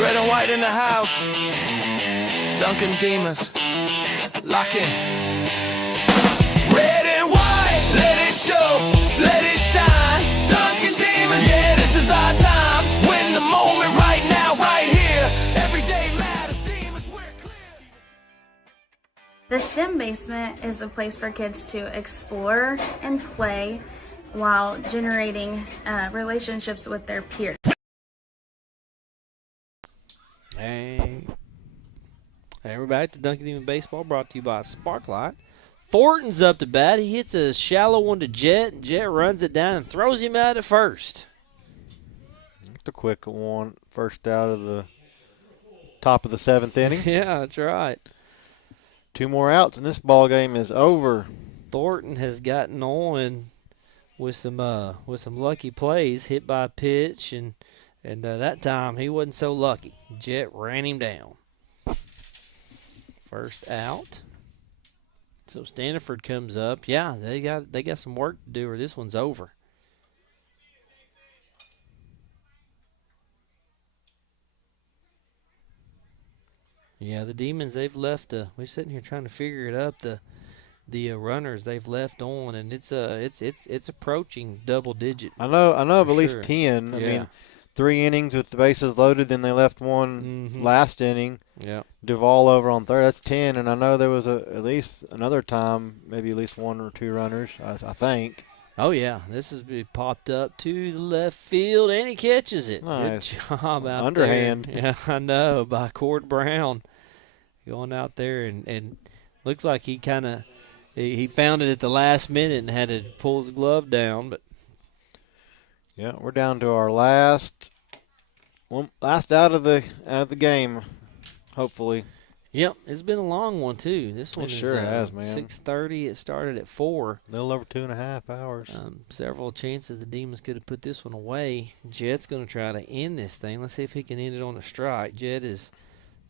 Red and white in the house. Dunkin' Demons. Lock in. Red and white, let it show, let it shine. Dunkin' Demons, yeah, this is our time. Win the moment right now, right here. Every day matters, Demons, we're clear. The Sim Basement is a place for kids to explore and play while generating relationships with their peers. Hey, we're back to Dunkin' Demon Baseball, brought to you by Sparklight. Thornton's up to bat. He hits a shallow one to Jet, and Jet runs it down and throws him out at first. Just a quick one. First out of the top of the 7th inning. Yeah, that's right. 2 more outs, and this ball game is over. Thornton has gotten on with some lucky plays, hit by a pitch, and that time he wasn't so lucky. Jet ran him down. First out. So Stanford comes up. Yeah, they got some work to do, or this one's over. Yeah, the Demons, they've left. We're sitting here trying to figure it up. The runners they've left on, and it's approaching double digit. I know of for at least sure. 10. I Yeah. mean, 3 innings with the bases loaded, then they left one last inning. Yeah. Duvall over on third. That's 10, and I know there was at least another time, maybe at least 1 or 2 runners, I think. Oh, yeah. This has been popped up to the left field, and he catches it. Nice. Good job out Underhand. there. Yeah, I know, by Cord Brown. Going out there, and looks like he kind of he found it at the last minute and had to pull his glove down. But Yeah, we're down to our last out of the game, hopefully. yep, it's been a long one too. This one It is, sure has, man. 6:30. It started at 4. A little over 2.5 hours. Several chances the Demons could have put this one away. Jet's going to try to end this thing. Let's see if he can end it on a strike. Jet has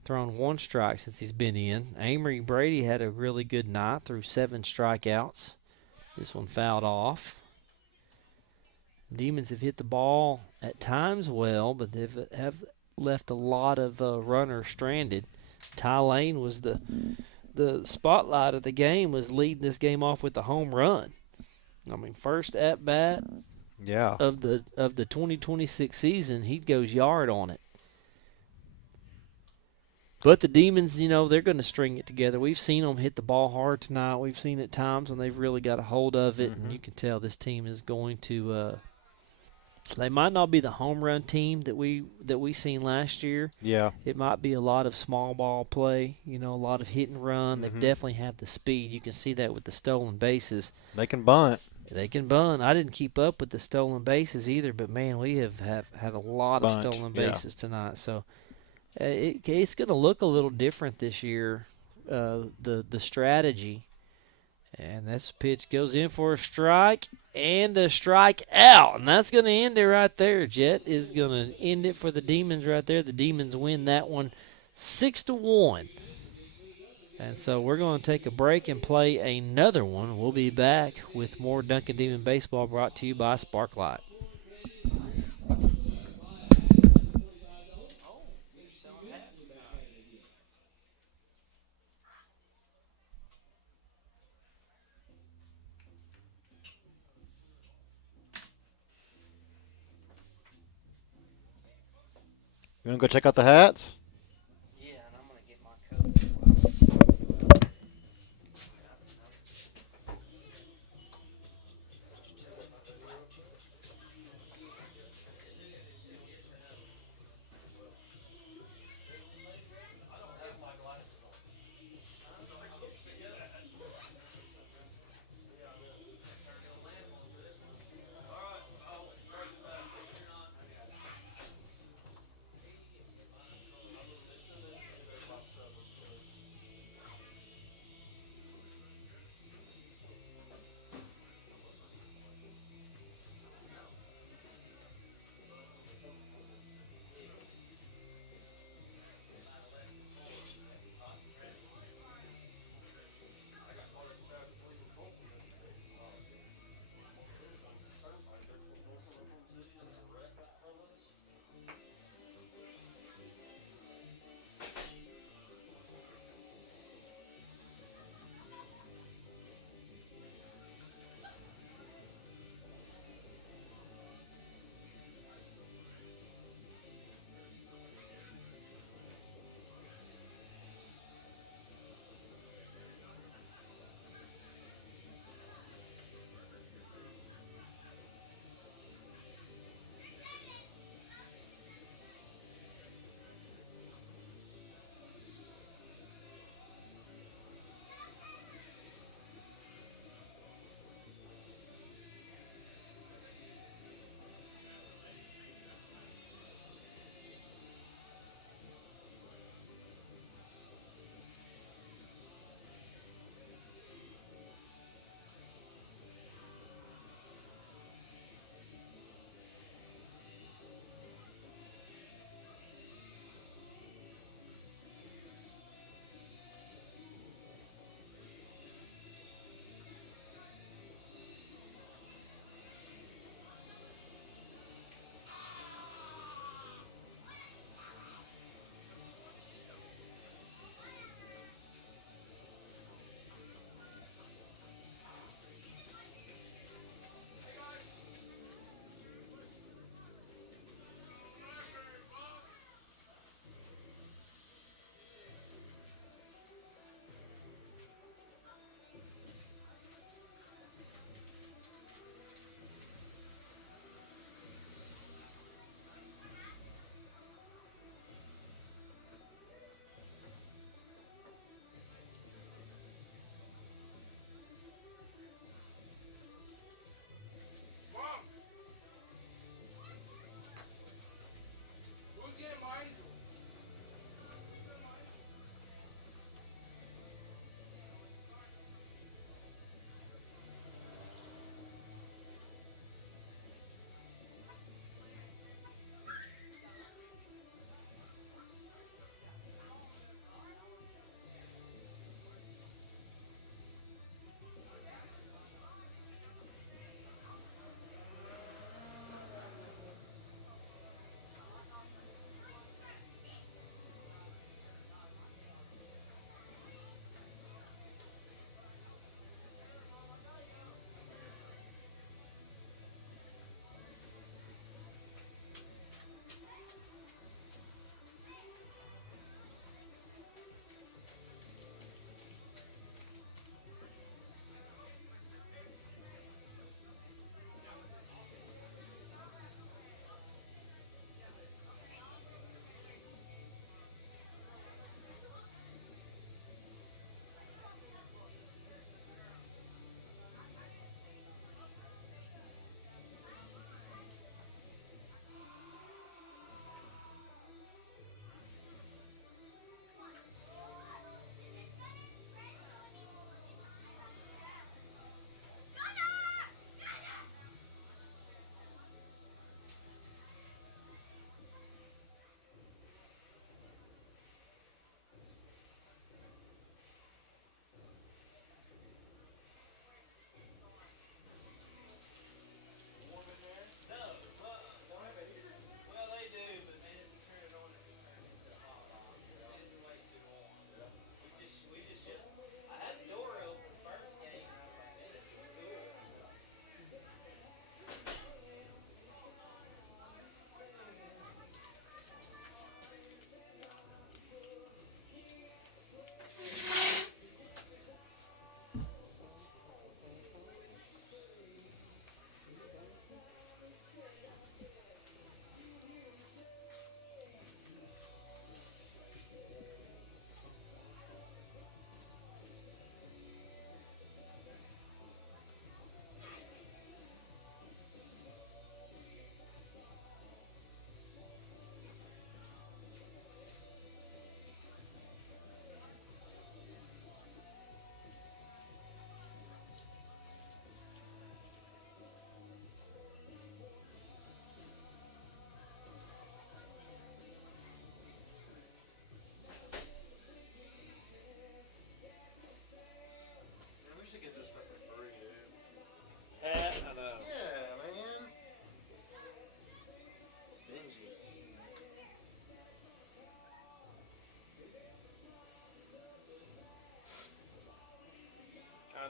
thrown 1 strike since he's been in. Amory Brady had a really good night, threw 7 strikeouts. This one fouled off. Demons have hit the ball at times well, but they have left a lot of runners stranded. Ty Lane was the spotlight of the game, was leading this game off with the home run. I mean, first at bat Yeah. of the 2026 season, he goes yard on it. But the Demons, they're going to string it together. We've seen them hit the ball hard tonight. We've seen at times when they've really got a hold of it, and you can tell this team is going to. They might not be the home run team that we seen last year. Yeah. It might be a lot of small ball play. A lot of hit and run. They definitely have the speed. You can see that with the stolen bases. They can bunt. They can bunt. I didn't keep up with the stolen bases either, but man, we have had a lot of Bunch, stolen yeah. bases tonight. So. It's going to look a little different this year, the strategy. And this pitch goes in for a strike and a strike out. And that's going to end it right there. Jet is going to end it for the Demons right there. The Demons win that one 6-1. And so we're going to take a break and play another one. We'll be back with more Duncan Demon Baseball brought to you by Sparklight. You want to go check out the hats? Yeah, and I'm going to get my coat.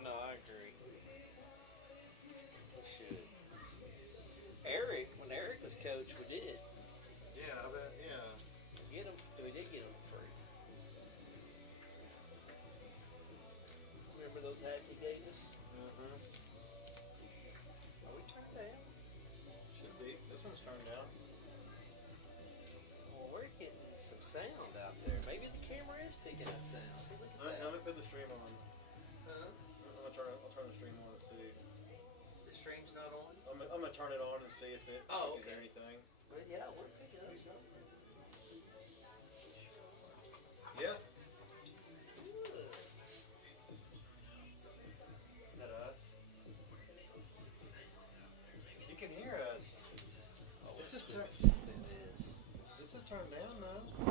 know, I agree. We should. Eric, when Eric was coach, we did. Yeah, I bet. Yeah. Get them. We did get them for free. Remember those hats he gave us? Mm-hmm. Are we turned down? Should be. This one's turned down. Well, we're getting some sound out there. Maybe the camera is picking up sound. See, look at that. Let me put the stream on. Huh? I'll turn the stream on and see. The stream's not on? I'm gonna turn it on and see if it Oh, is okay. anything. Well, yeah, we're picking up something. Yeah. Good. Is that us? You can hear us. Oh, This is let's turned. do this. This is turned down though.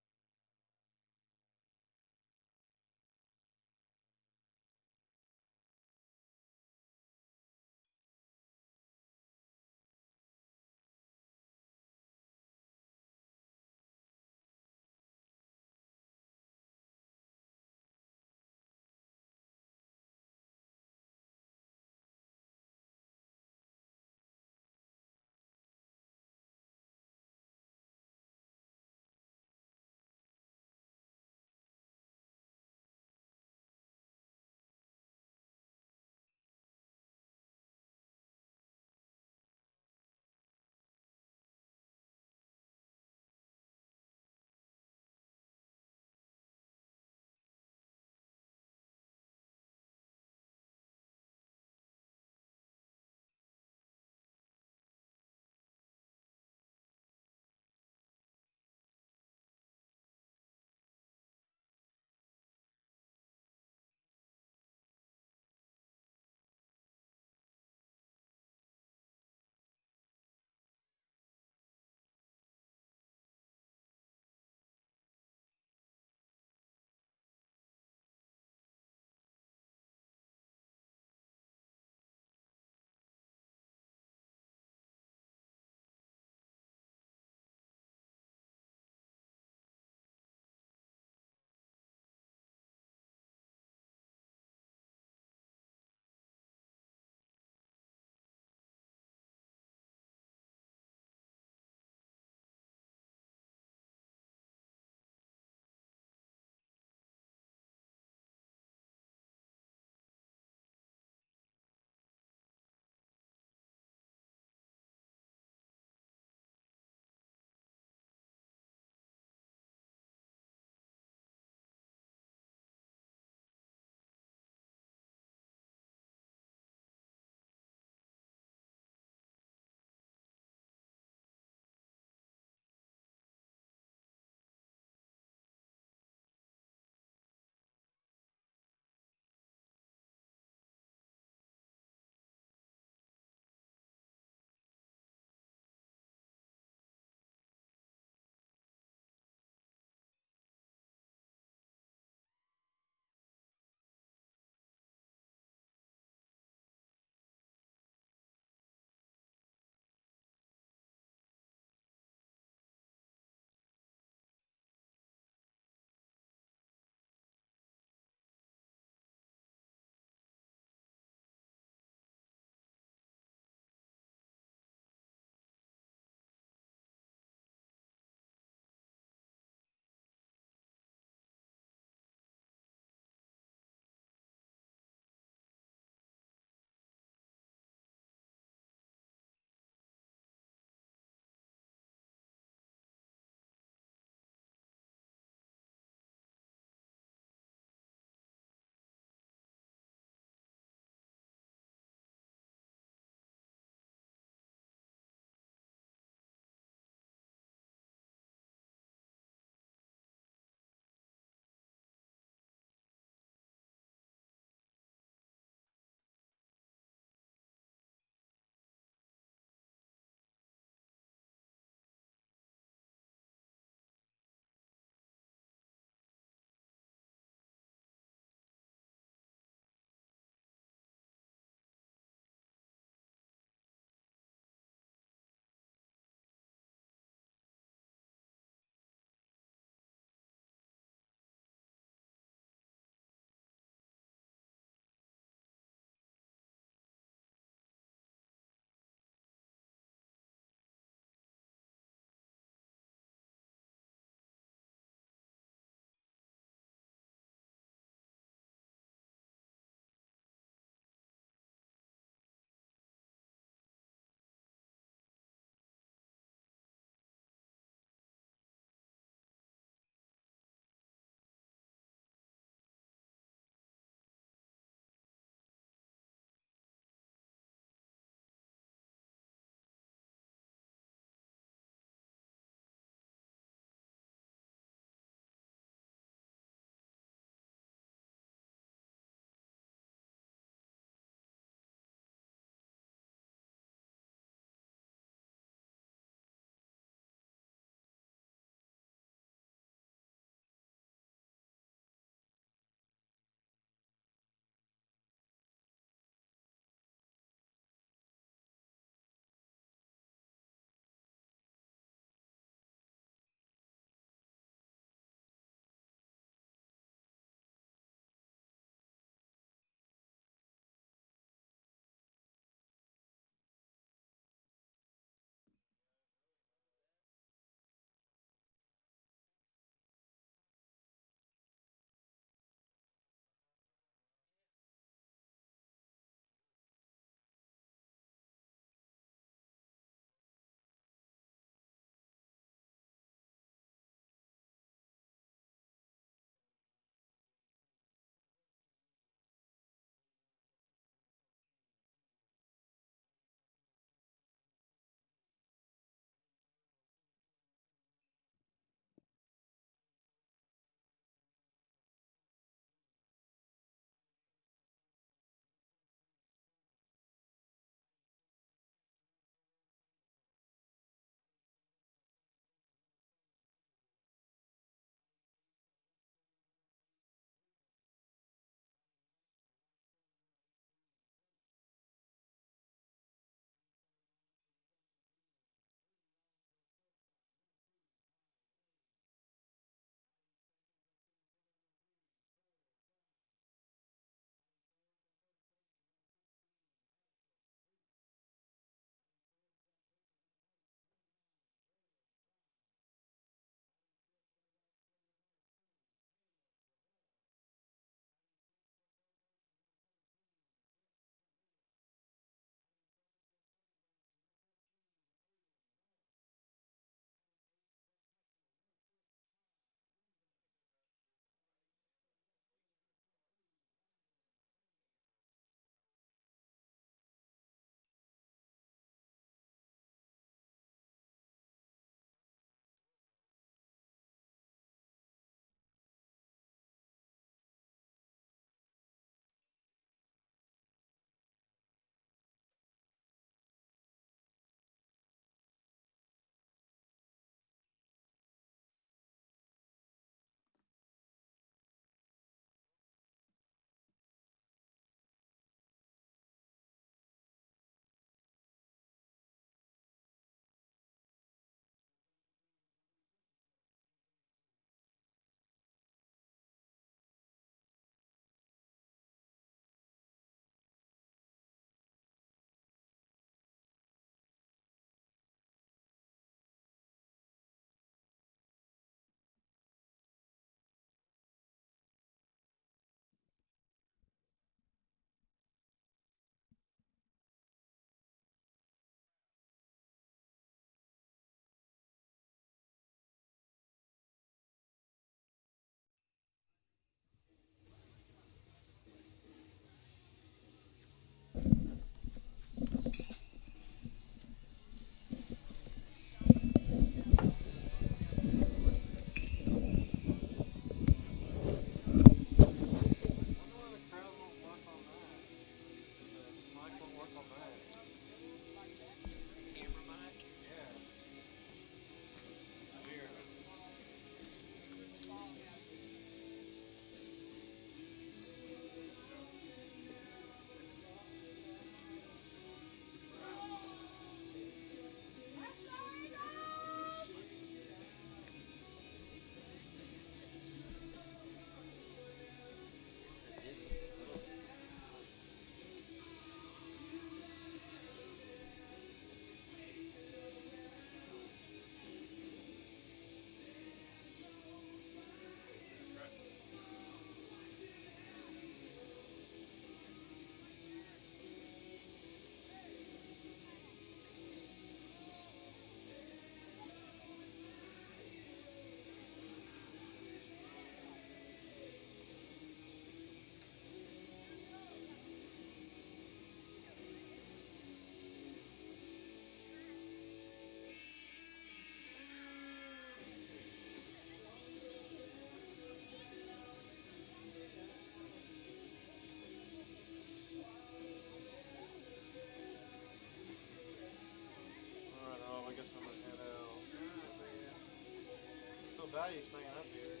Somebody's staying up here.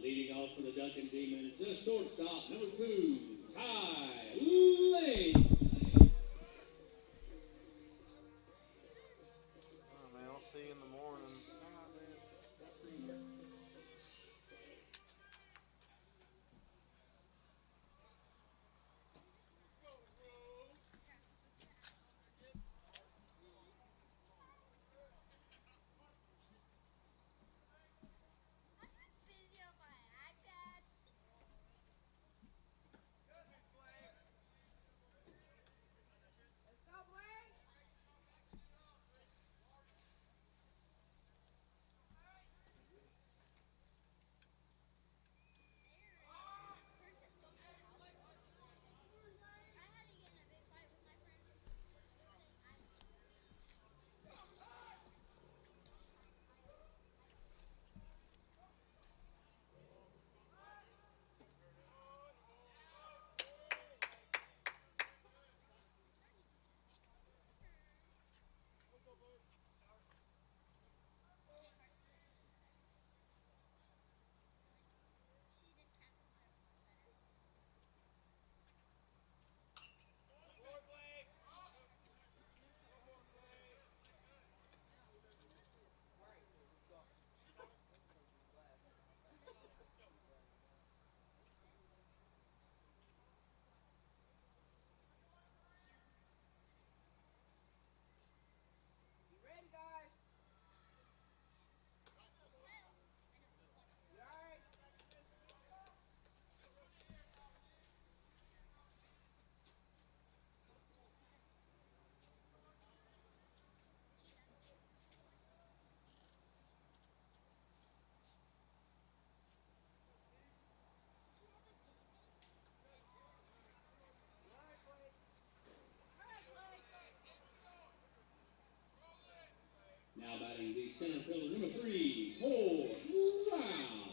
Leading off for the Duncan Demons, the shortstop, number 2, Ty Lane. Oh, man, I'll see you in the morning. Now batting the center fielder, number 3, Cole Brown.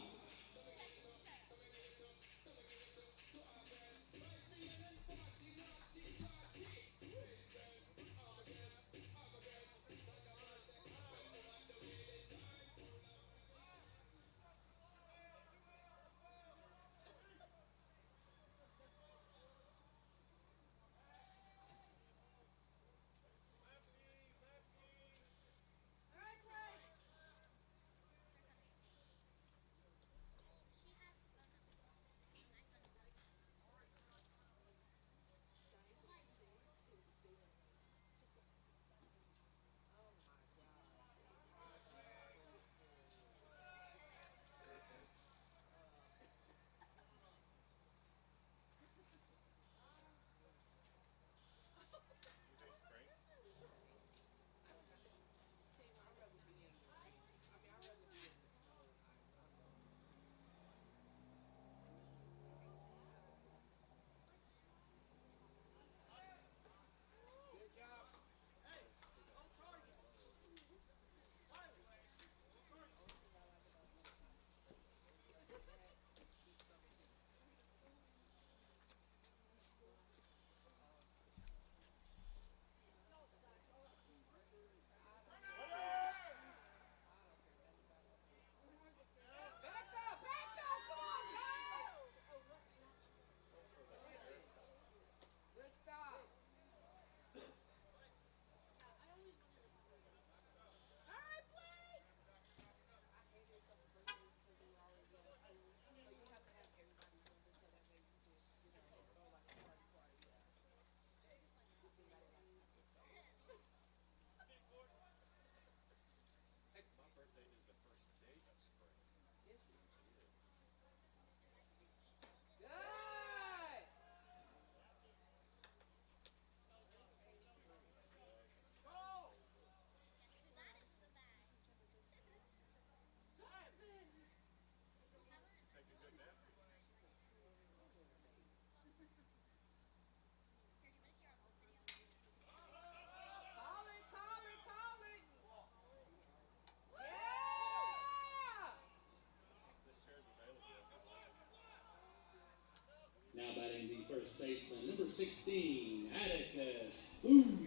first baseman, number 16, Atticus. Boom.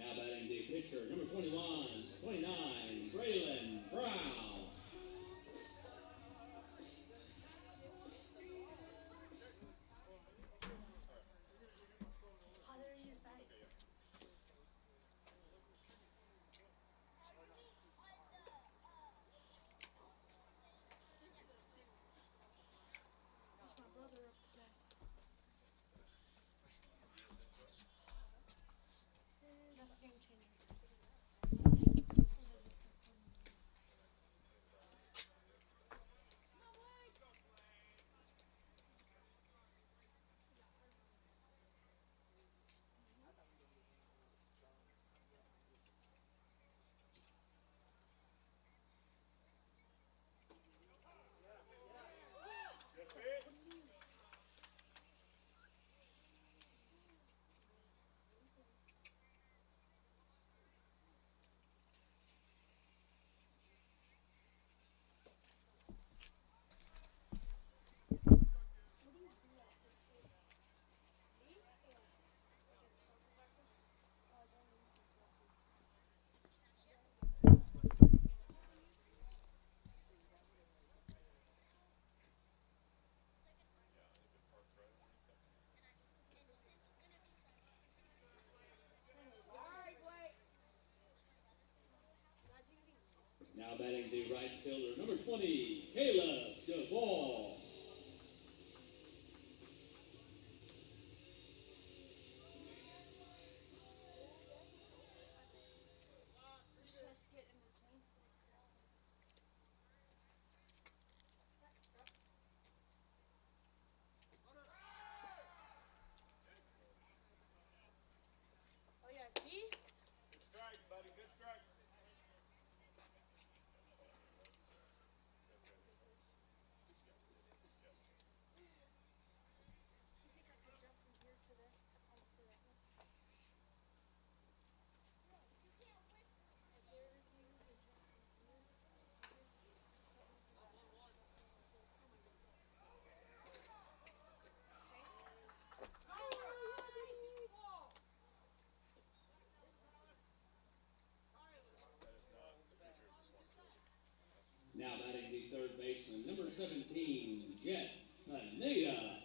Now batting the pitcher, number 29, Braylon Brown. Now batting the right fielder, number 20, Caleb DeVall. Now batting the third baseman, number 17, Jet Pineda.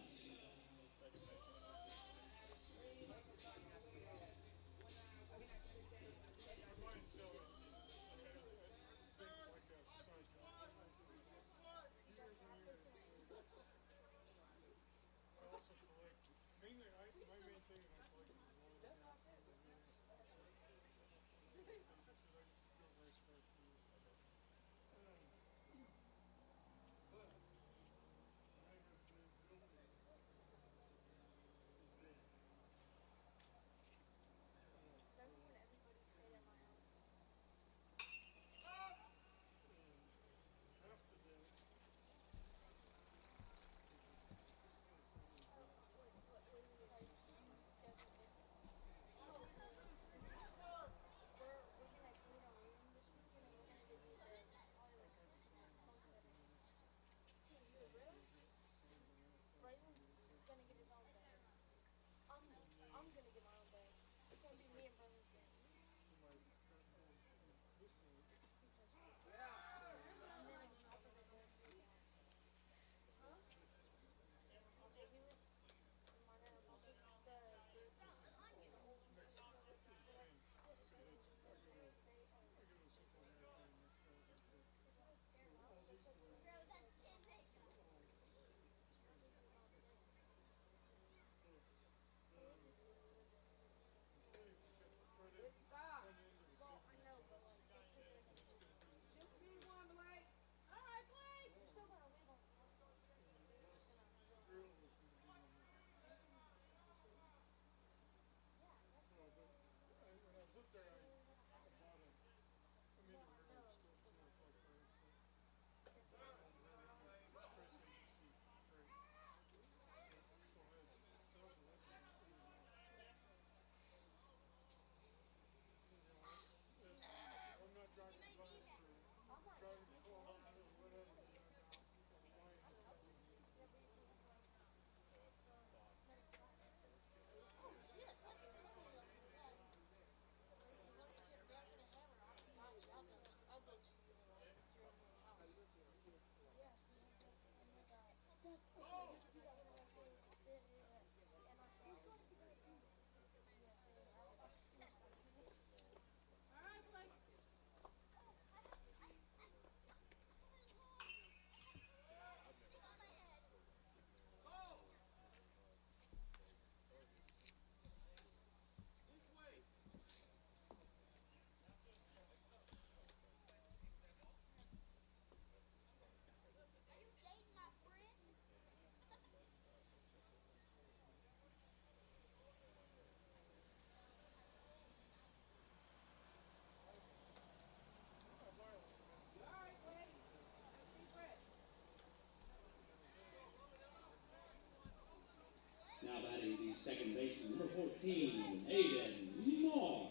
14, Aiden Moore.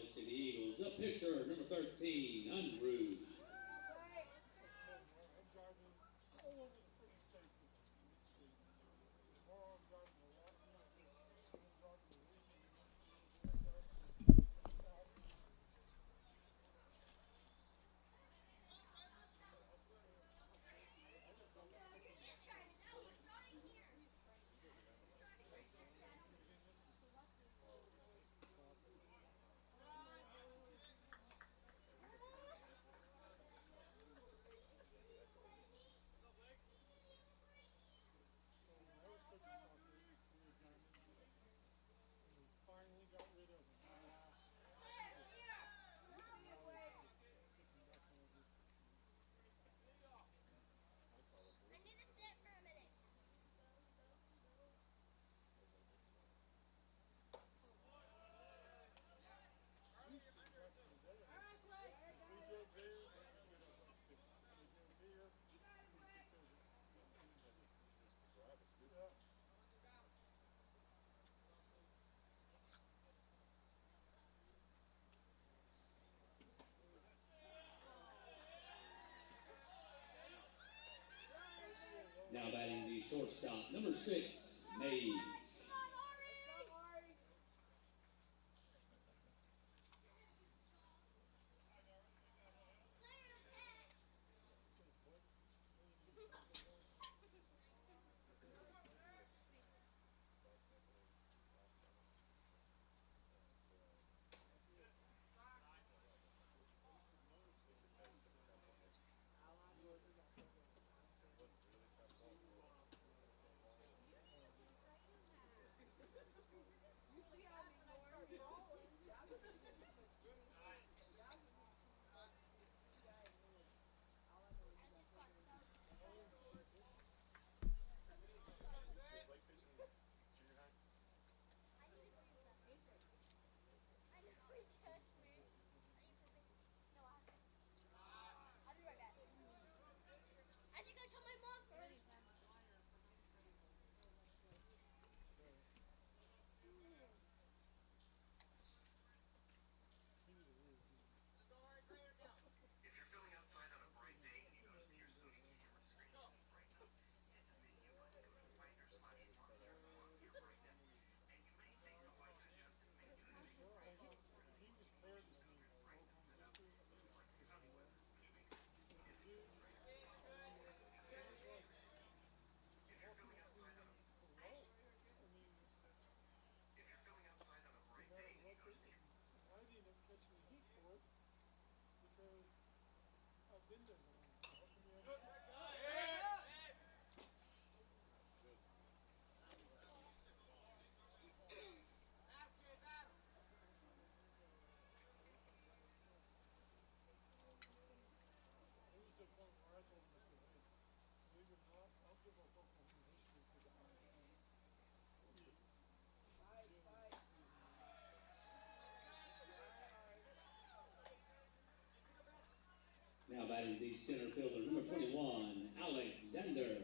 Dale City Eagles. The pitcher, number 13, Unruh. Now batting the shortstop, number 6, Mays. Now batting the center fielder, number 21, Alexander.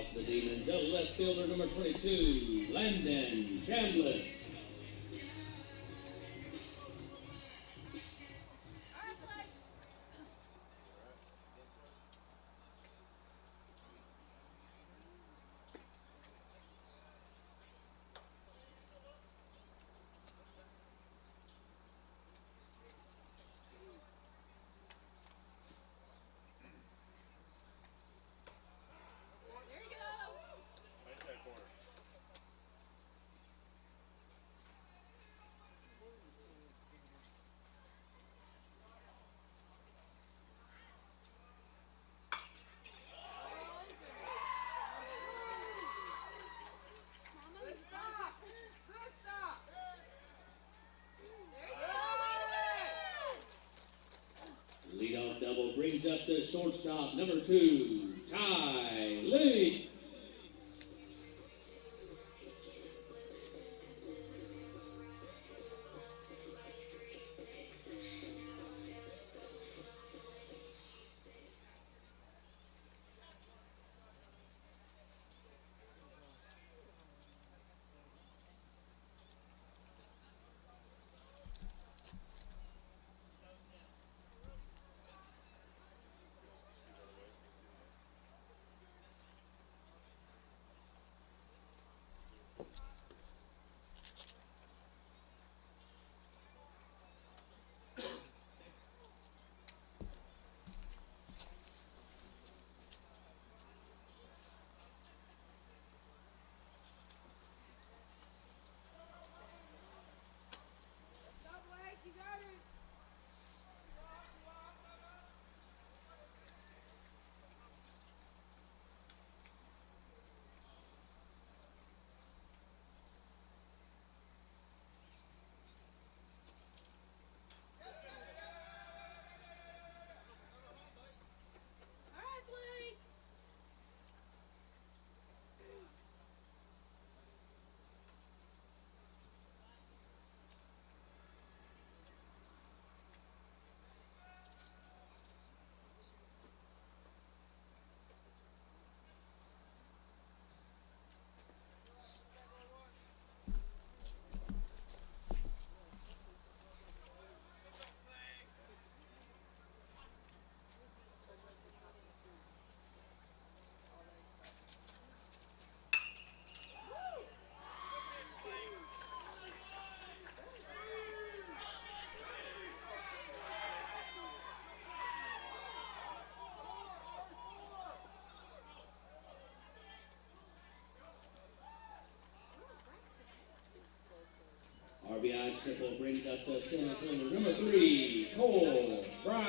Now for the Demons, the left fielder number 22, Landon Chambliss. Leadoff double brings up the shortstop, number 2, Ty Lee. RBI triple brings up the center fielder, number 3, Cole Brown.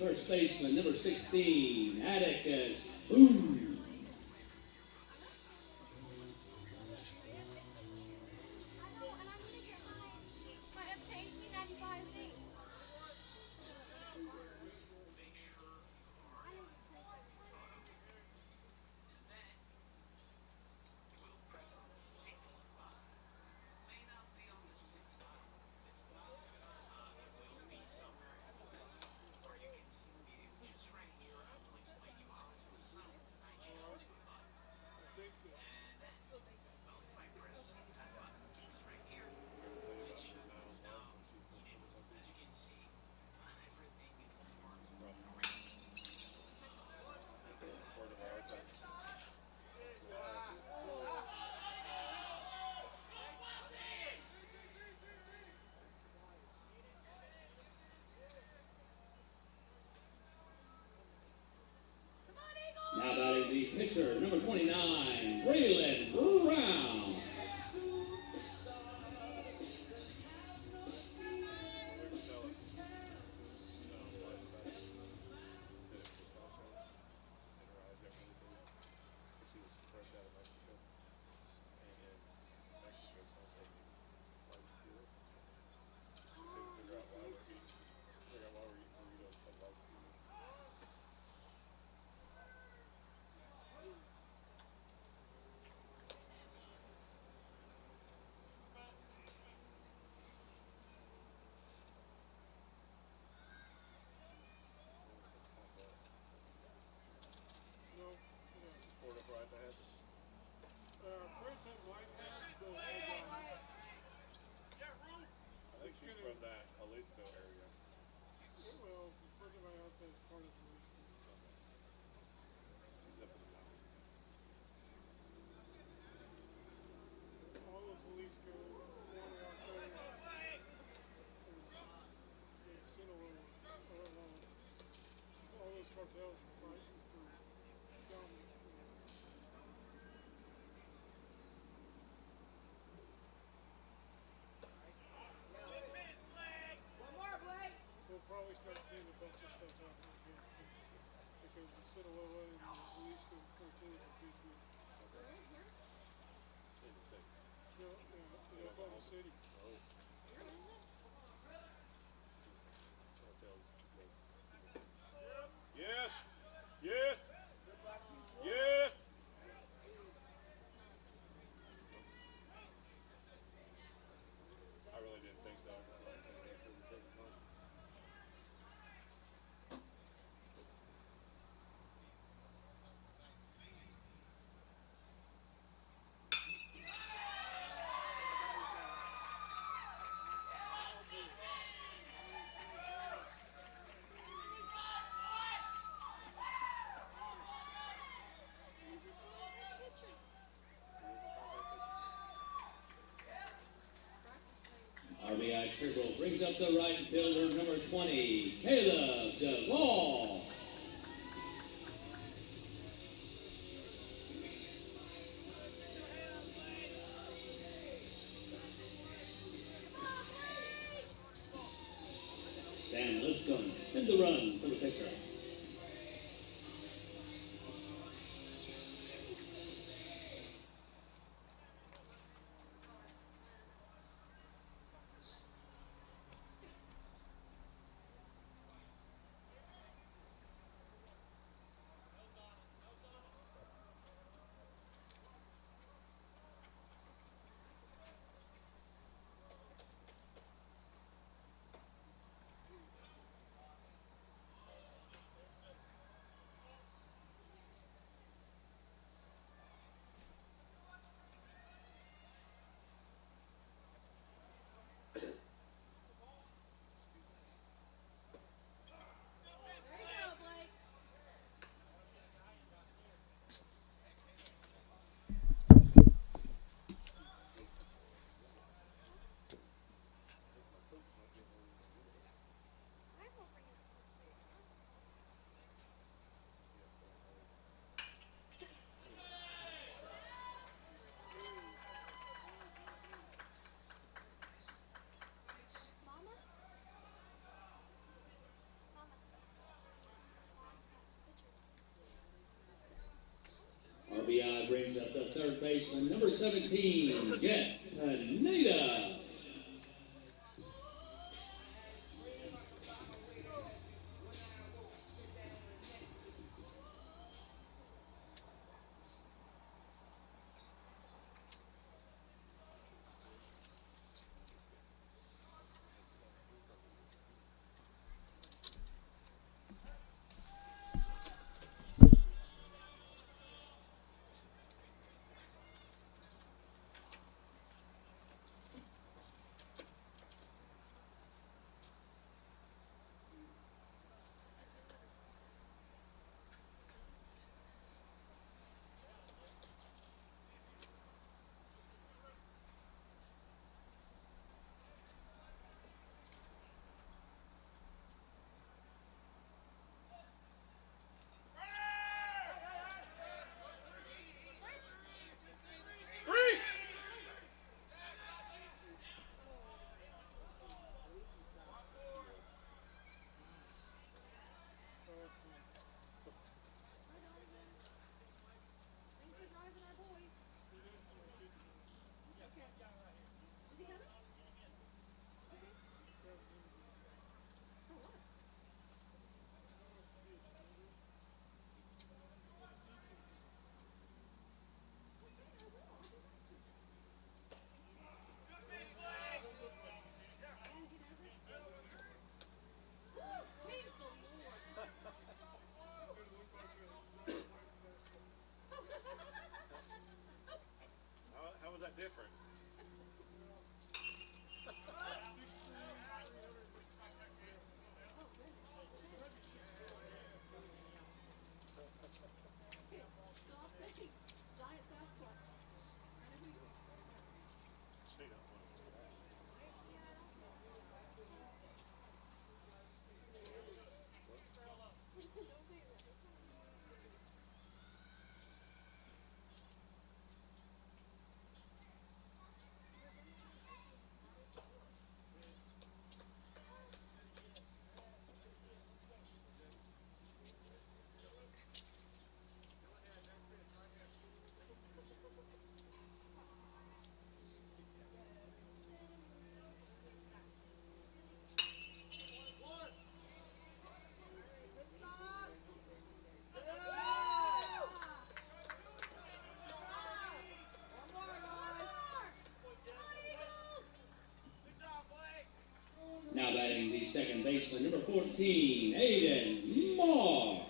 First baseman, number 16, Atticus Boone. Braylon Brown. RBI triple brings up the right fielder, number 20, Caleb DeVall. Sam Lipscomb in the run for the pitcher. RBI brings up the third baseman, number 17, Jet Pineda. Now batting the second baseman, number 14, Aiden Marsh.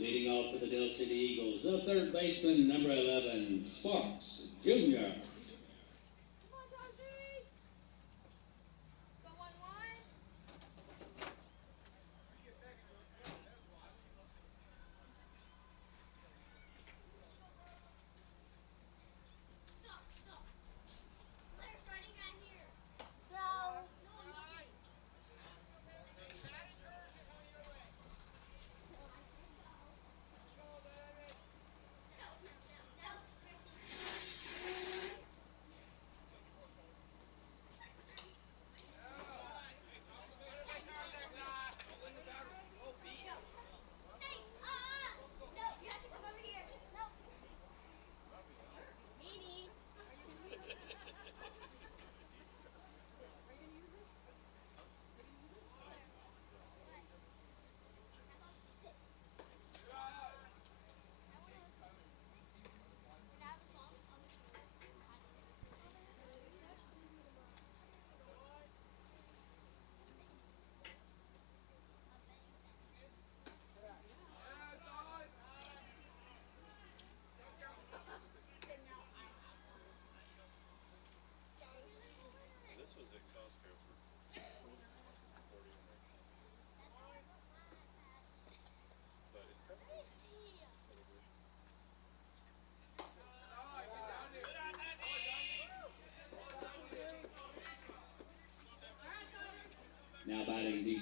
Leading off for the Dale City Eagles, the third baseman, number 11, Sparks Jr. Stop. Players starting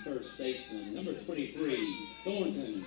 first baseman, number 23, Thornton.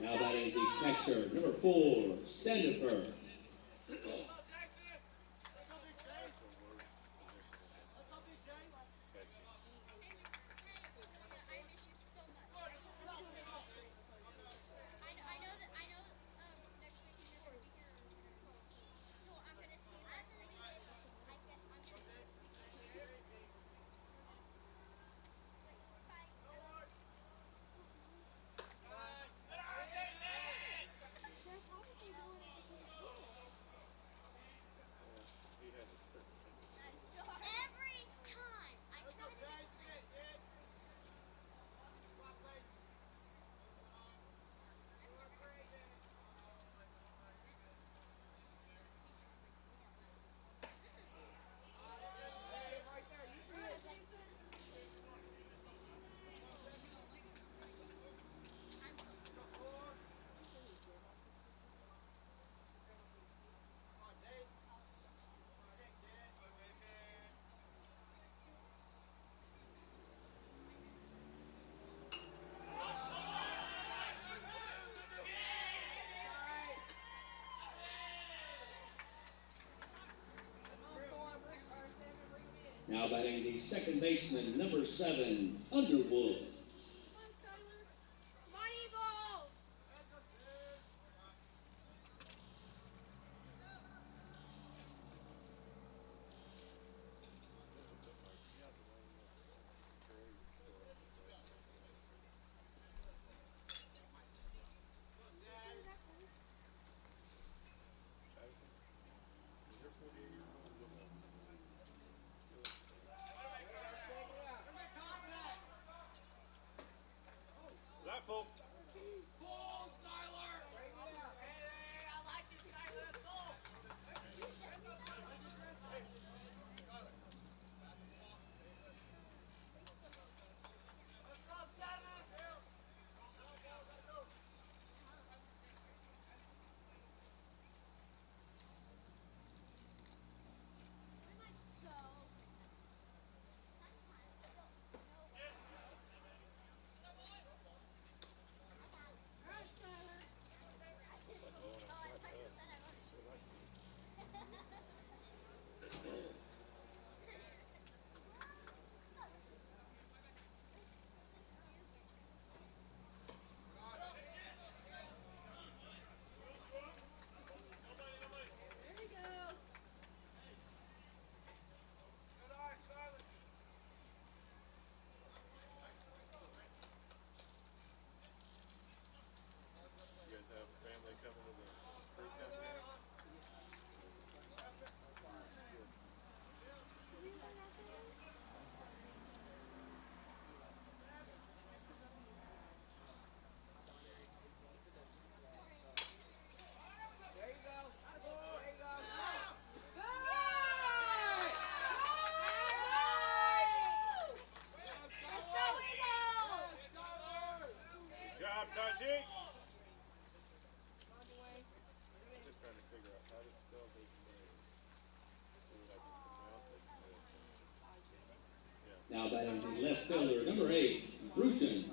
Now batting the catcher, number 4, Standifer. Now batting the second baseman, number 7, Underwood. Now batting the left fielder, number 8, Bruton.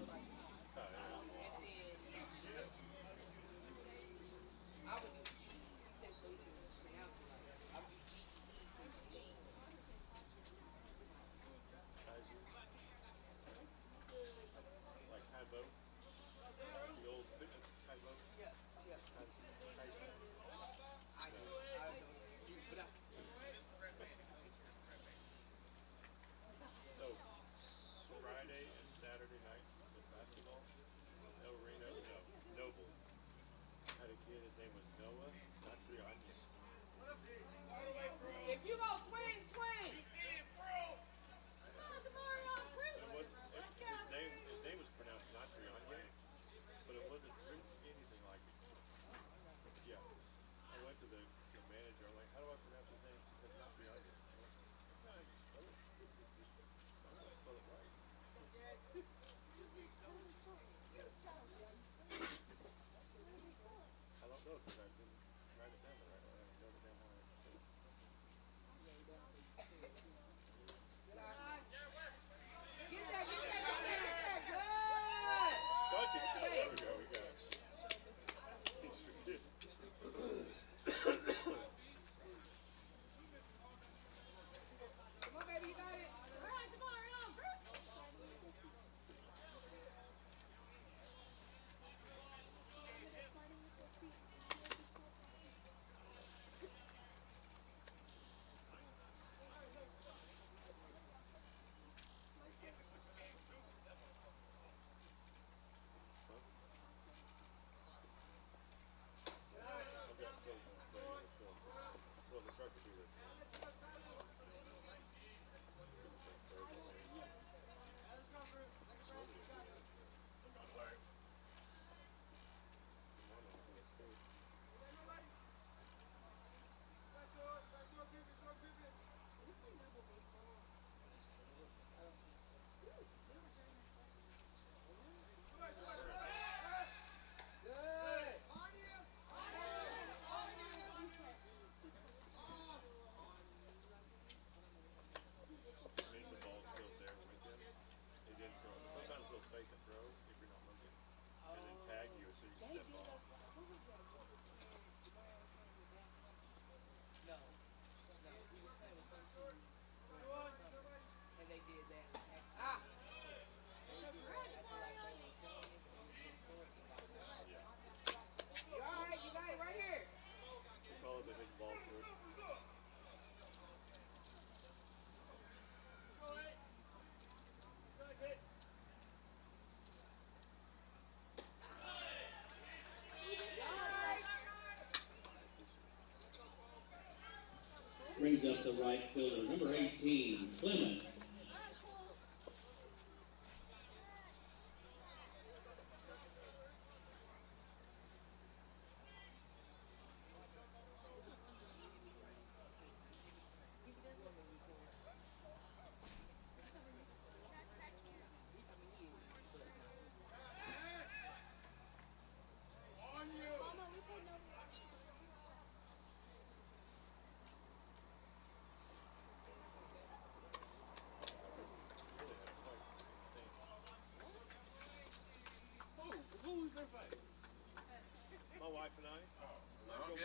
brings up the right fielder, number 18, Clement.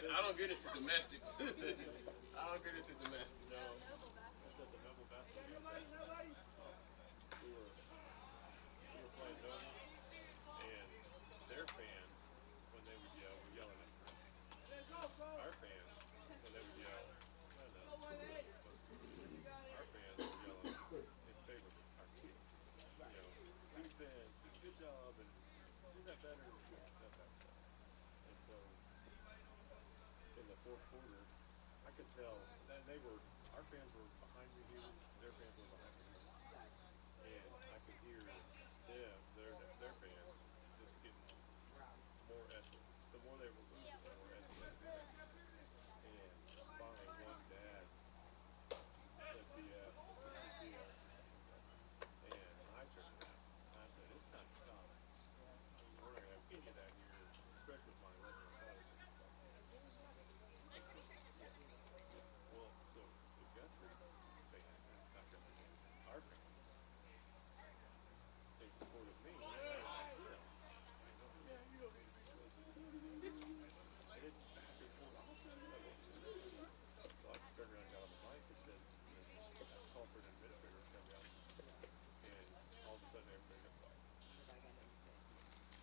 I don't get into domestics. I don't get into domestics. No. We were playing Nova, and their fans, when they would yell, were yelling at them. Our fans, when they would yell, I don't know. Our fans were yelling in favor of our kids. You know, defense and good job and do that better. That type of stuff. And so in the fourth quarter, I could tell that our fans were behind me here, their fans were behind me here, and I could hear them, their fans, just getting more effort. The more they were losing, the more effort they were getting. And finally, one dad said BS, and I turned around and I said, "It's time to stop. We're not gonna have any of that here, especially with my 11-year-old daughter." Well, so the Guthrie fans, not Guthrie fans, our fans, they supported me. And I like them. Yeah, you don't need to be close. And it's back and forth. So I just turned around and got on the mic and said, call for an administrator to come down. And all of a sudden everybody got quiet.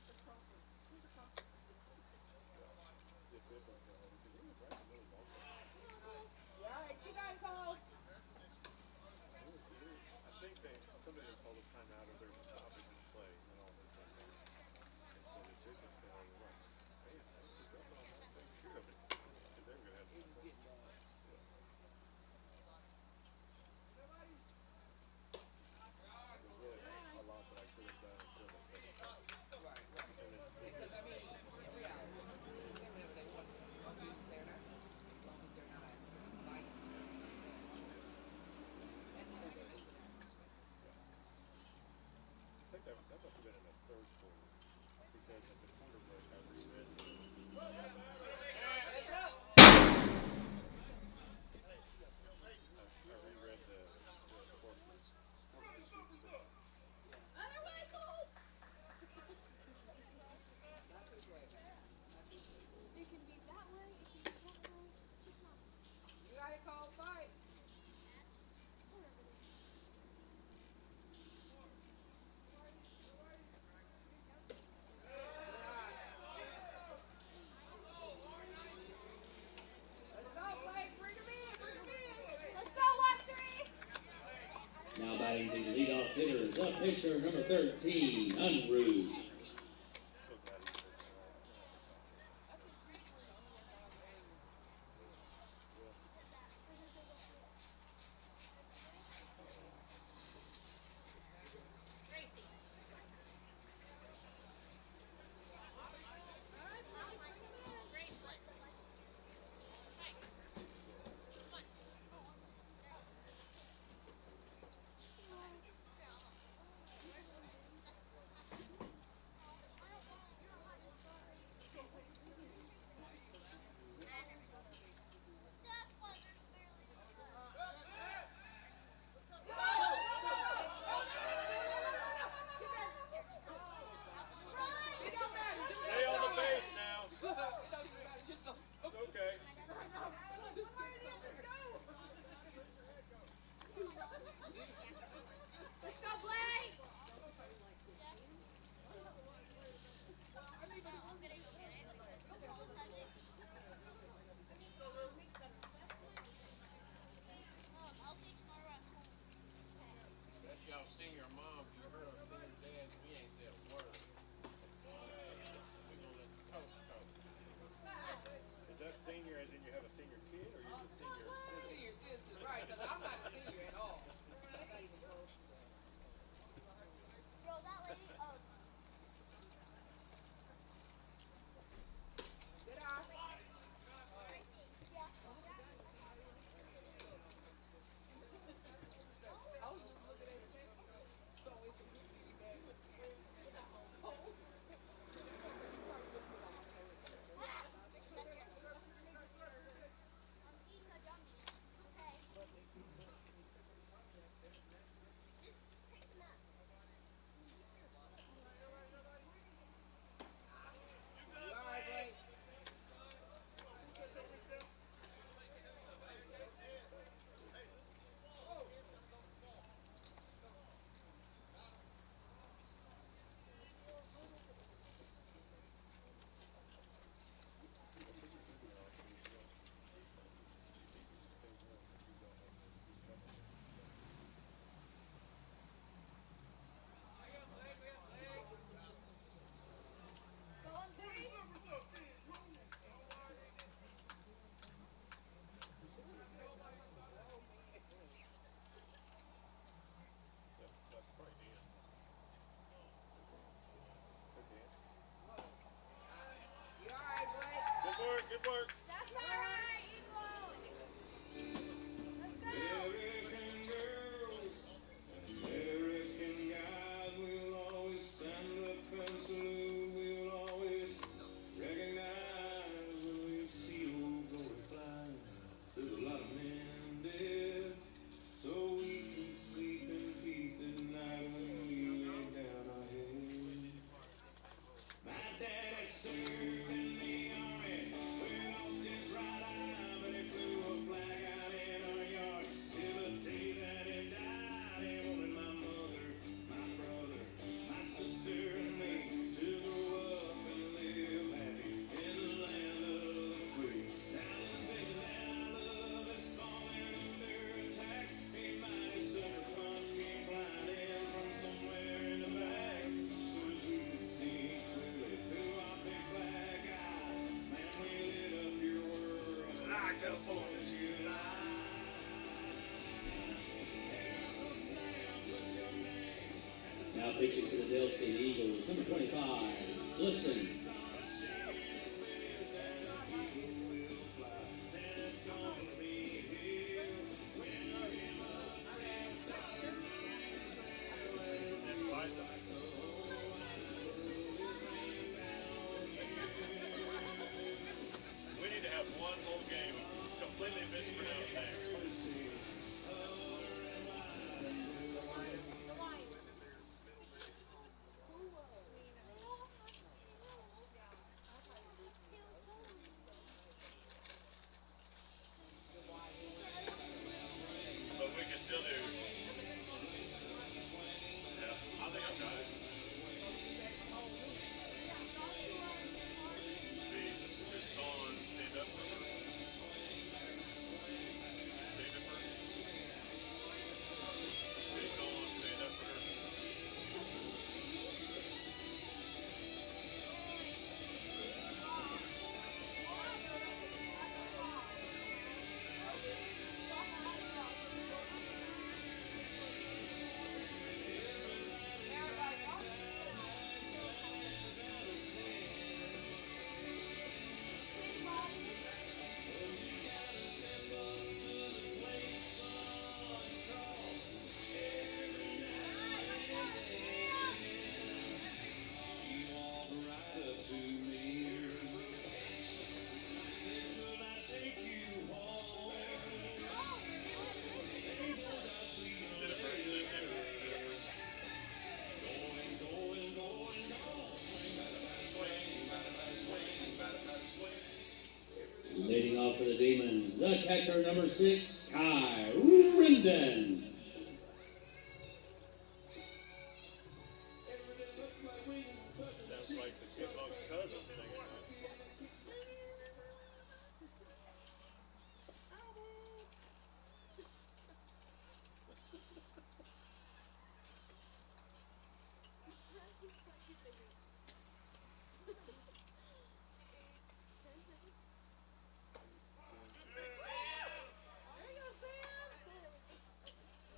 The officials got over because it was right in the middle of ball game. I think somebody had called a timeout or there was a stoppage in play, and then all this went down. And so the officials came over and were like, "Hey, keep jumping on that thing, shoot of it," because they were gonna have to. Yeah. There's really a lot that I could have done until the second half. And then Because I mean, in reality, they can say whatever they want to, as long as they're not, as long as they're not fighting on the bench. And you know, they're losing. I think that must have been in the third quarter because at the quarter break I reread the sportsmanship thing. Not this way, man. Not this way. It can be that way, it can be that way. It's not. You gotta call fight. Whatever it is. Let's go, Blake. Bring him in. Bring him in. Let's go, 1-3. Now batting the leadoff hitter, the pitcher, number 13, Unruh. So glad he said that. Good work. That's all right, Eagle. Let's go. American girls and American guys will always stand up and salute. We'll always recognize when we see old glory flying. There's a lot of men dead, so we can sleep in peace at night when we lay down our heads. My daddy served in the army. We lost his right eye, but he flew a flag out in our yard. Till the day that he died, he wanted my mother, my brother, my sister, and me to grow up and live happy in the land of the free. Now this vision that I love is falling under attack. A mighty sucker punch came flying in from somewhere in the back. Soon as we could see clearly through our big black eyes, man, we lit up your world like the 4th of July. Now pitching for the Dale City Eagles, number 25. Listen. We need to have one whole game of completely mispronounced names. But we can still do. Yeah, I think I've got it. The song Stand Up for Her. Stand Up for Her. The song Stand Up for Her. Leading off for the Demons, the catcher, number 6, Kai Rendon. Sounds like the Chipmunks' cousin singing that. There you go, Sam.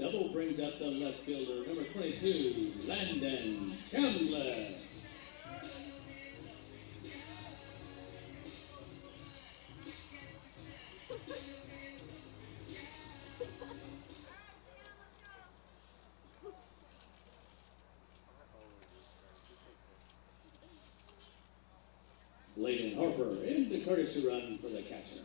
Double brings up the left fielder, number 22, Landon Chambliss. Layden Harper in the courtesy run for the catcher.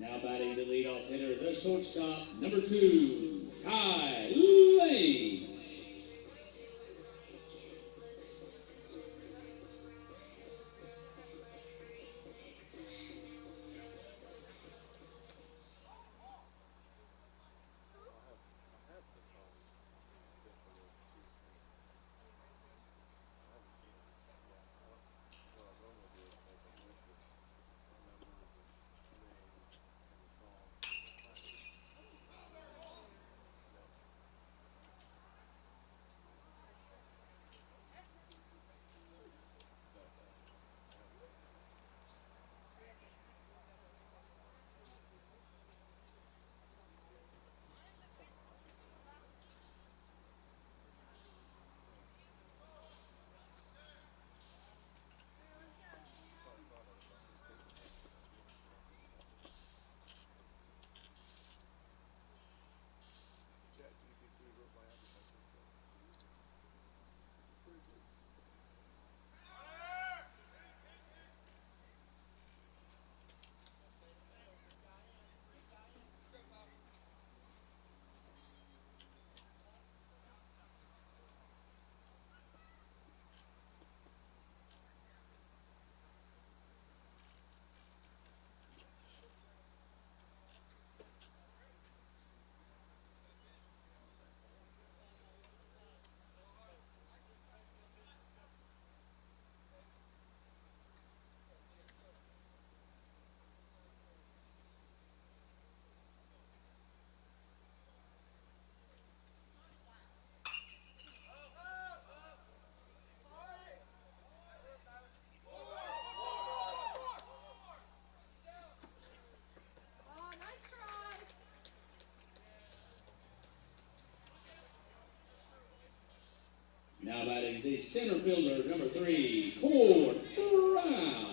Now batting the leadoff hitter, the shortstop, number 2, Ty Lane. Now batting the center fielder, number 3, Ford Brown.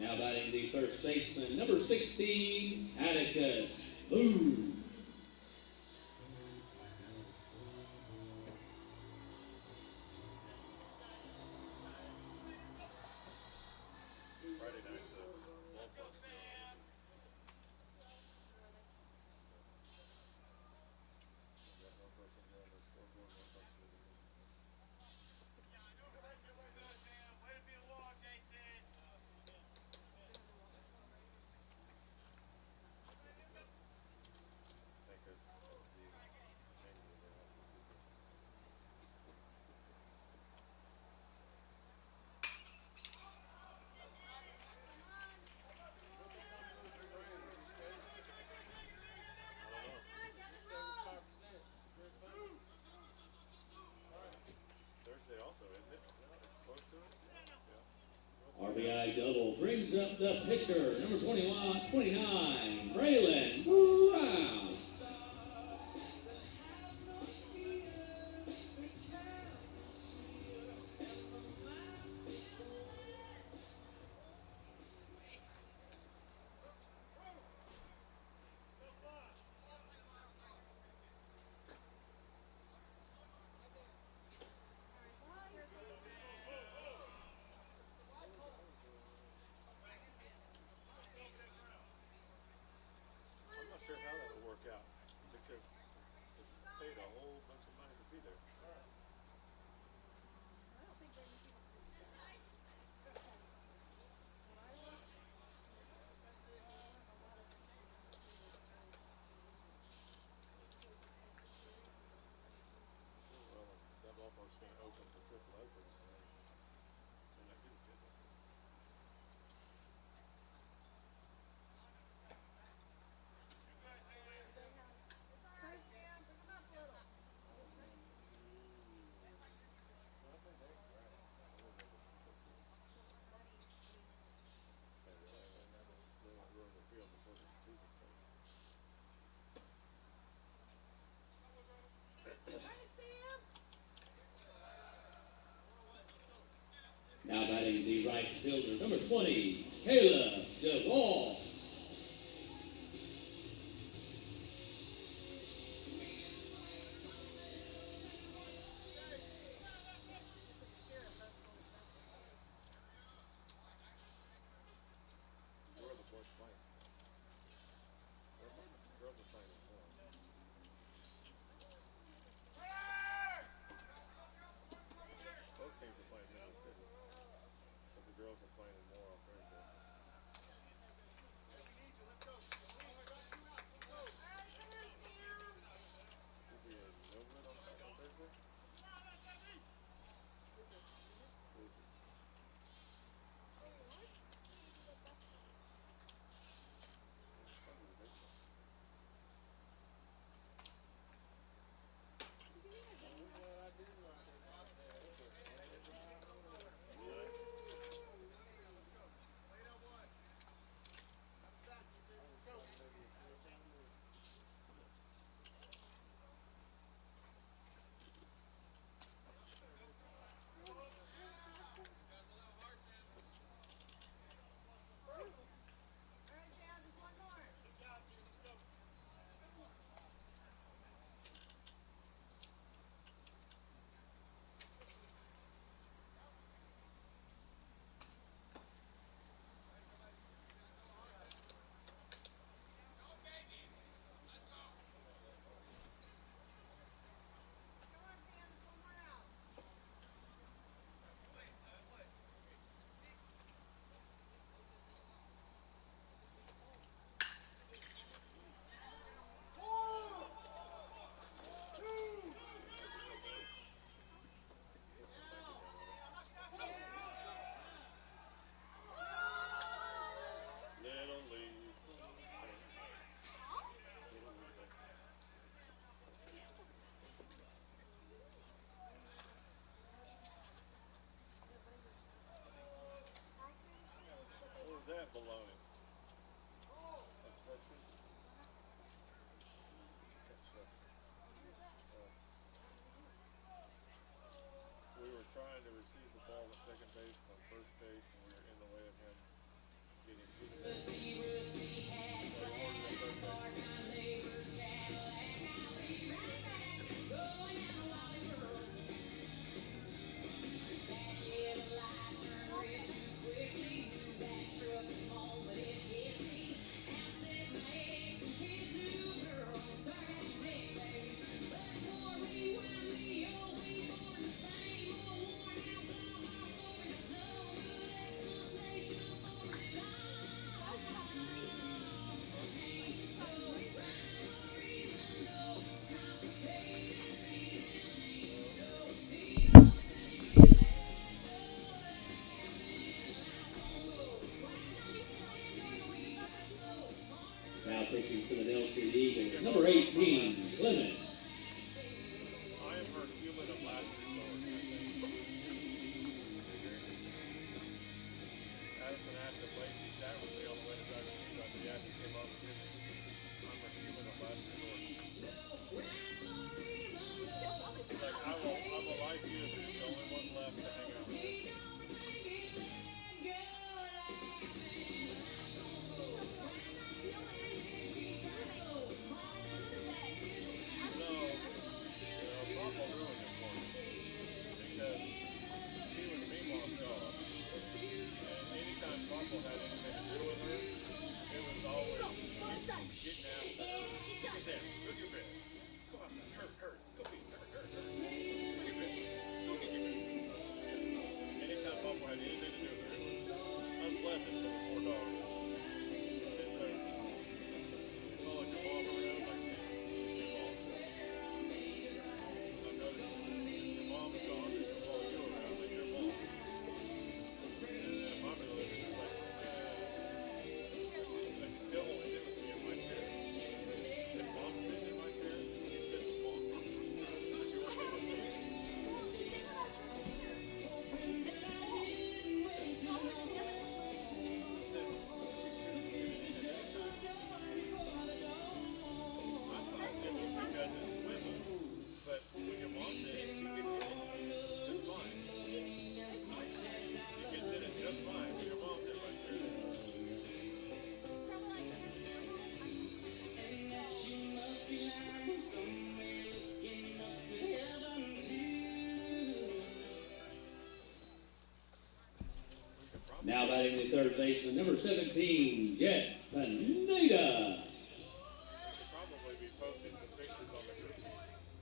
Now batting the first baseman, number 16, Atticus Boo. Friday night, the ballpark's still empty. We've got one person doing the scoreboard, one person doing the music. I think that's the menu they have for people. I don't know. Thursday also, isn't it? Close to it? Yeah. RBI double brings up the pitcher, number 29, Braylon Brown. I'm not sure how that would work out because it's paid a whole bunch of money to be there. Well, that ballpark's going to open for AAA pretty soon. May not get as good. They won't ruin the field before the season starts. Now batting the right fielder, number 20, Caleb DeVall. Where are the boys playing? Girls are playing in more. Both teams are playing Midway City, but the girls are playing in more on Thursday. Will be in Millwood on Thursday? Who is it? Probably the baseball. Little league. What was that baloney? That's Fletcher? That's Fletcher. We were trying to receive the ball at second base from first base, and we were in the way of him coaching for the Dell City Eagles. Number 18, Clement. I am her human of last resort, I think. Addison asked if Lacey sat with me on the way to Driver Seat. I said, yeah, she came up with me. I'm her human of last resort. She's like, I will like you if you're the only one left to hang out with. No, Papa ruined it for me because she was Meemaw's dog, and anytime Papa had anything to do with her, it was always getting after her. Get down, go to your bed. Go outside, hurry, go pee, hurry. Go to your bed, go get your bed. Anytime Papa had anything to do with her, it was unpleasant for the poor dog. And so, it's all like your mom around, like your mom. I've noticed your mom's dog is gonna follow you around like your mom. And my religion is like, I can still only sit with me in my chair. If mom's sitting in my chair, you sit with mom. If you want to sit with me. Because it's swimming. But when your mom's in it, she gets in it just fine. She gets in it just fine when your mom's in my chair. Now batting the third baseman, number 17, Jet Pineda. Should probably be posting some pictures on the group throughout this game.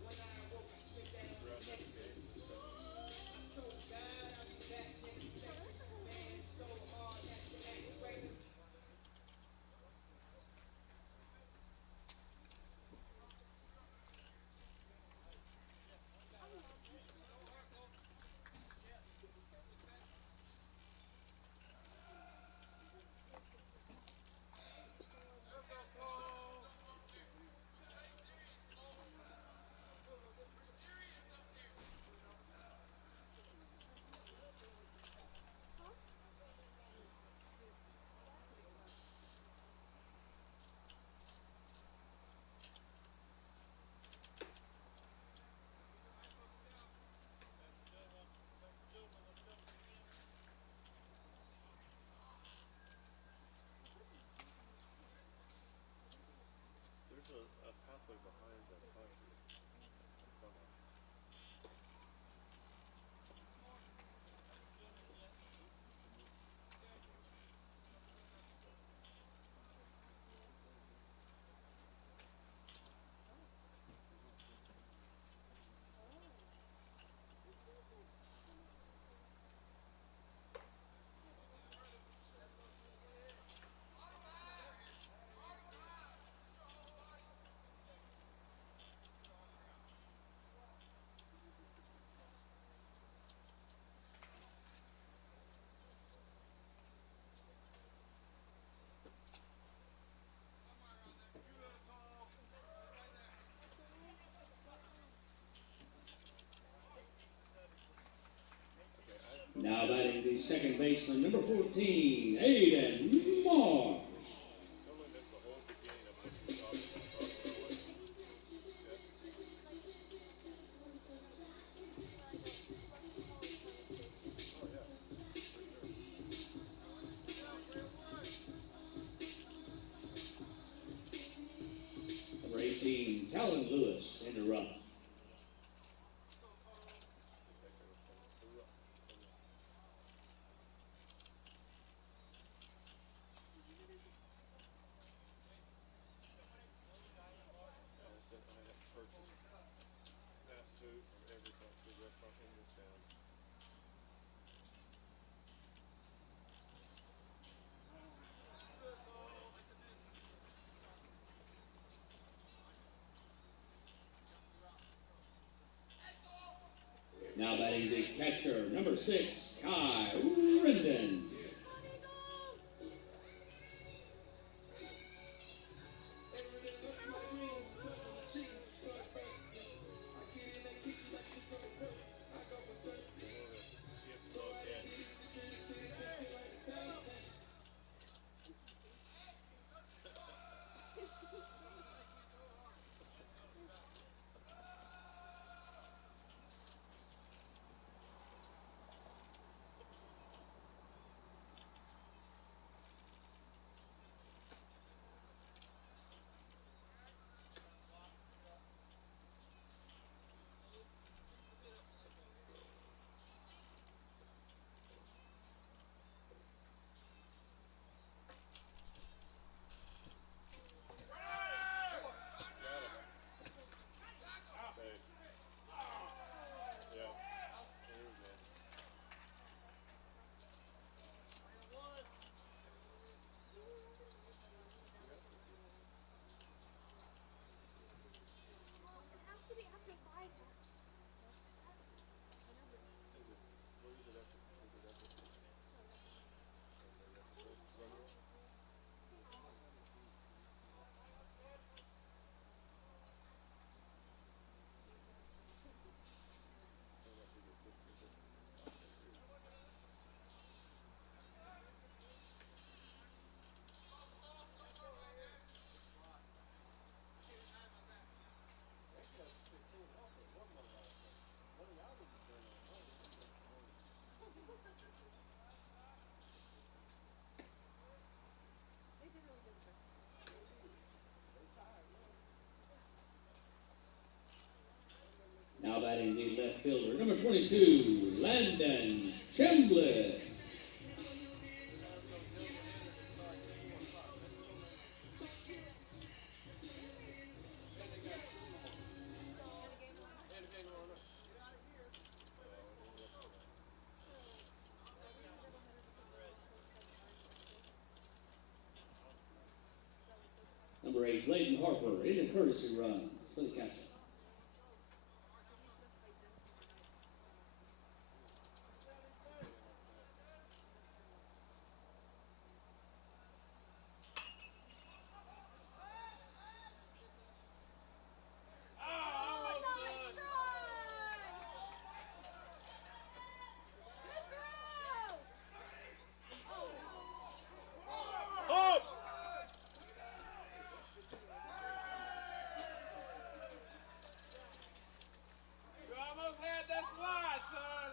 There's a pathway behind the concrete. Somehow. Now batting the second baseman, number 14, Aiden Marsh. Totally missed the whole beginning of what you were talking about. Yes. Oh, yeah. For sure. Number 18, Talon Lewis in the run. I have purchased fast food from every fast food restaurant in this town. Now batting the catcher, number 6, Kai Rendon. left fielder. Number 22, Landon Chambliss. Number 8, Bladen Harper in a courtesy run for the catcher. You almost had that slide, son.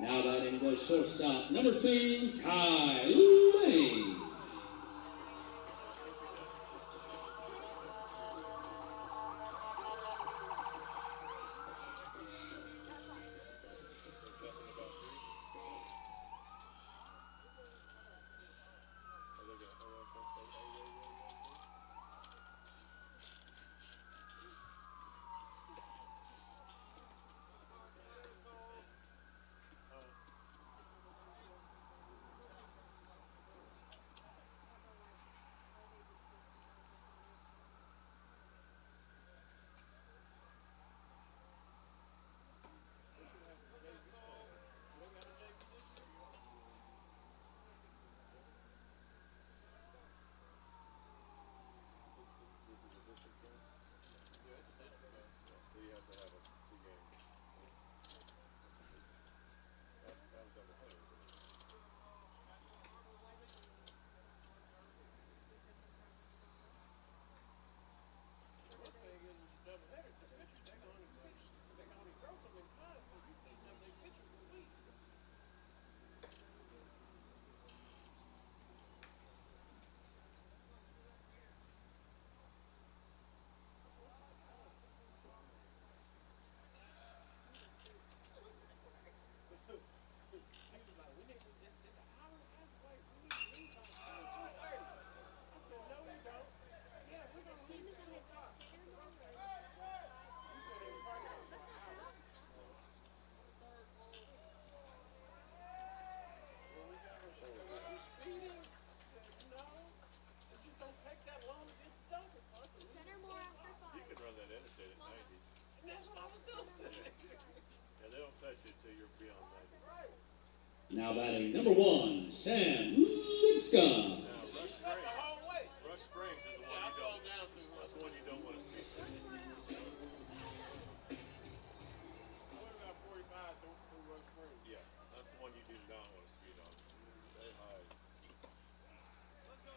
Now batting the shortstop, number 2, Ty Lane. So you have to have a 2-game. That was double header. One thing is with the double header, the pitchers they can only pitch, they can only throw so many times, so you beating up their pitcher for a week. Teams like, we need to, it's an hour and a half away. We need to leave by 2:30. I said, no, we don't. Yeah, we're gonna leave at 2 o'clock. I said, okay. You said they were parking on for an hour. When we got her, she said, "Are you speeding?" I said, "No, it just don't take that long to get to Dunkin'. I said, "We can run that interstate at 90. And that's what I was doing. Yeah, they don't touch it till you're beyond 90. Right. Now batting number 1, Sam Lipscomb. Now, Rush Springs. The whole way. Rush Springs is the one you don't. That's the one you don't want to speed through. I went about 45 through Rush Springs. Yeah, that's the one you do not want to speed on. Stay high. What's the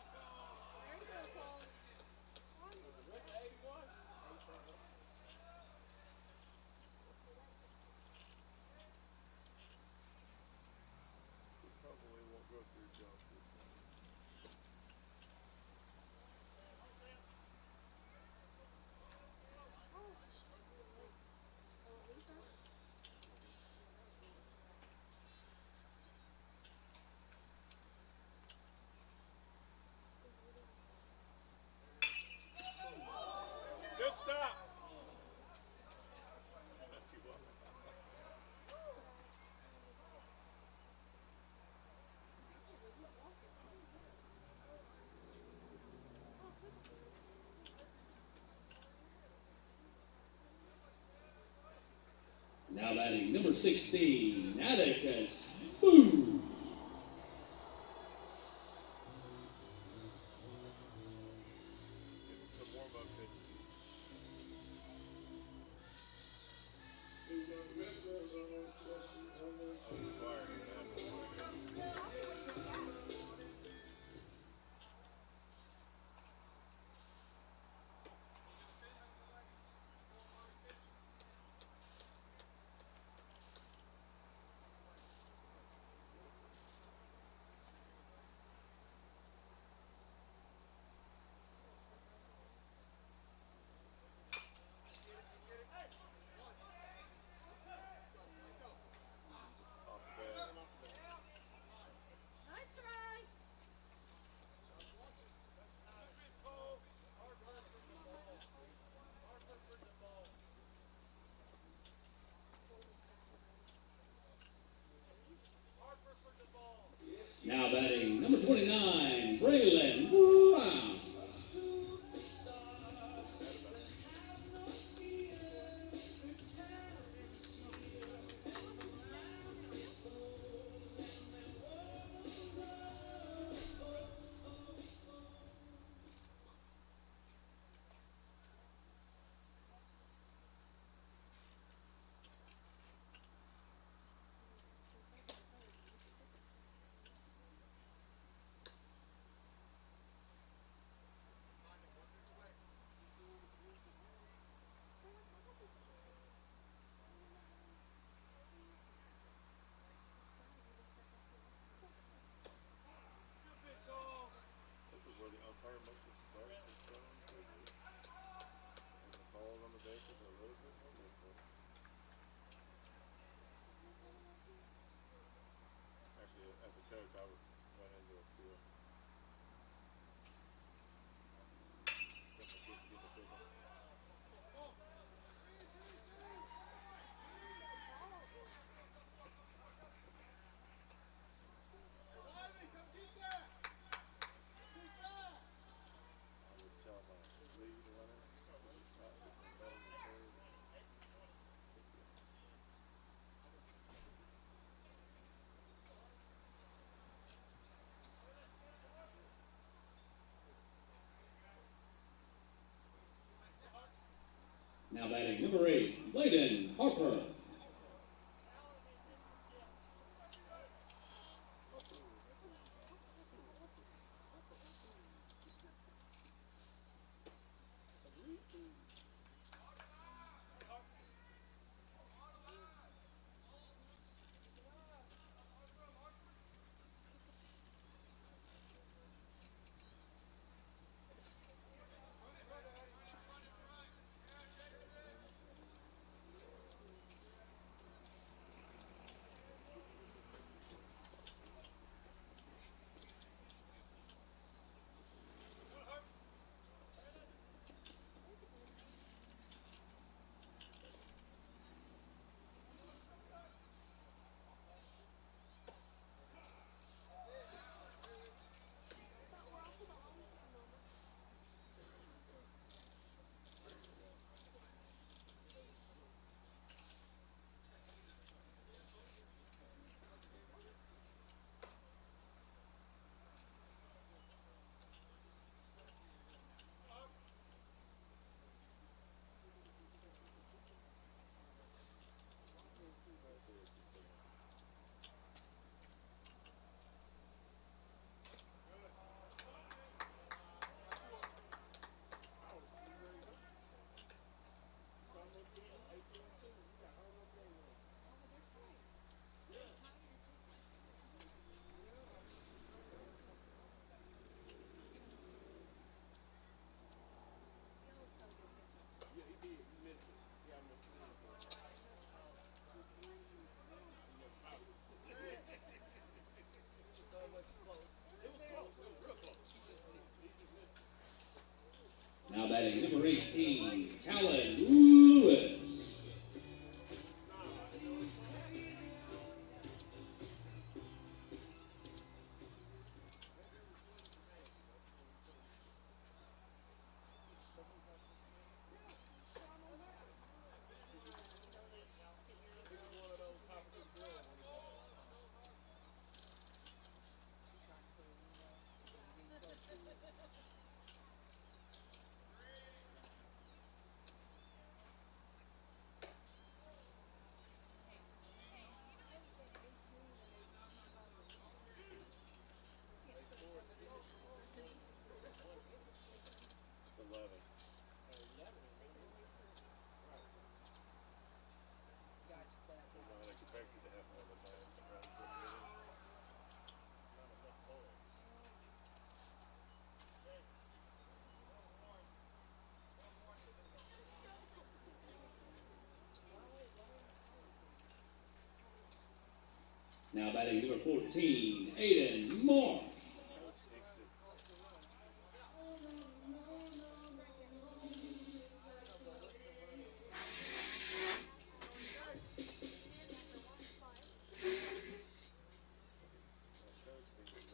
81? Probably won't go through jumps this time. Good stop. Not too well. Now batting number 16, Atticus Boo. Some warm-up pitches. Now batting number 29, Braylon. Wow. This is where the umpire makes the start and thrown quickly. And the balls on the bases are a little bit more difficult. Actually, as a coach, I would go ahead and do a steal. Just in case you get the pick up. I would tell my lead runner to shot between batting and third. Now batting number 8, Layden Harper. Now batting number 18, Talon Lewis. It's 11. So not expected to have more than 9 runs in the inning. Now batting number 14, Aiden Marsh. Jinxed it. Coach thinks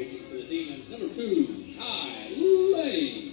Pitching for the Demons, number 2, Ty Lane.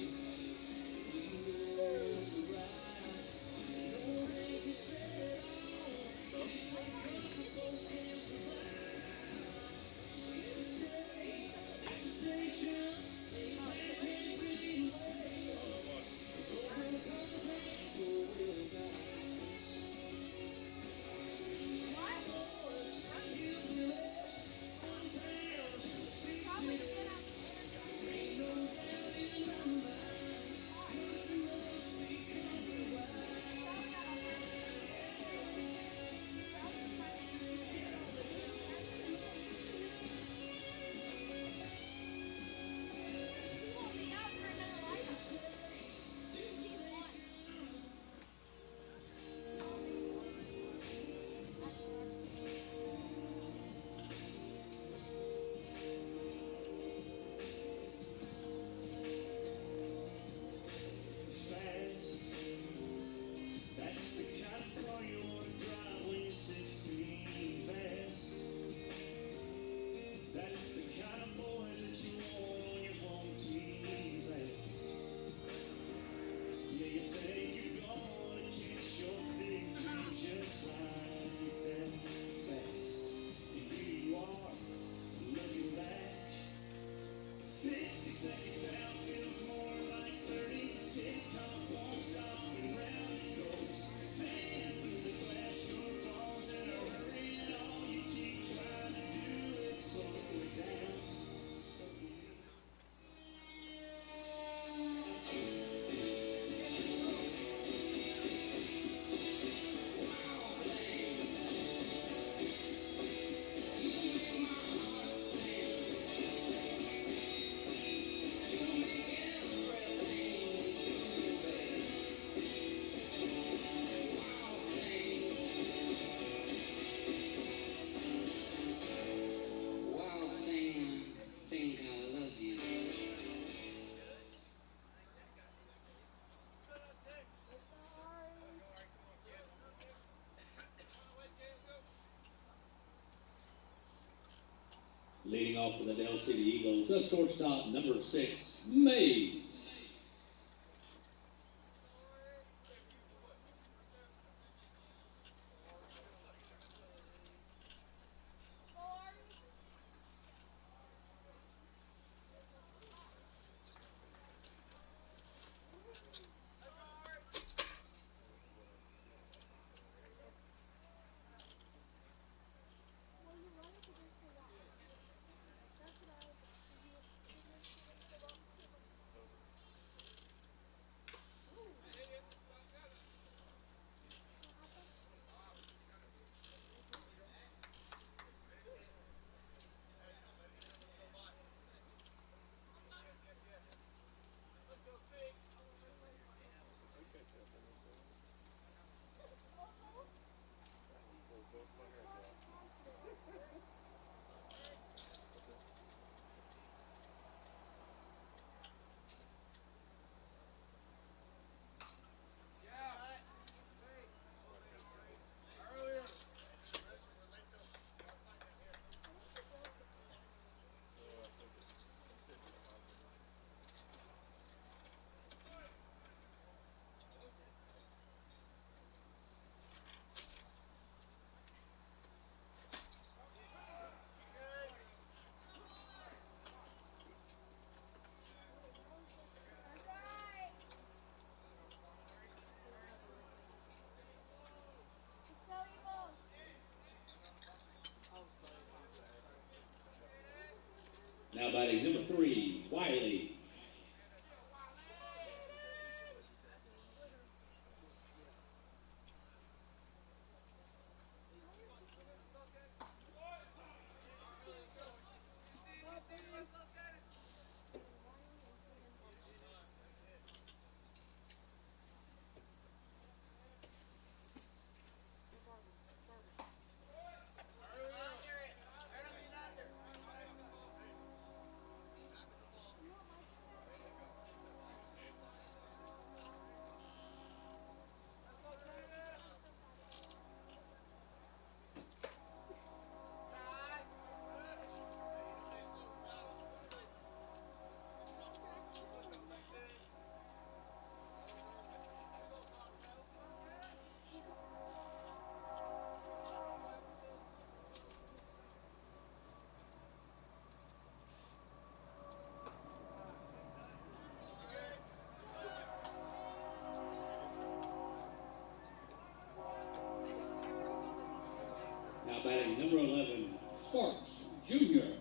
Leading off for the Dell City Eagles, the shortstop, number 6, Mays. Now batting number 3, Wiley. Now batting number 11, Sparks Jr.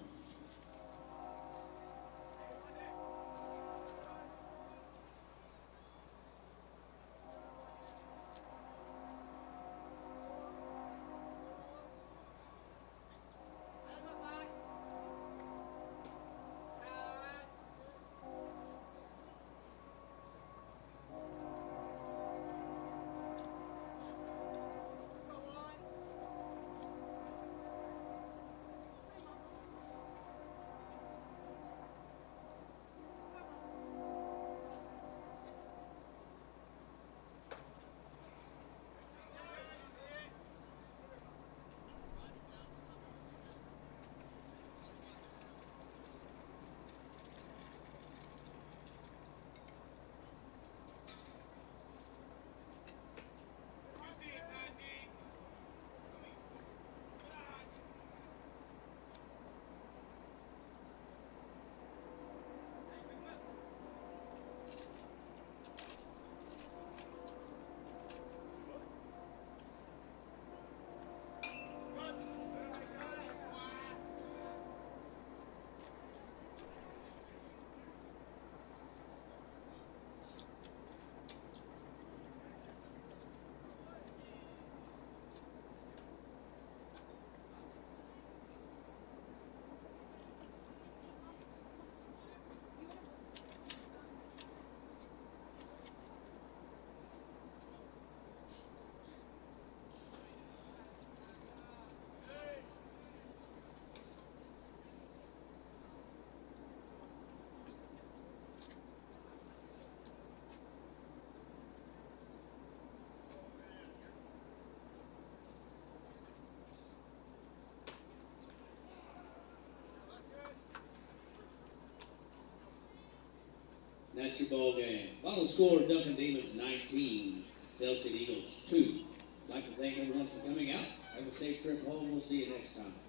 That's your ball game. Final score, Duncan Demons 19, Dell City Eagles 2. I'd like to thank everyone for coming out. Have a safe trip home. We'll see you next time.